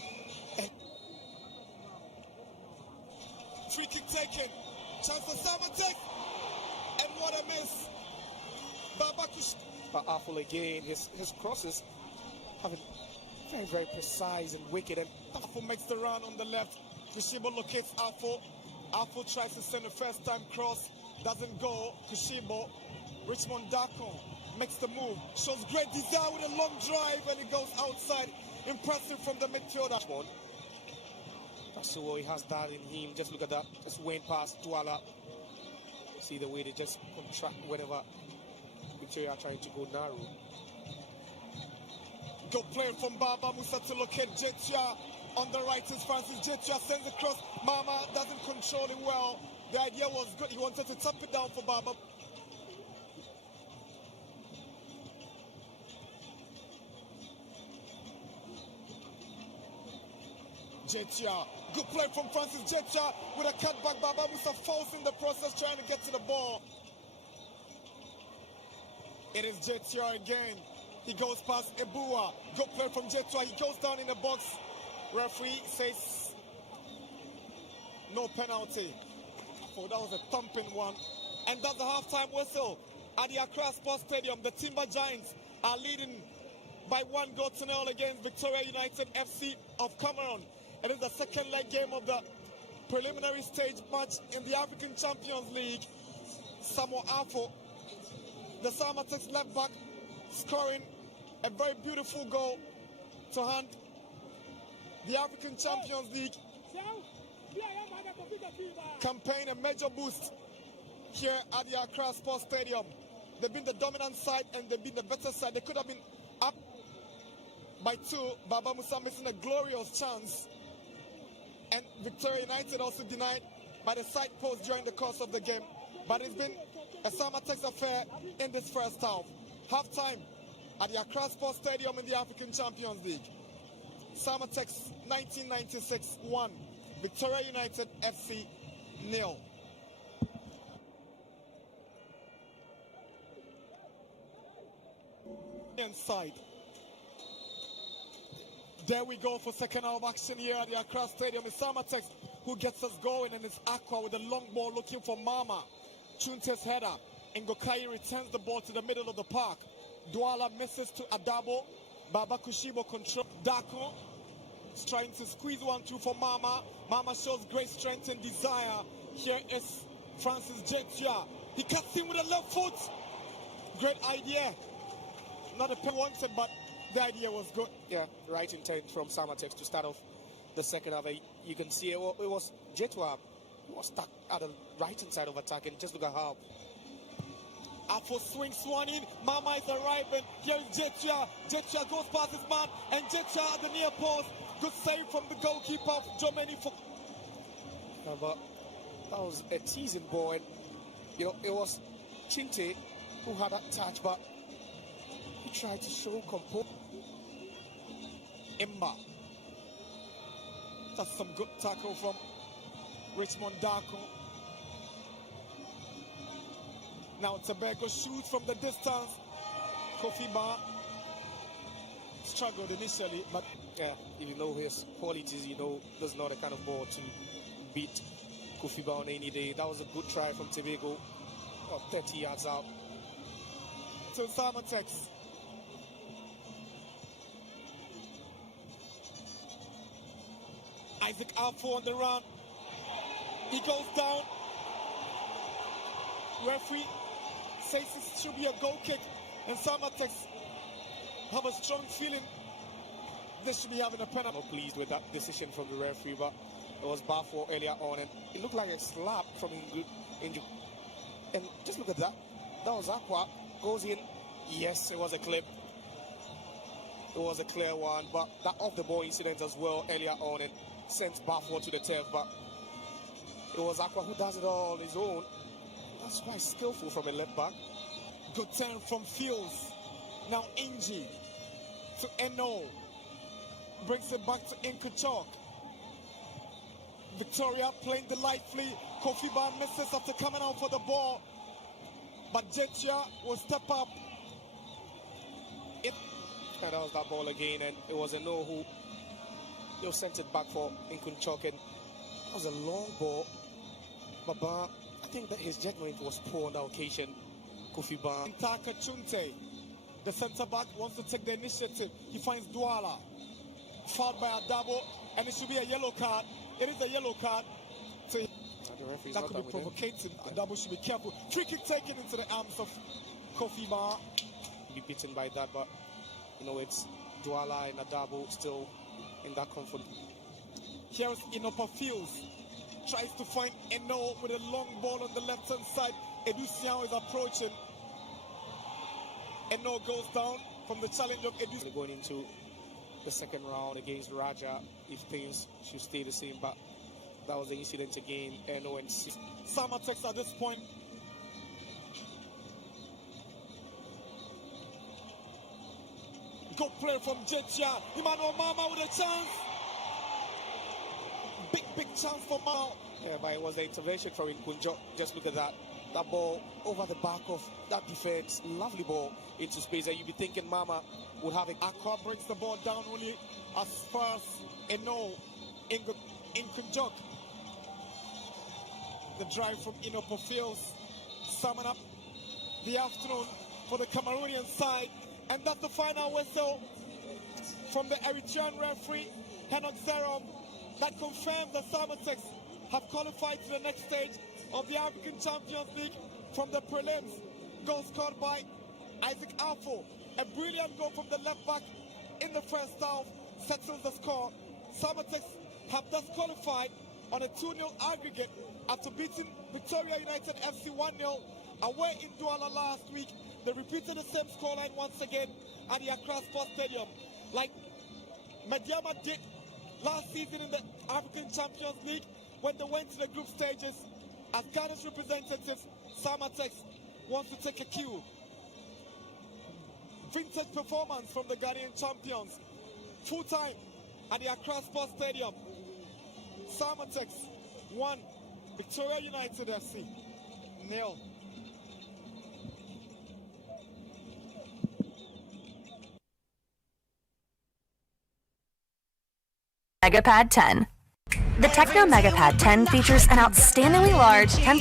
Free kick taken. Chance for Samartex. And what a miss. Baba Aful again, his crosses have been very, very precise and wicked. And Aful makes the run on the left. Kushibo locates Aful. Aful tries to send a first time cross. Doesn't go. Kushibo. Richmond Dako makes the move. Shows great desire with a long drive, and it goes outside. Impressive from the midfielder. So he has that in him. Just look at that. Just went past Tuala. See the way they just contract whenever Victoria are trying to go narrow. Good play from Baba Musa to locate Jetia. On the right is Francis Jetia. Sends across. Mama doesn't control it well. The idea was good. He wanted to tap it down for Baba. Jetia. Good play from Francis Jetia with a cutback. Baba Musa falls in the process trying to get to the ball. It is Jetia again. He goes past Ebua. Good play from Jetia. He goes down in the box. Referee says no penalty. Oh, that was a thumping one. And that's the halftime whistle at the Accra Sports Stadium. The Timber Giants are leading by 1-0 against Victoria United FC of Cameroon. It is the second leg game of the preliminary stage match in the African Champions League. Samuel Afo, the Samartex left back, scoring a very beautiful goal to hand the African Champions League campaign a major boost here at the Accra Sports Stadium. They've been the dominant side and they've been the better side. They could have been up by 2. Baba Musa missing a glorious chance. And Victoria United also denied by the side post during the course of the game. But it's been a Samartex affair in this first half. Half-time at the Accra Sports Stadium in the African Champions League. Samartex 1996 1. Victoria United FC 0. Inside. There we go for second half action here at the Accra Stadium. It's Samartex who gets us going, and it's Aqua with a long ball looking for Mama. Chunte's header. Ngokai returns the ball to the middle of the park. Douala misses to Adabo. Baba Kushibo control. Dako is trying to squeeze 1-2 for Mama. Mama shows great strength and desire. Here is Francis Jetia. He cuts in with a left foot. Great idea. Not a pen wanted, but the idea was good. Yeah, right intent from Samartex to start off the second half. You can see it was Jetua who was stuck at the right hand side of attack, and just look at how. Afo swings one in. Mama is arriving. Here is Jetia. Jetia goes past his man, and Jetia at the near post. Good save from the goalkeeper of Germany. But that was a teasing ball, and it was Chinte who had that touch, but he tried to show composure. Imba. That's some good tackle from Richmond Dako. Now Tabego shoots from the distance. Kofi Ba struggled initially, but yeah, you know his qualities, that's not the kind of ball to beat Kofi Ba on any day. That was a good try from Tobago, 30 yards out. To Samartex. Isaac Afo on the run. He goes down. Referee says it should be a goal kick, and Samartex have a strong feeling they should be having a penalty. I'm not pleased with that decision from the referee, but it was Bafo earlier on, and it looked like a slap from Inju. And just look at that. That was Aqua. Goes in. Yes, it was a clip. It was a clear one, but that off-the-ball incident as well earlier on, and sends Bafo to the turf, but it was Aqua who does it all on his own. That's quite skillful from a left back. Good turn from Fields. Now Inji to Eno. Brings it back to Inkachok. Victoria playing delightfully. Kofi Ba misses after coming out for the ball. But Jetia will step up. And that was that ball again, and it was Eno who sent it back for Inkachok, and that was a long ball. But I think that his judgment was poor on that occasion. Kofi Ba. Intaka Chunte, the centre back, wants to take the initiative. He finds Douala. Fouled by Adabo, and it should be a yellow card. It is a yellow card. So that could be provocating. Adabo should be careful. Free kick taken into the arms of Kofi Ba. Be beaten by that, but it's Douala and Adabo still in that comfort. Here's Inopa Fields. Tries to find Eno with a long ball on the left-hand side. Edusiao is approaching. Eno goes down from the challenge of Edusiao. They're going into the second round against Raja if things should stay the same, but that was the incident again. Eno and Samartex at this point. Good play from Jetia. Emmanuel Mama with a chance. Big chance for Mao. Yeah, but it was the intervention from Nkunjo. Just look at that. That ball over the back of that defense. Lovely ball into space. And you'd be thinking Mama would have it. Aqua brings the ball down only as far as Eno Nkunjo. The drive from Inopo Fields. Summing up the afternoon for the Cameroonian side. And that's the final whistle from the Eritrean referee, Henok Zerom. That confirms that Samartex have qualified to the next stage of the African Champions League from the prelims. Goal scored by Isaac Afo. A brilliant goal from the left back in the first half settles the score. Samartex have thus qualified on a 2-0 aggregate after beating Victoria United FC 1-0 away in Douala last week. They repeated the same scoreline once again at the Accra Sports Stadium, like Mediama did last season in the African Champions League when they went to the group stages. As Ghana's representatives, Samartex wants to take a cue. Vintage performance from the Ghanaian champions. Full time at the Accra Sports Stadium. Samartex 1, Victoria United FC 0. Megapad 10. The Techno Megapad 10 features an outstandingly large 10